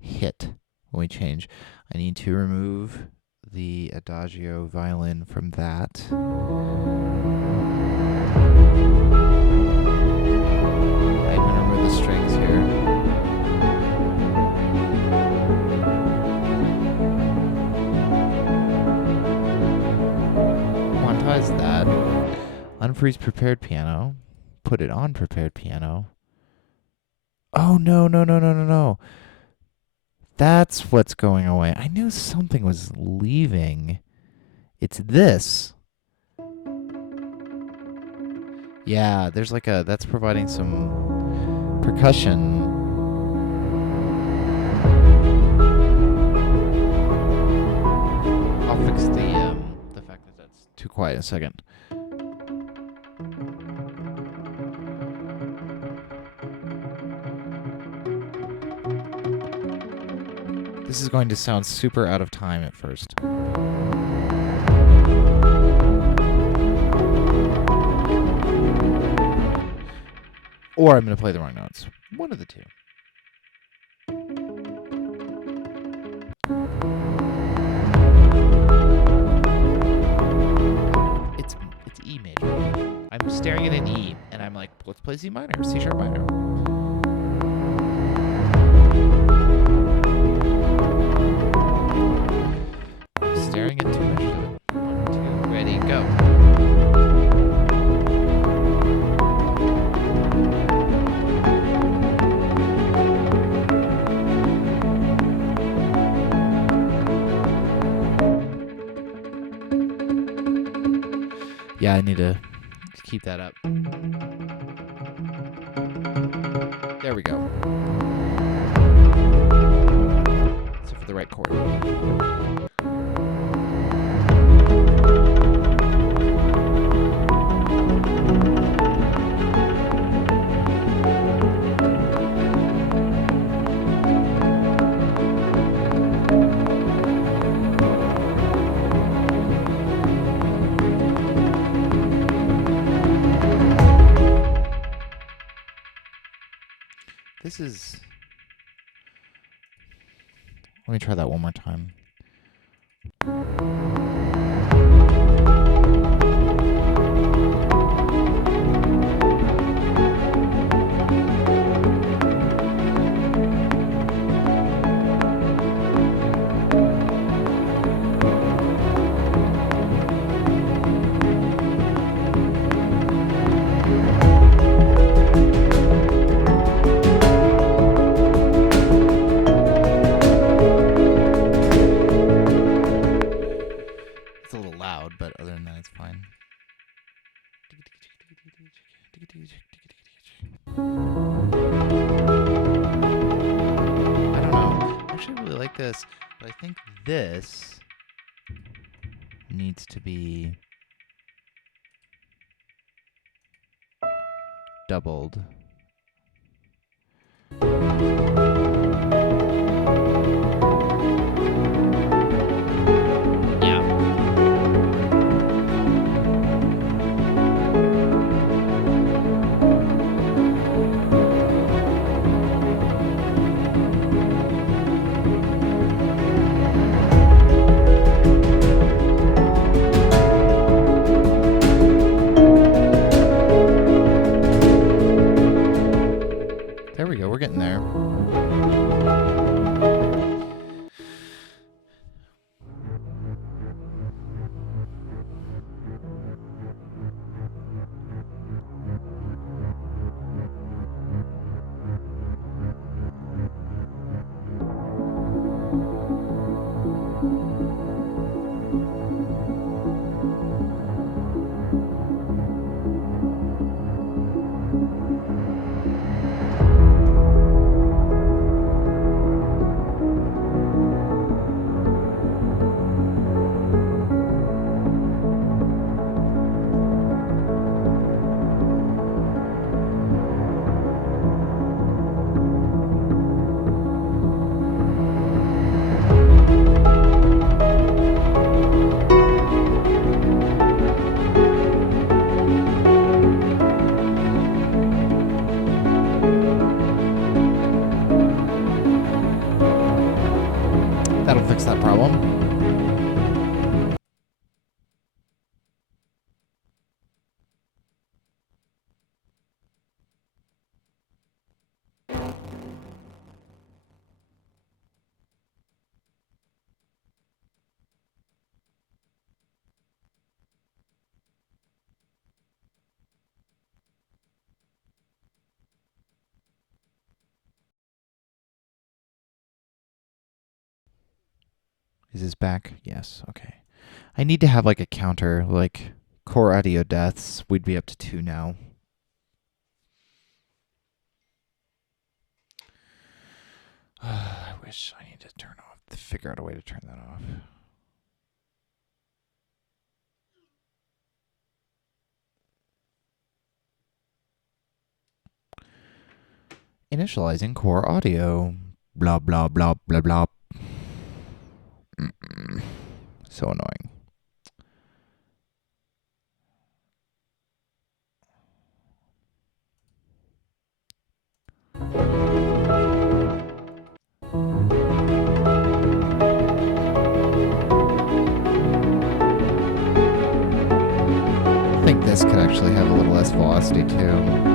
hit when we change. I need to remove the Adagio violin from that. I'm going to remove the strings here. Quantize that. Unfreeze prepared piano. Put it on prepared piano. Oh, no. That's what's going away. I knew something was leaving. It's this. Yeah, there's like that's providing some percussion. I'll fix the fact that that's too quiet in a second. This is going to sound super out of time at first. Or I'm going to play the wrong notes. One of the two. It's E major. I'm staring at an E, and I'm like, let's play C minor, C sharp minor. Staring at too much of it. 1, 2, ready, go. Yeah, I need to keep that up. There we go. So for the right chord. This is... Let me try that one more time. But other than that, it's fine. I don't know. I actually really like this, but I think this needs to be doubled. Is this back? Yes, okay. I need to have like a counter, like core audio deaths. We'd be up to 2 now. I wish I need to figure out a way to turn that off. Initializing core audio. Blah, blah, blah, blah, blah. So annoying. I think this could actually have a little less velocity too.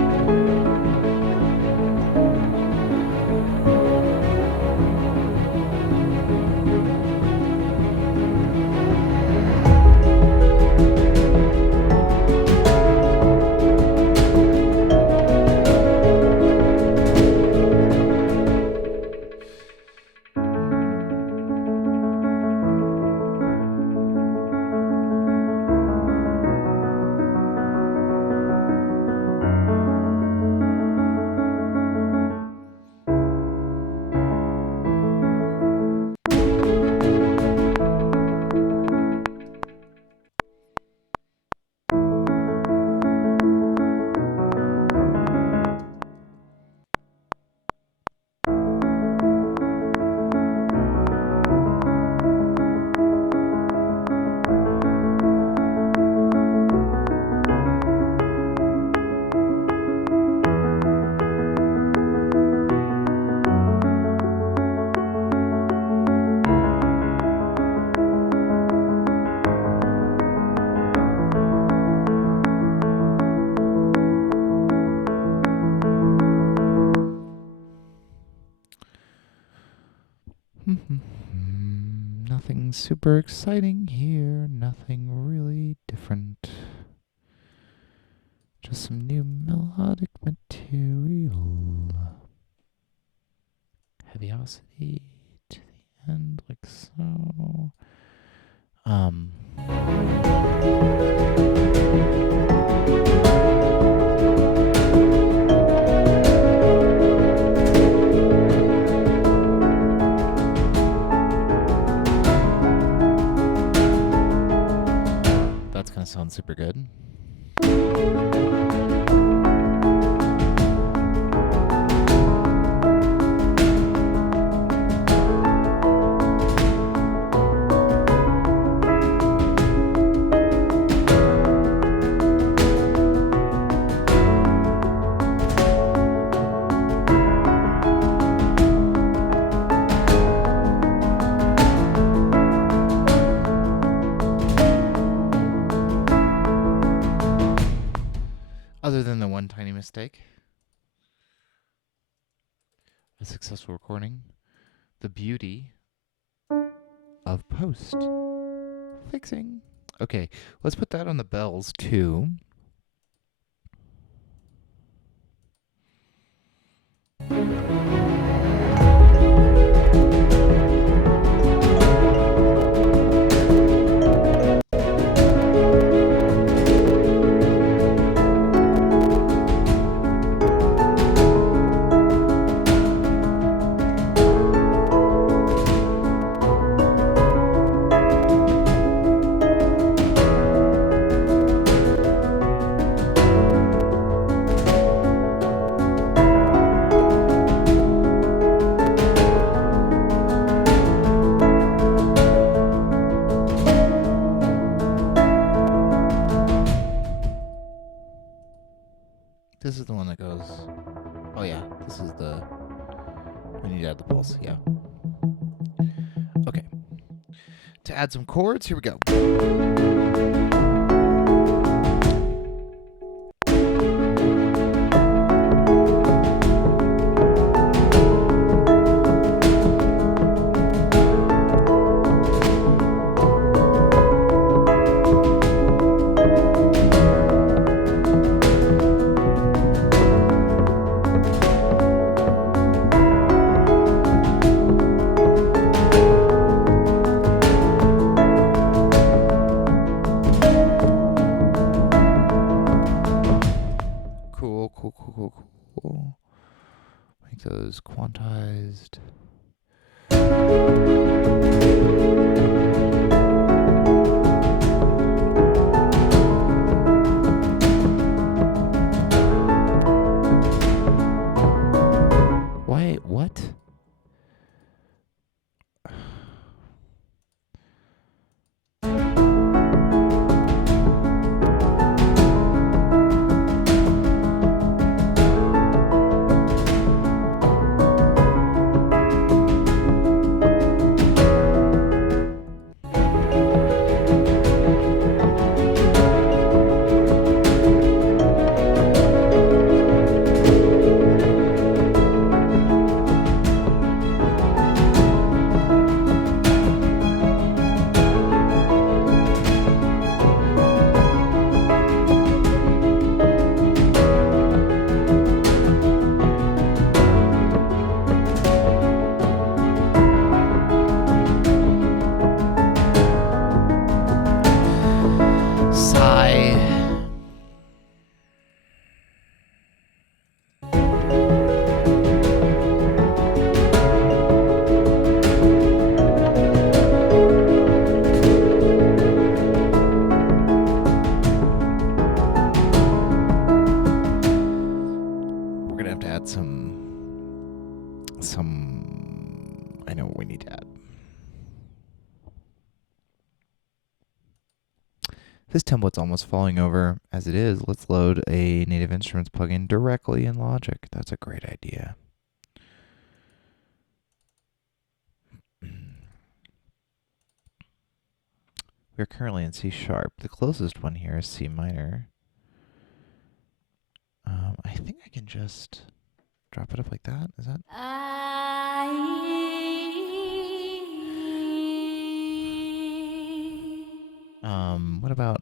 Nothing super exciting here. Nothing really different. Just some new melodic material. Heaviosity to the end, like so. That's gonna sound super good. Other than the one tiny mistake, a successful recording, the beauty of post fixing. Okay, let's put that on the bells too. This is the one that goes. Oh yeah, this is the. We need to add the pulse. Yeah. Okay. To add some chords, here we go. Cool, cool, cool, cool, cool. Make those quantized. Why? What? I know what we need to add. This template's almost falling over. As it is, let's load a Native Instruments plugin directly in Logic. That's a great idea. We're currently in C sharp. The closest one here is C minor. I think I can just drop it up like that. Is that? What about?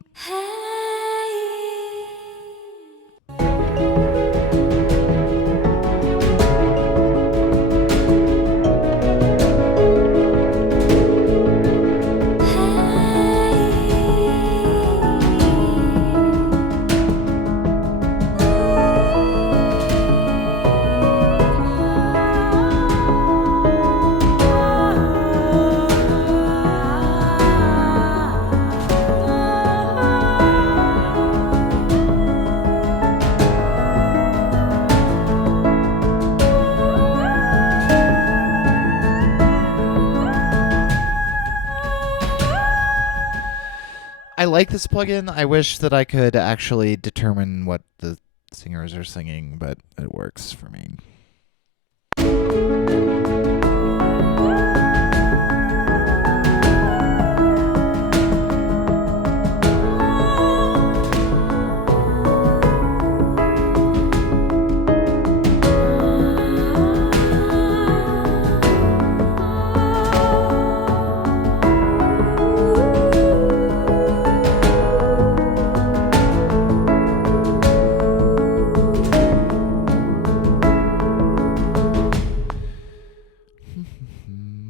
I like this plugin. I wish that I could actually determine what the singers are singing, but it works for me.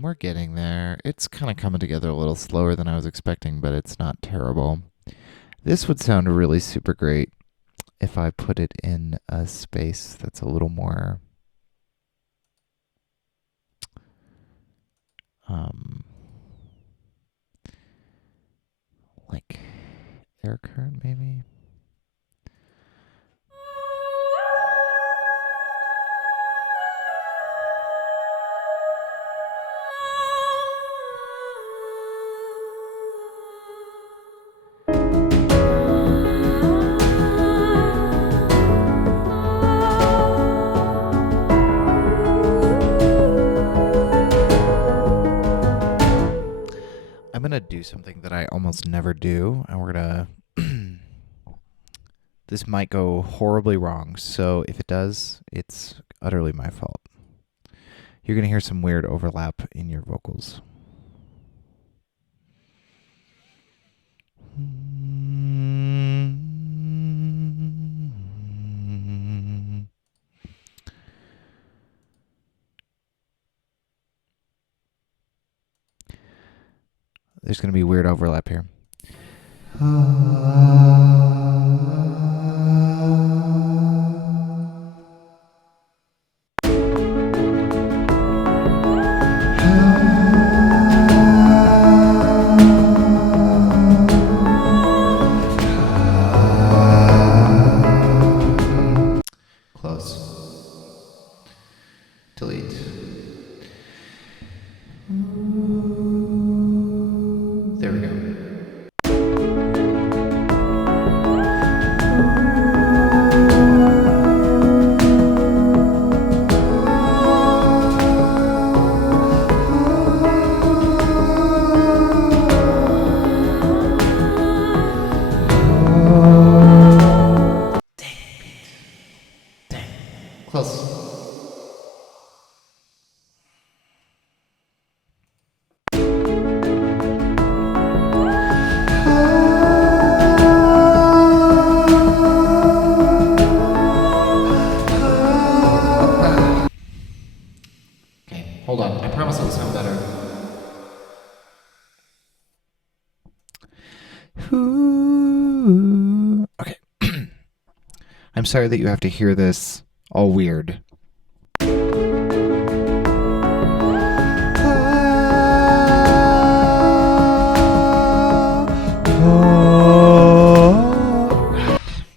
We're getting there. It's kind of coming together a little slower than I was expecting, but it's not terrible. This would sound really super great if I put it in a space that's a little more like air current maybe. I'm going to do something that I almost never do, and we're going to... This might go horribly wrong, so if it does, it's utterly my fault. You're going to hear some weird overlap in your vocals. There's going to be weird overlap here. Close. Okay, hold on. I promise it'll sound better. Okay. I'm sorry that you have to hear this all weird.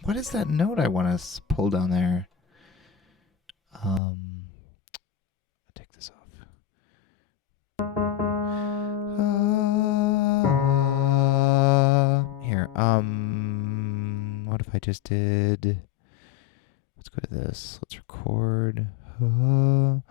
What is that note I want to pull down there? Take this off. Here. What if I just did? Let's go to this. Let's record. No,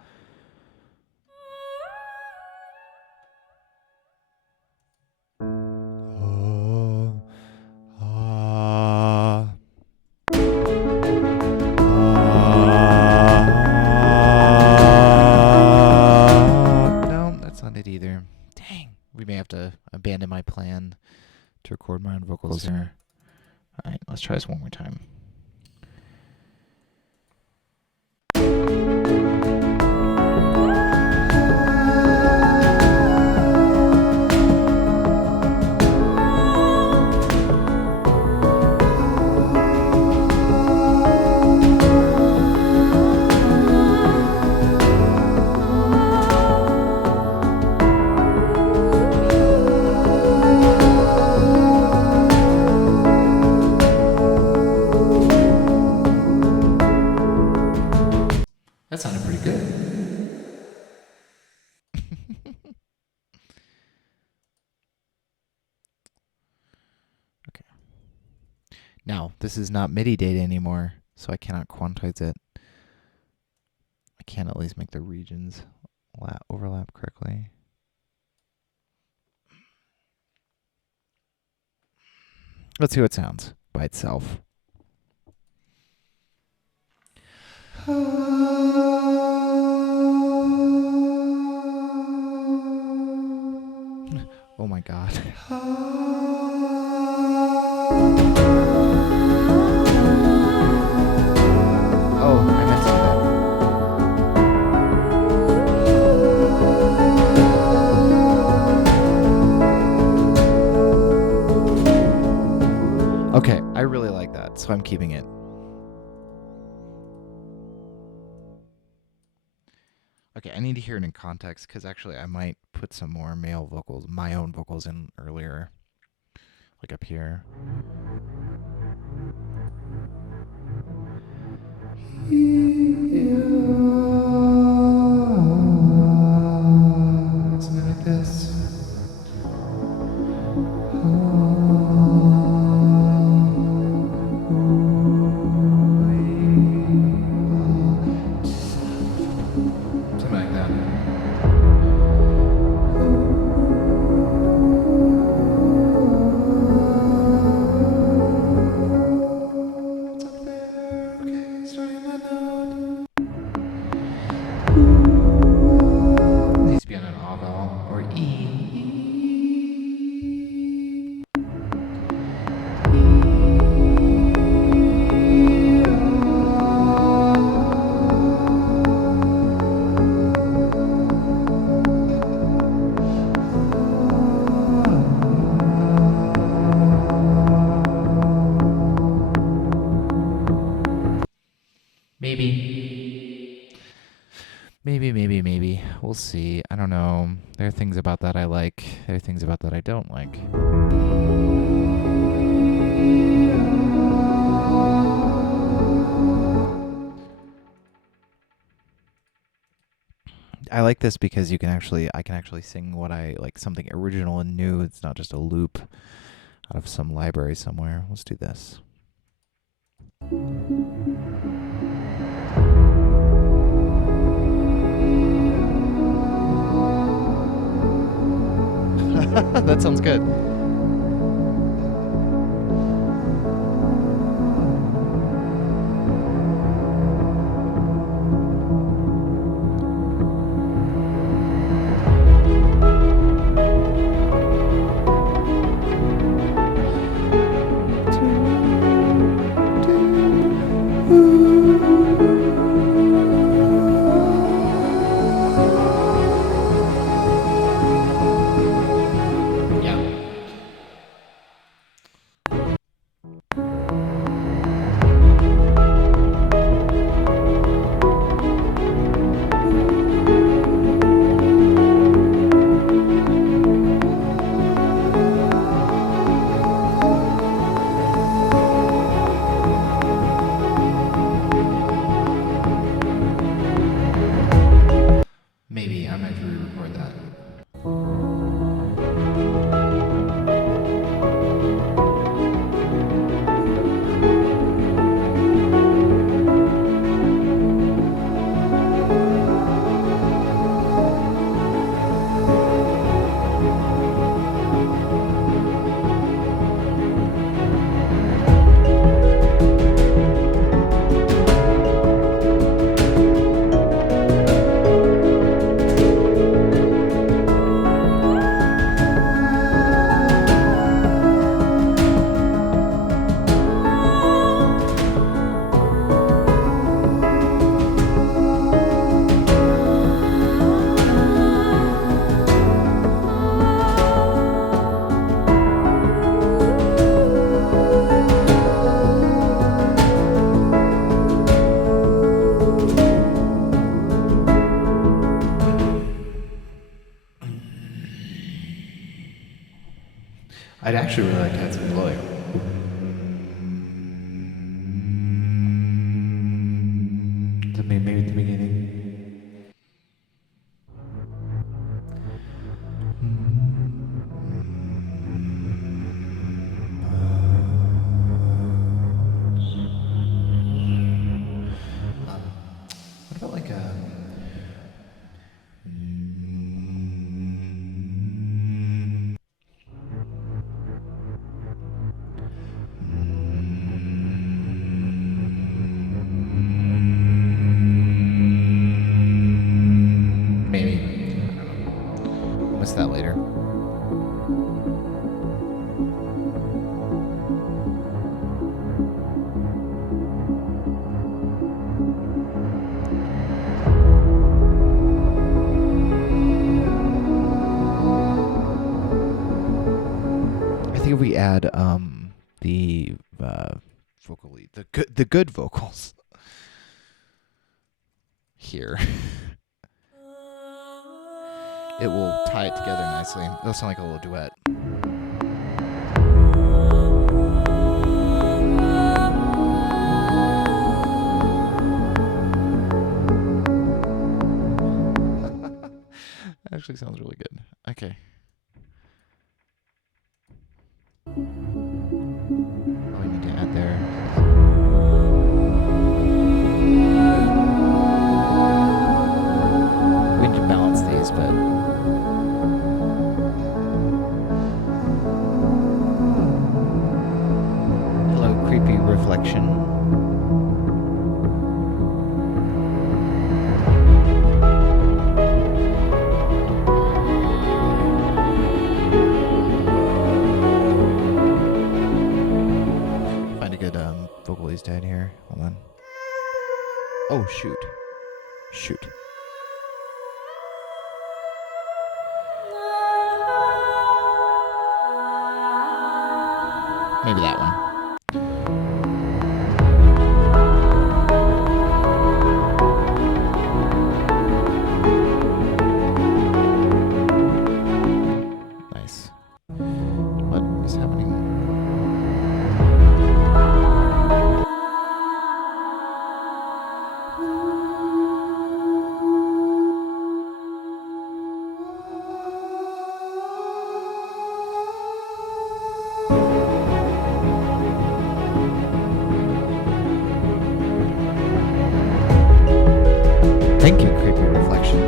that's not it either. Dang. We may have to abandon my plan to record my own vocals here. All right, let's try this one more time. That sounded pretty good. Okay. Now, this is not MIDI data anymore, so I cannot quantize it. I can at least make the regions overlap correctly. Let's see what it sounds by itself. Oh my God. Oh, I meant to do that. Okay, I really like that, so I'm keeping it. Okay, I need to hear it in context because actually I might put some more male vocals, my own vocals in earlier, like up here. Something like this. Maybe. We'll see. I don't know. There are things about that I like. There are things about that I don't like. I like this because I can actually sing what I like, something original and new. It's not just a loop out of some library somewhere. Let's do this. That sounds good. if we add the vocally the good vocals here? It will tie it together nicely. It'll sound like a little duet. Actually sounds really good. Okay. Oh, we need to add there. We need to balance these, but hello, creepy reflection. Vocalist dead here. Hold on. Oh, shoot. Shoot. Maybe that one. Nice. What is happening? Thank you, creepy reflection.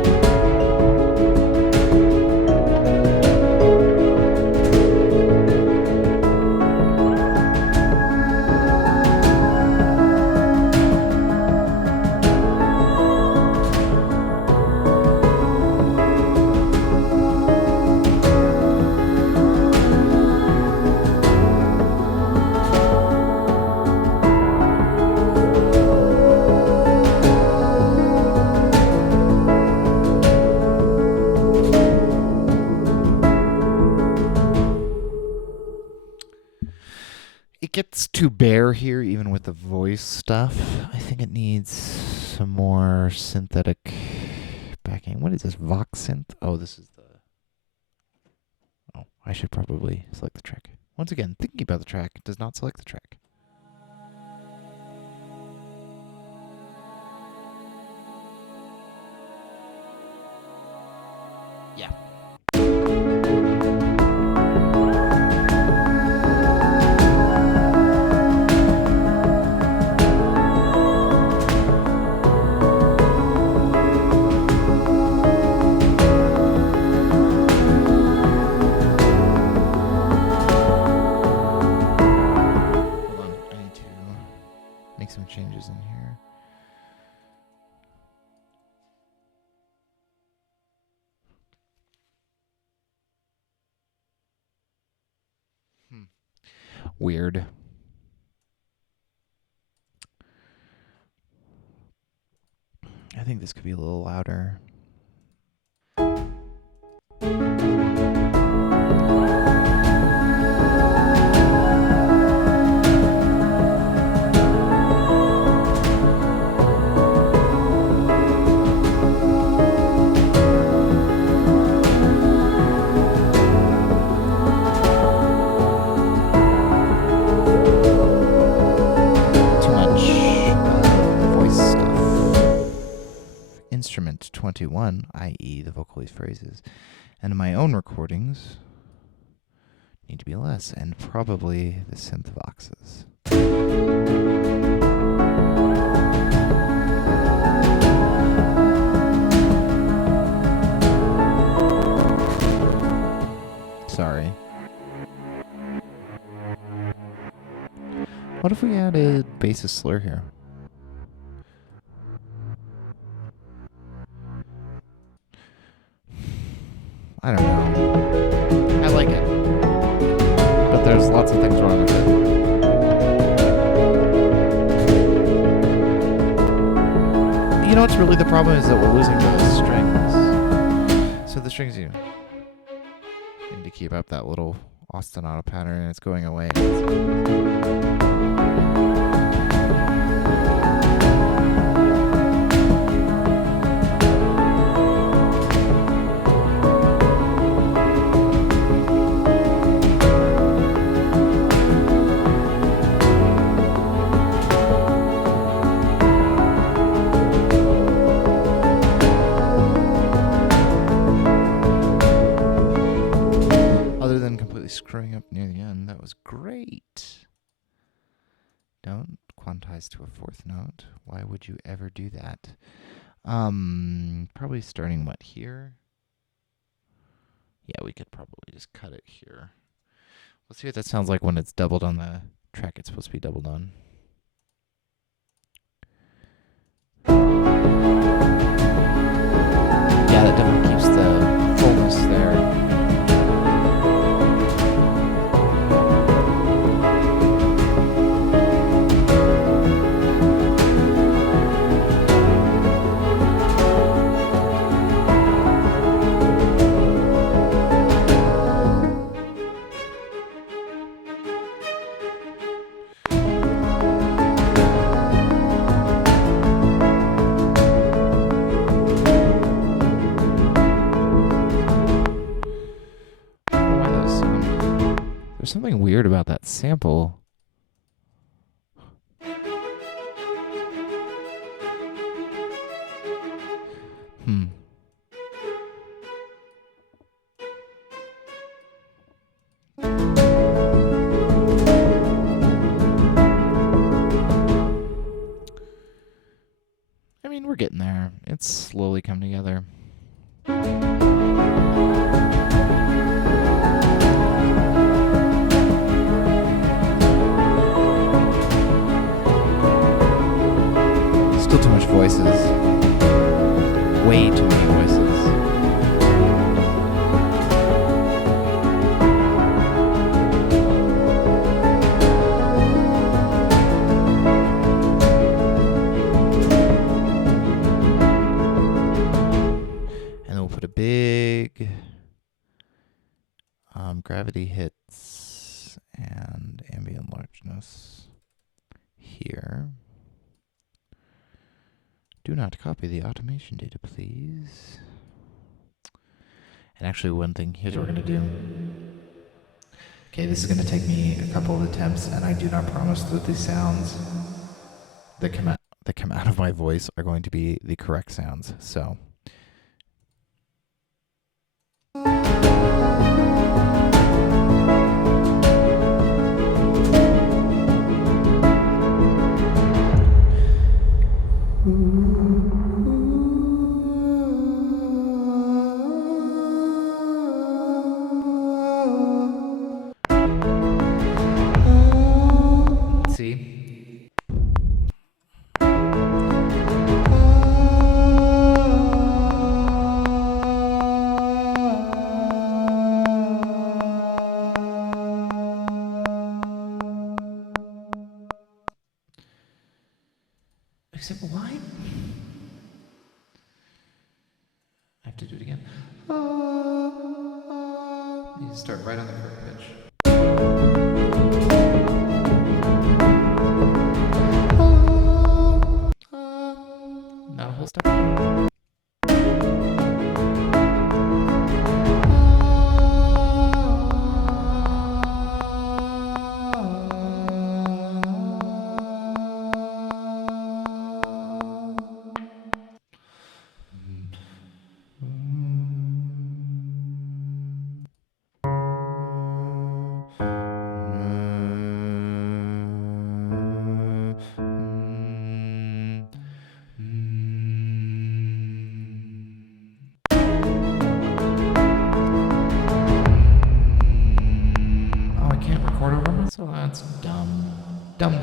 It gets too bare here, even with the voice stuff. I think it needs some more synthetic backing. What is this? Vox synth? Oh, this is the... Oh, I should probably select the track. Once again, thinking about the track does not select the track. Yeah. Some changes in here. Weird. I think this could be a little louder. Instrument 21, i.e. the vocalist phrases, and my own recordings need to be less, and probably the synth voxes. Sorry. What if we added bassist slur here? I don't know. I like it. But there's lots of things wrong with it. You know what's really the problem is that we're losing the strings. So the strings, you need to keep up that little ostinato pattern and it's going away. Screwing up near the end. That was great. Don't quantize to a fourth note. Why would you ever do that? Probably starting what, here? Yeah, we could probably just cut it here. Let's see what that sounds like when it's doubled on the track it's supposed to be doubled on. Yeah, that definitely keeps the fullness there. There's something weird about that sample. I mean, we're getting there. It's slowly coming together. Still too much voices. Way too many voices. And then we'll put a big gravity hits and ambient largeness here. Do not copy the automation data, please. And actually, one thing, here's what we're going to do. Okay, this is going to take me a couple of attempts, and I do not promise that the sounds that come out of my voice are going to be the correct sounds. So. See? Except why? I have to do it again. You need to start right on the correct pitch. Not a whole step. So that's dumb. Dumb.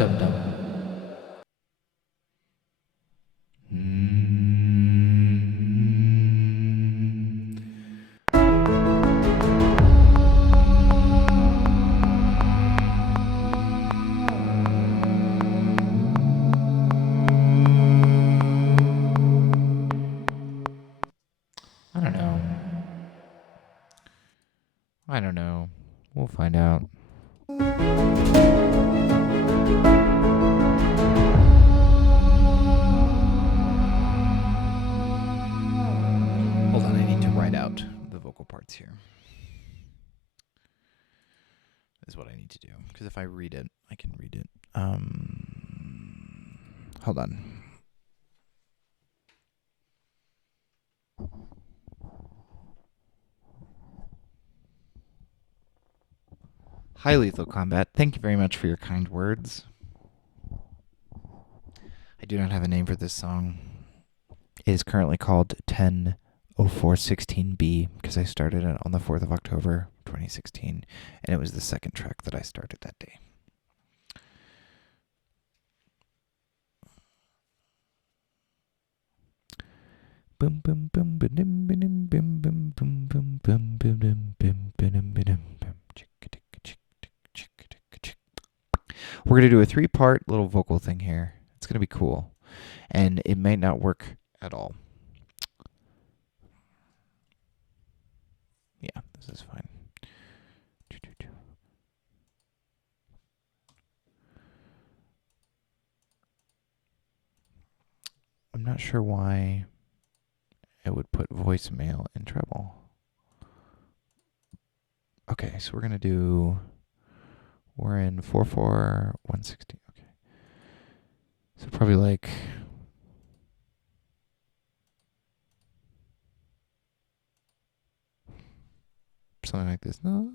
I don't know. We'll find out. Hold on, I need to write out the vocal parts here. Is what I need to do. Because if I read it, I can read it. Hold on. Hi, Lethal Combat. Thank you very much for your kind words. I do not have a name for this song. It is currently called 10:04:16B because I started it on the 4th of October, 2016, and it was the second track that I started that day. Boom boom boom boom boom boom boom boom boom boom boom boom boom boom boom. We're going to do a 3-part little vocal thing here. It's going to be cool. And it may not work at all. Yeah, this is fine. I'm not sure why it would put voicemail in treble. Okay, so we're going to do... We're in 4/4/160. Okay. So probably like... something like this. I'll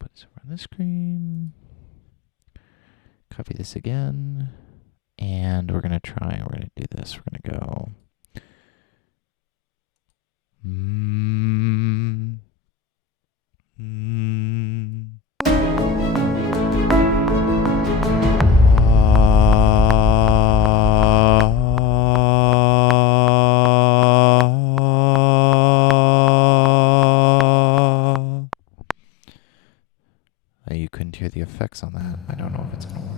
put this over on the screen. Copy this again. And we're going to try, we're going to do this. We're going to go... You couldn't hear the effects on that. I don't know if it's going to work.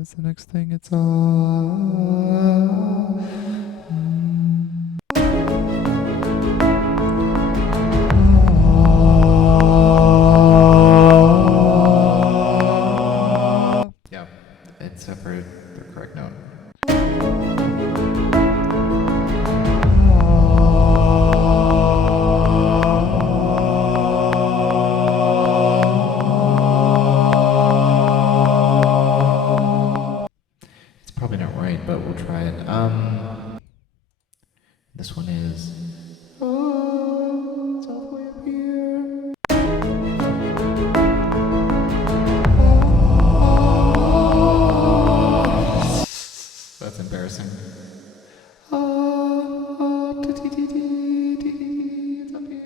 It's the next thing. It's yeah, except for the correct note. It's probably not right, but we'll try it. This one is... it's all the way up here. That's embarrassing. It's up here.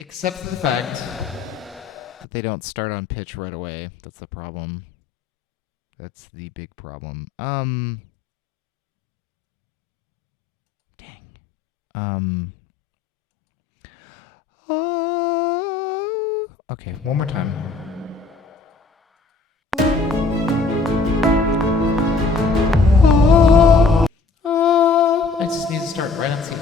Except for the fact that they don't start on pitch right away. That's the problem. That's the big problem. Dang. Okay, one more time. I just need to start right on C.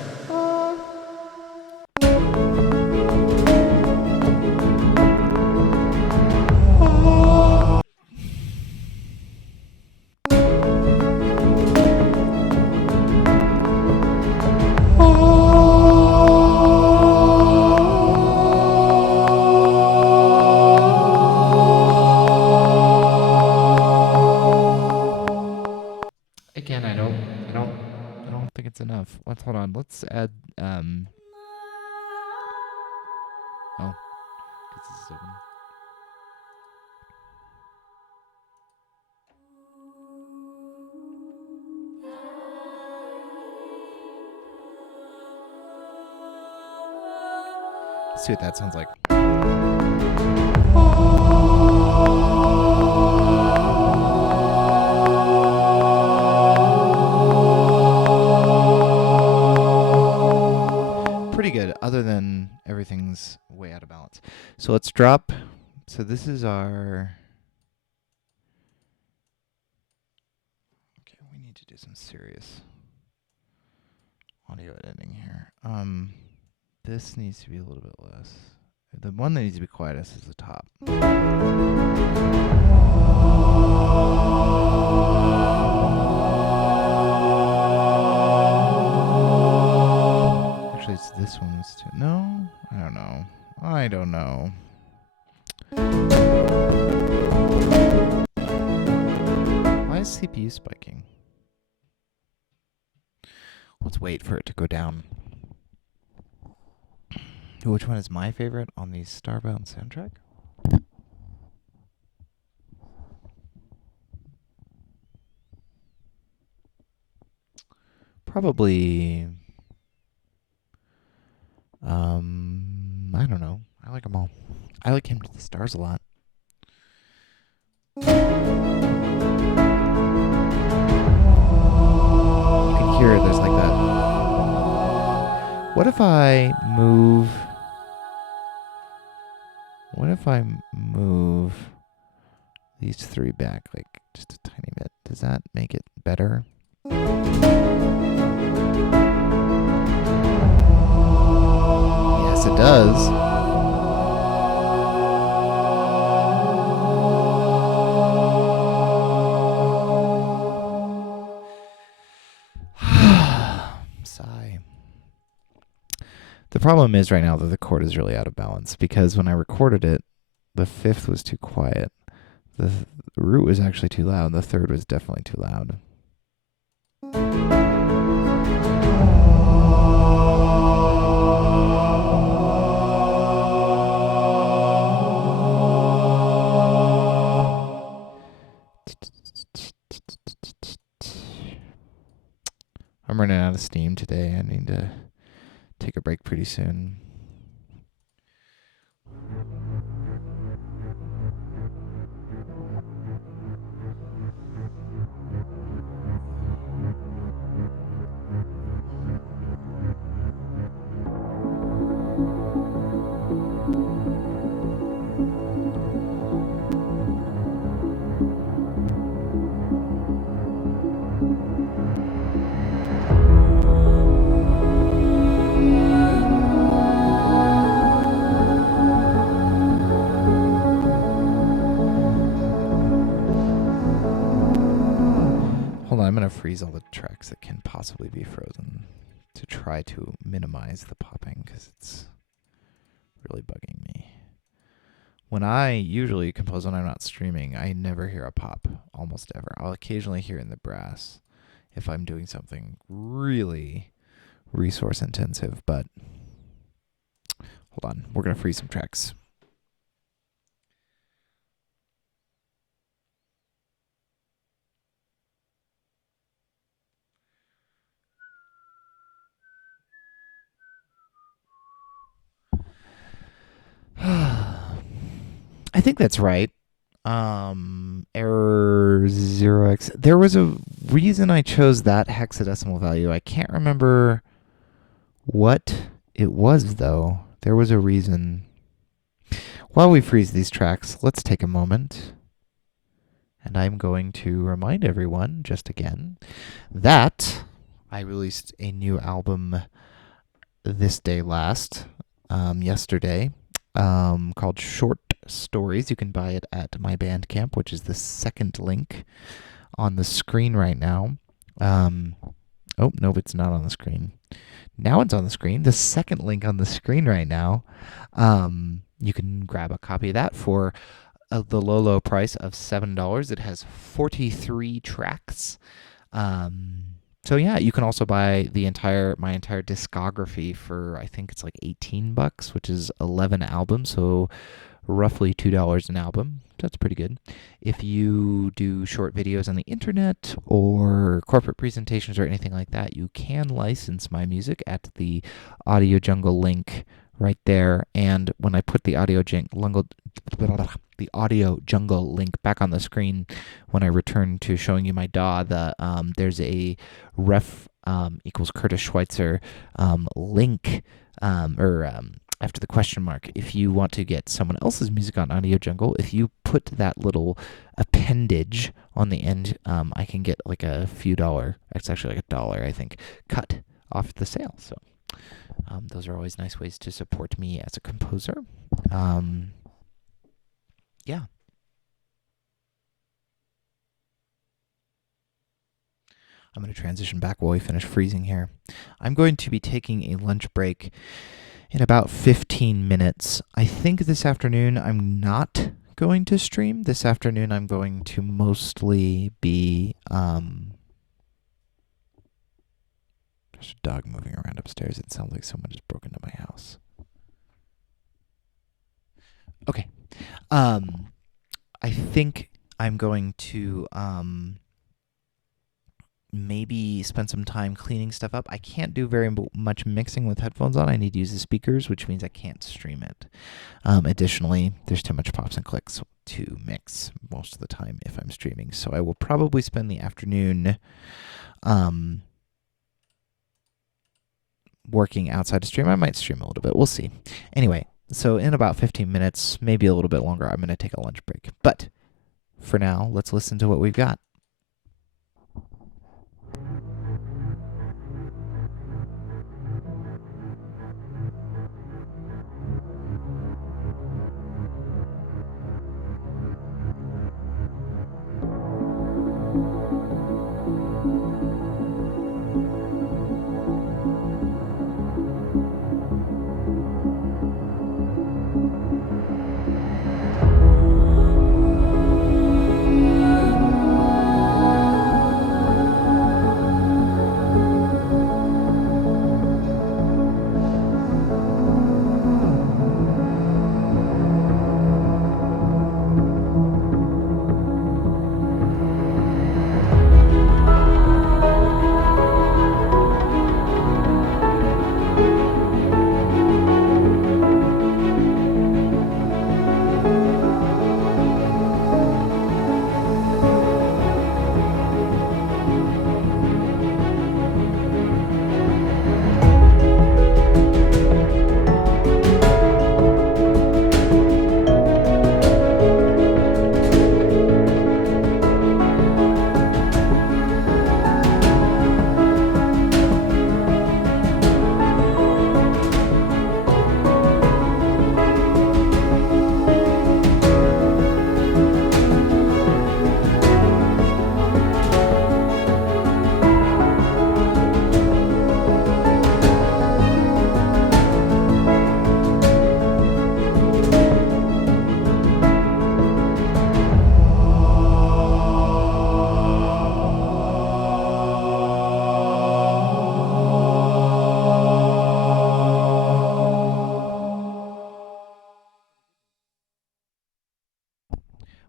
Again, I don't think it's enough. Hold on. Let's add oh, this is open. Let's see what that sounds like. Pretty good, other than everything's way out of balance. So let's drop. So this is our... Okay, we need to do some serious audio editing here. This needs to be a little bit less. The one that needs to be quietest is the top. Actually, it's this one's too. No, I don't know. I don't know. Why is CPU spiking? Let's wait for it to go down. Which one is my favorite on the Starbound soundtrack? Probably... I don't know. I like them all. I like Hymn to the Stars a lot. You can hear there's like that. What if I move... What if I move these three back like just a tiny bit? Does that make it better? Yes, it does. Sigh. The problem is right now that the chord is really out of balance because when I recorded it, the fifth was too quiet. The root was actually too loud. The third was definitely too loud. I'm running out of steam today. I need to take a break pretty soon. I'm going to freeze all the tracks that can possibly be frozen to try to minimize the popping because it's really bugging me. When I usually compose when I'm not streaming, I never hear a pop, almost ever. I'll occasionally hear it in the brass if I'm doing something really resource intensive, but hold on, we're going to freeze some tracks. I think that's right. Error 0x. There was a reason I chose that hexadecimal value. I can't remember what it was, though. There was a reason. While we freeze these tracks, let's take a moment. And I'm going to remind everyone, just again, that I released a new album this day last, yesterday, called Short Stories. You can buy it at my Bandcamp, which is the second link on the screen right now. Oh, no, it's not on the screen. Now it's on the screen. The second link on the screen right now. You can grab a copy of that for the low price of $7. It has 43 tracks. So yeah, you can also buy my entire discography for, I think it's like $18, which is 11 albums, so roughly $2 an album. That's pretty good. If you do short videos on the internet or corporate presentations or anything like that, you can license my music at the Audio Jungle link right there. And when I put the audio jungle link back on the screen, when I return to showing you my DAW, there's a ref equals Curtis Schweitzer link after the question mark. If you want to get someone else's music on Audio Jungle, if you put that little appendage on the end, I can get like a few dollar, it's actually like $1, I think, cut off the sale. So those are always nice ways to support me as a composer. Yeah. I'm going to transition back while we finish freezing here. I'm going to be taking a lunch break in about 15 minutes. I think this afternoon I'm not going to stream. This afternoon I'm going to mostly be... there's a dog moving around upstairs. It sounds like someone just broke into my house. Okay. I think I'm going to... maybe spend some time cleaning stuff up. I can't do very much mixing with headphones on. I need to use the speakers, which means I can't stream it. Additionally, there's too much pops and clicks to mix most of the time if I'm streaming. So I will probably spend the afternoon working outside to stream. I might stream a little bit. We'll see. Anyway, so in about 15 minutes, maybe a little bit longer, I'm going to take a lunch break. But for now, let's listen to what we've got.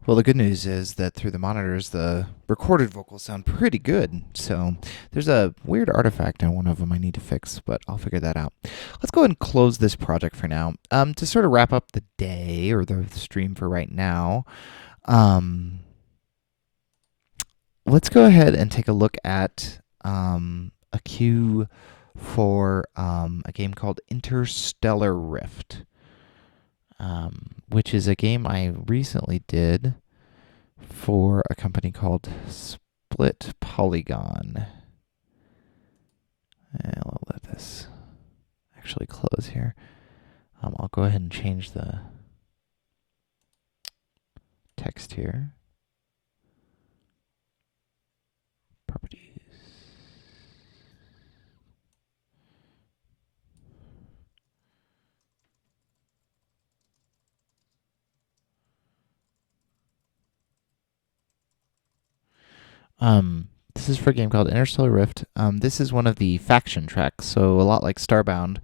Well, the good news is that through the monitors, the recorded vocals sound pretty good. So there's a weird artifact in one of them I need to fix, but I'll figure that out. Let's go ahead and close this project for now. To sort of wrap up the day or the stream for right now, let's go ahead and take a look at a cue for a game called Interstellar Rift. Which is a game I recently did for a company called Split Polygon. And I'll let this actually close here. I'll go ahead and change the text here. Properties. This is for a game called Interstellar Rift. This is one of the faction tracks, so a lot like Starbound.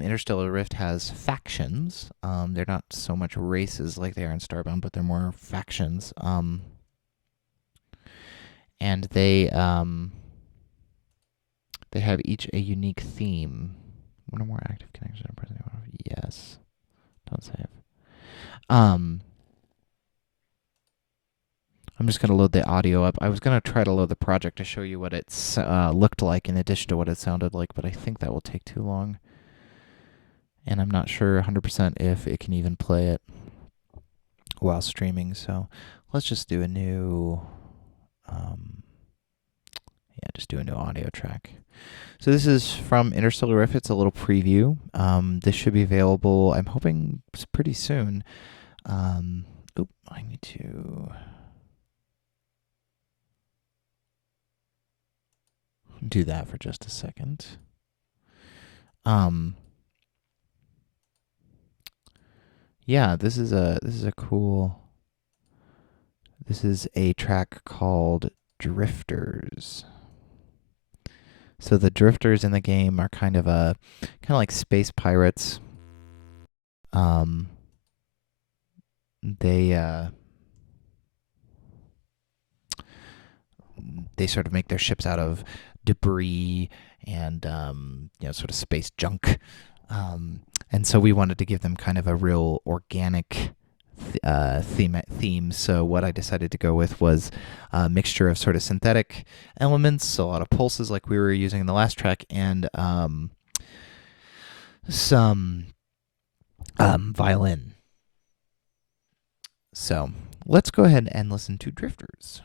Interstellar Rift has factions. They're not so much races like they are in Starbound, but they're more factions. And they have each a unique theme. One or more active connections are present. Yes. Don't save. I'm just going to load the audio up. I was going to try to load the project to show you what it looked like in addition to what it sounded like, but I think that will take too long. And I'm not sure 100% if it can even play it while streaming. So let's just do a new, just do a new audio track. So this is from Interstellar Rift. It's a little preview. This should be available, I'm hoping, pretty soon. I need to do that for just a second. Yeah, this is a cool. This is a track called Drifters. So the drifters in the game are kind of like space pirates. They sort of make their ships out of debris and sort of space junk. And so we wanted to give them kind of a real organic theme. So what I decided to go with was a mixture of sort of synthetic elements, so a lot of pulses like we were using in the last track, and some violin. So let's go ahead and listen to Drifters.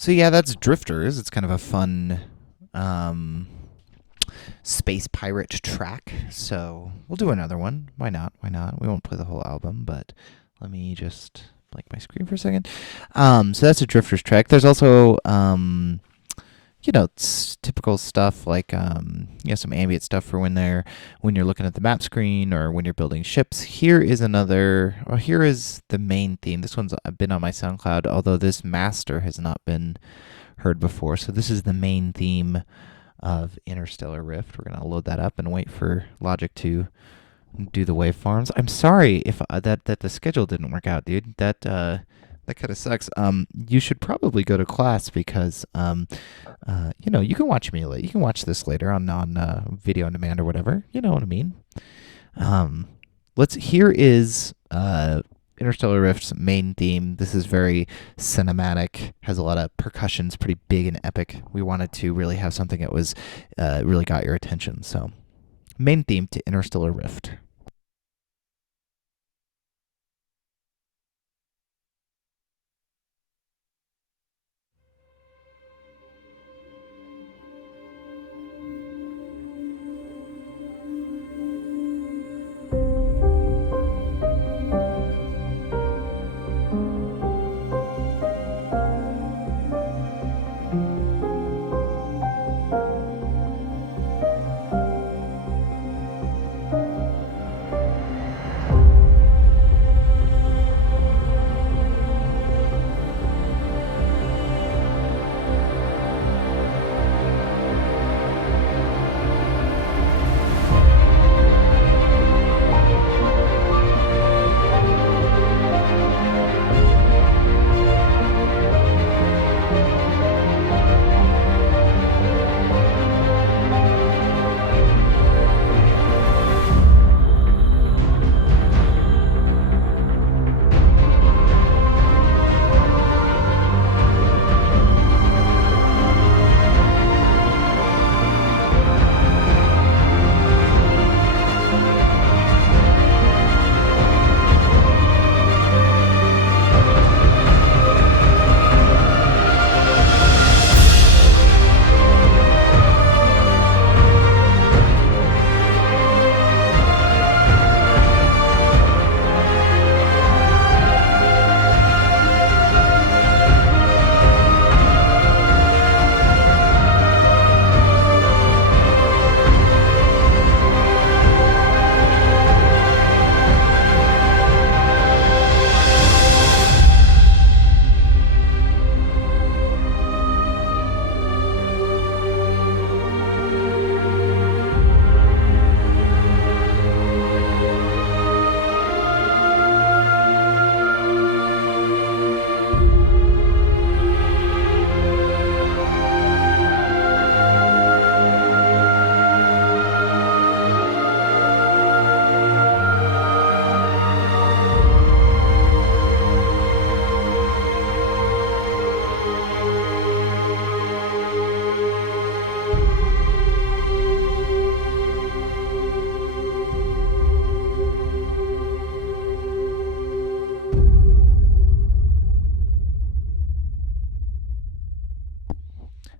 So yeah, that's Drifters. It's kind of a fun space pirate track. So we'll do another one. Why not? Why not? We won't play the whole album, but let me just blank my screen for a second. So that's a Drifters track. There's also typical stuff like some ambient stuff for when you're looking at the map screen or when you're building ships. Here is the main theme. This one's been on my SoundCloud, although this master has not been heard before. So this is the main theme of Interstellar Rift. We're gonna load that up and wait for Logic to do the waveforms. I'm sorry if that the schedule didn't work out, dude. That kind of sucks. You should probably go to class because you can watch me later. You can watch this later on video on demand or whatever. You know what I mean. Here is Interstellar Rift's main theme. This is very cinematic, has a lot of percussions, pretty big and epic. We wanted to really have something that was really got your attention. So, main theme to Interstellar Rift.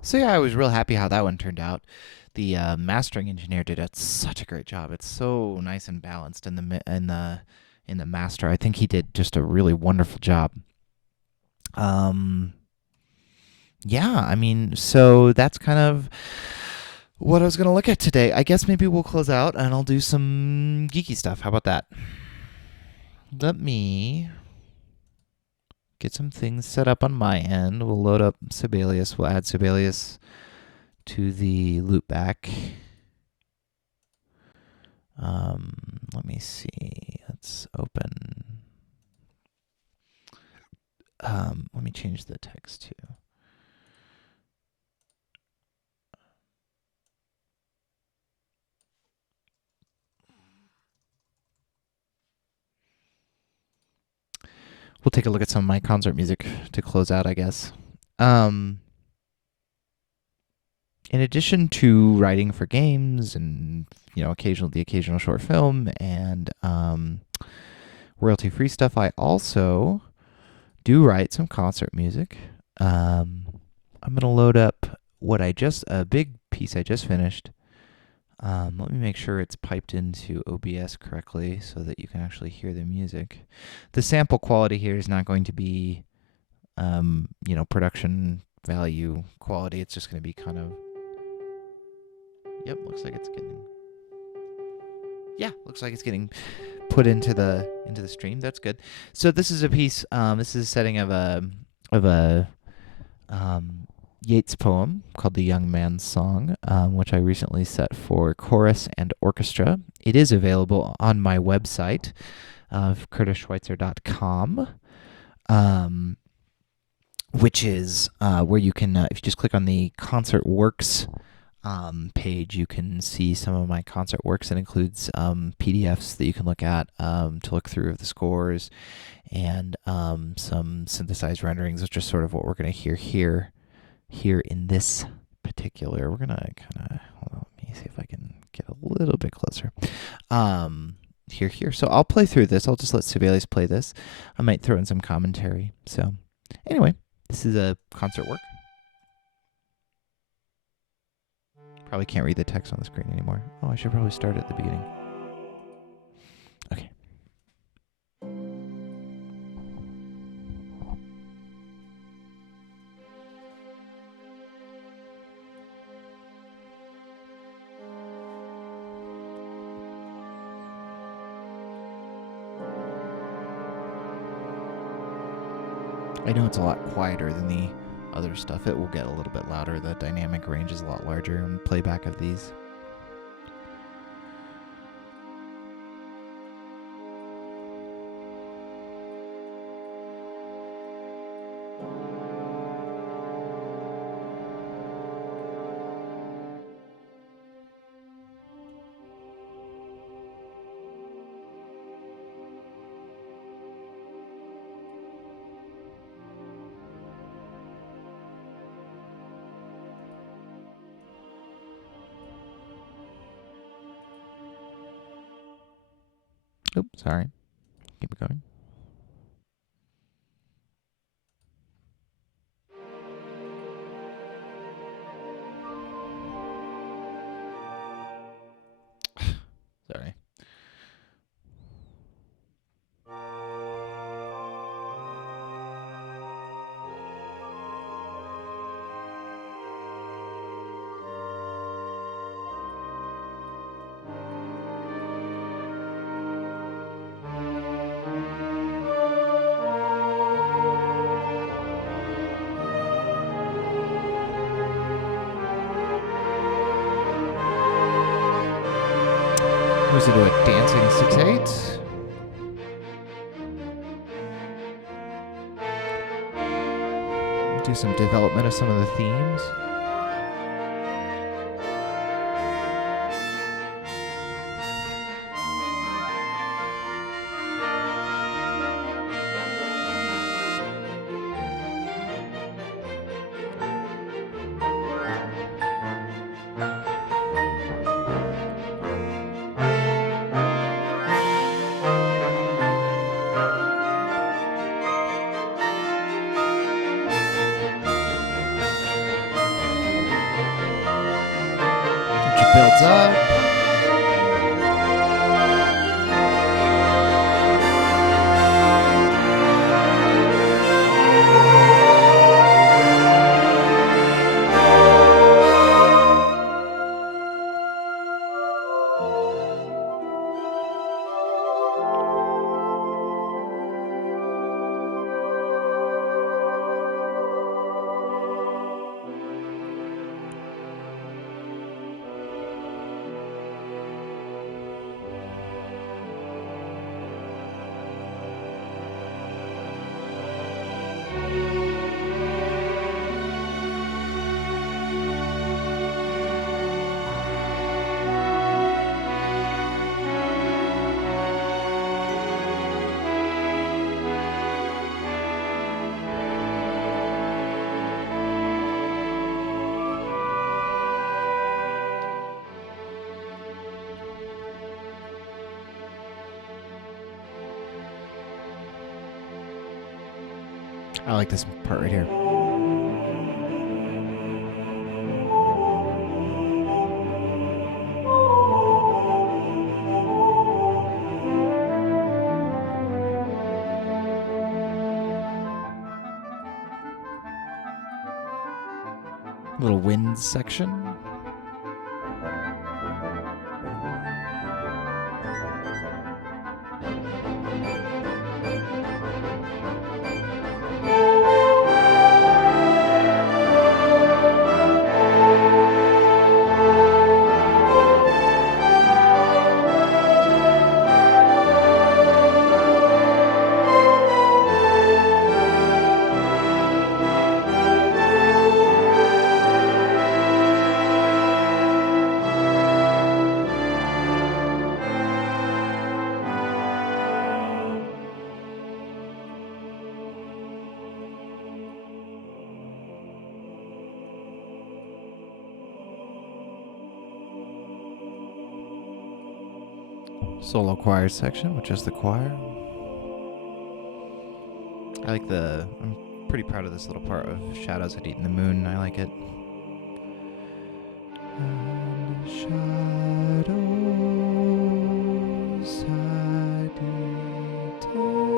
So yeah, I was real happy how that one turned out. The mastering engineer did such a great job. It's so nice and balanced in the master. I think he did just a really wonderful job. Yeah, I mean, so that's kind of what I was gonna look at today. I guess maybe we'll close out and I'll do some geeky stuff. How about that? Let me get some things set up on my end. We'll load up Sibelius. We'll add Sibelius to the loopback. Let me see. Let's open. Let me change the text too. We'll take a look at some of my concert music to close out, I guess. In addition to writing for games and the occasional short film and royalty-free stuff, I also do write some concert music. I'm gonna load up a big piece I just finished Let me make sure it's piped into OBS correctly so that you can actually hear the music. The sample quality here is not going to be, production value quality. It's just going to be kind of, looks like it's getting put into the stream. That's good. So this is a piece. This is a setting of a Yeats poem called "The Young Man's Song," which I recently set for chorus and orchestra. It is available on my website of curtisschweitzer.com, which is where you can, if you just click on the concert works page, you can see some of my concert works. It includes PDFs that you can look at to look through of the scores, and some synthesized renderings, which is sort of what we're going to hear here in this particular. We're going to kind of, hold on, let me see if I can get a little bit closer. Here. So I'll play through this. I'll just let Sibelius play this. I might throw in some commentary. So anyway, this is a concert work. Probably can't read the text on the screen anymore. Oh, I should probably start at the beginning. Okay. I know it's a lot quieter than the other stuff. It will get a little bit louder. The dynamic range is a lot larger in playback of these. Oops, sorry. Keep it going. Sorry. Moves into a dancing 6/8. Do some development of some of the themes. Builds up. I like this part right here. Little wind section. Solo choir section, which is the choir. I'm pretty proud of this little part of Shadows Had Eaten the Moon. I like it. And shadows had eaten the moon.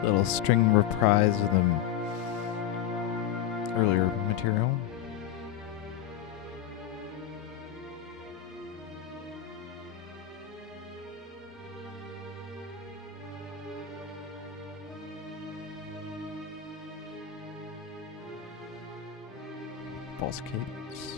Little string reprise of the earlier material. False cadence.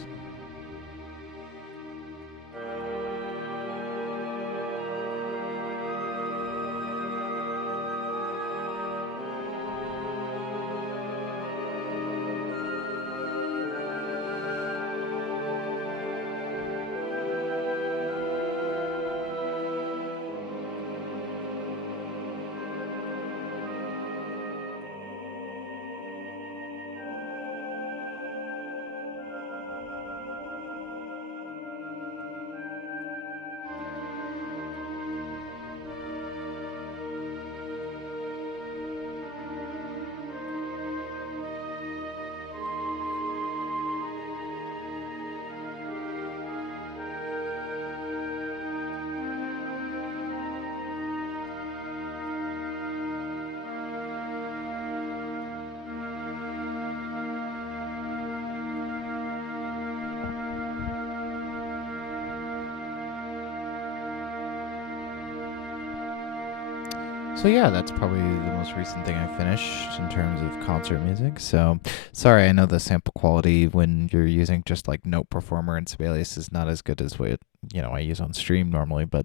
So yeah, that's probably the most recent thing I finished in terms of concert music. So sorry, I know the sample quality when you're using just like Note Performer and Sibelius is not as good as what I use on stream normally, but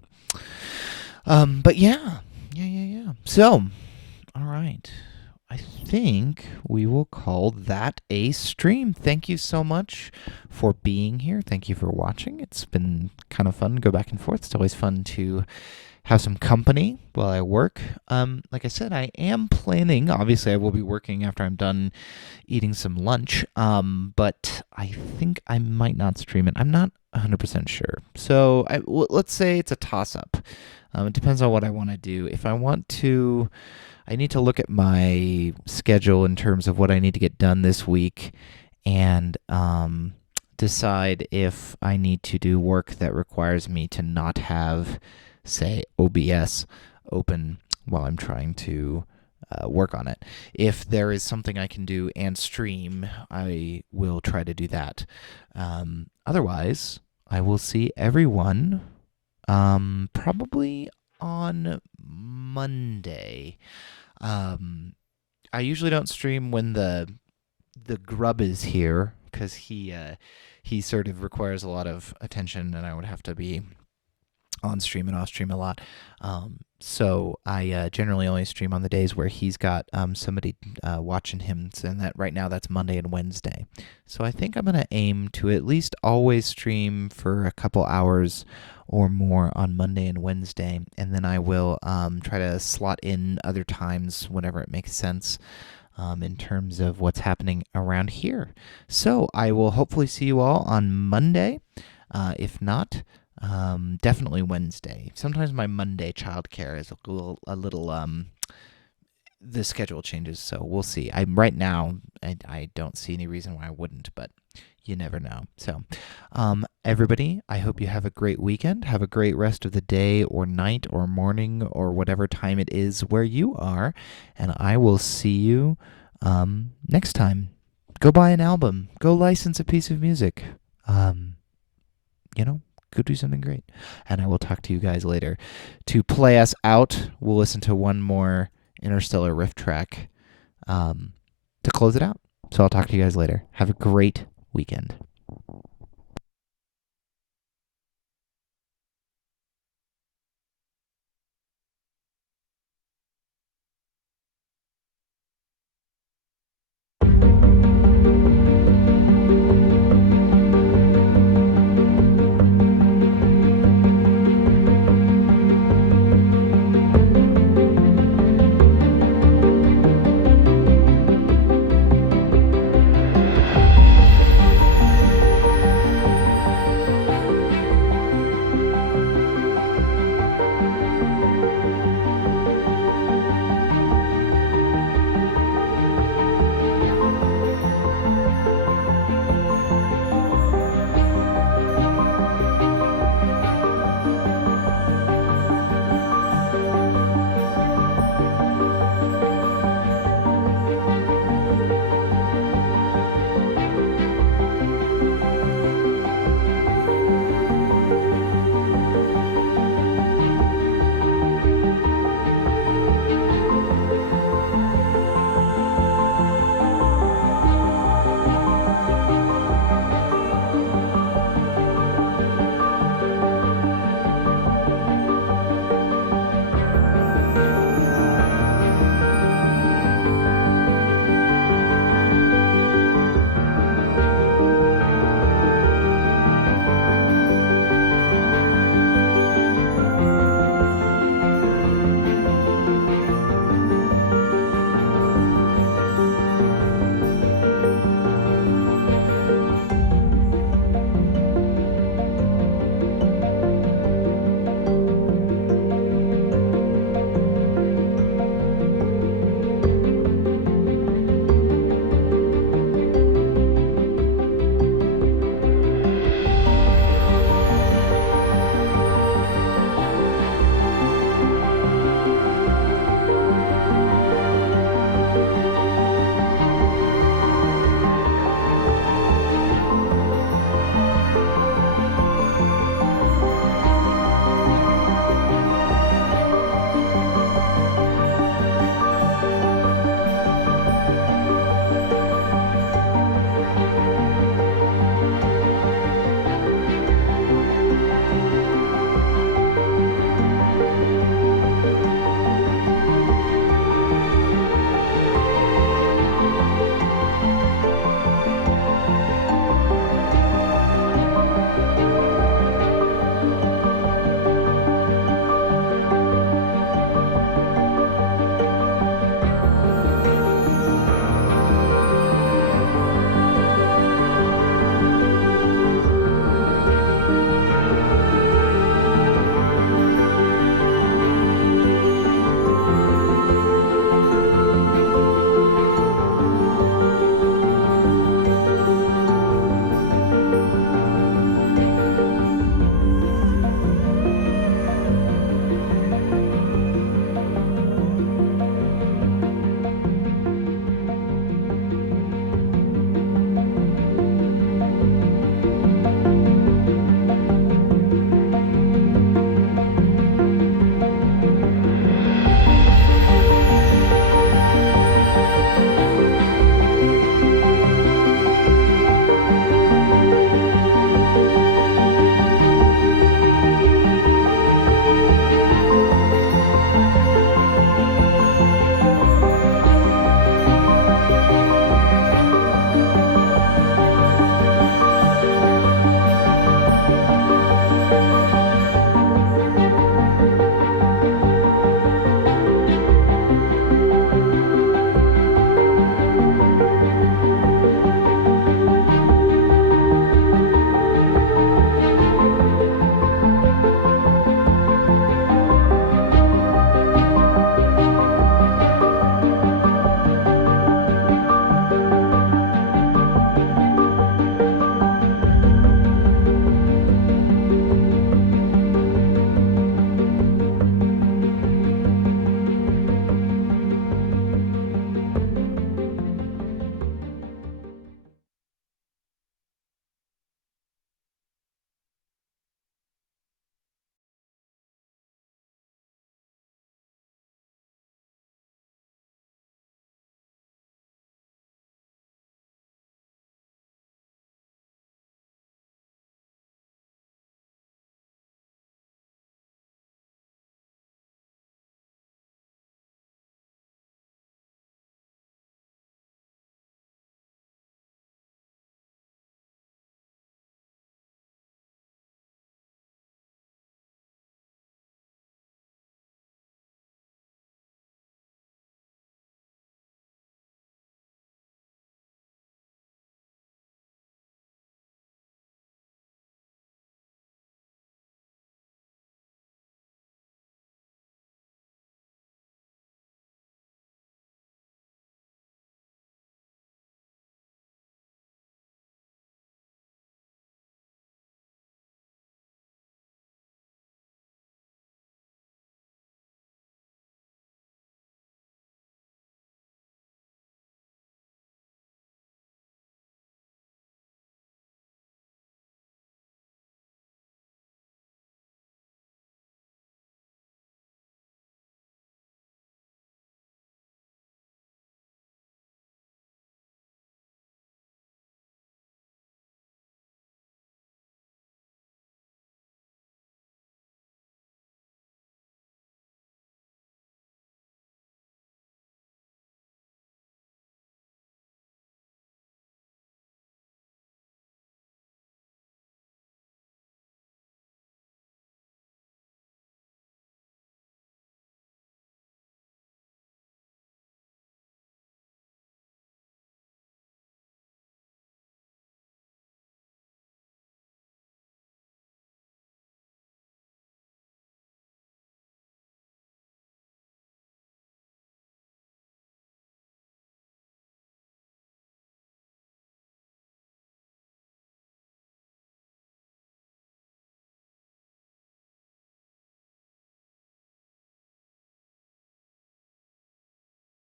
yeah. So, all right. I think we will call that a stream. Thank you so much for being here. Thank you for watching. It's been kind of fun to go back and forth. It's always fun to have some company while I work. Like I said, I am planning, obviously I will be working after I'm done eating some lunch, but I think I might not stream it. I'm not 100% sure. So let's say it's a toss-up. It depends on what I want to do. If I want to, I need to look at my schedule in terms of what I need to get done this week and decide if I need to do work that requires me to not have, say, OBS open while I'm trying to work on it. If there is something I can do and stream, I will try to do that. Otherwise, I will see everyone Probably on Monday. Um, I usually don't stream when the grub is here because he sort of requires a lot of attention, and I would have to be on stream and off stream a lot. So I generally only stream on the days where he's got somebody watching him, and that right now that's Monday and Wednesday. So I think I'm gonna aim to at least always stream for a couple hours or more on Monday and Wednesday, and then I will try to slot in other times whenever it makes sense. In terms of what's happening around here. So I will hopefully see you all on Monday. If not, definitely Wednesday. Sometimes my Monday childcare is a little the schedule changes, so we'll see. Right now, I don't see any reason why I wouldn't, but you never know. So, everybody, I hope you have a great weekend. Have a great rest of the day or night or morning or whatever time it is where you are, and I will see you next time. Go buy an album. Go license a piece of music. You know, go do something great. And I will talk to you guys later. To play us out, we'll listen to one more Interstellar riff track to close it out. So I'll talk to you guys later. Have a great weekend.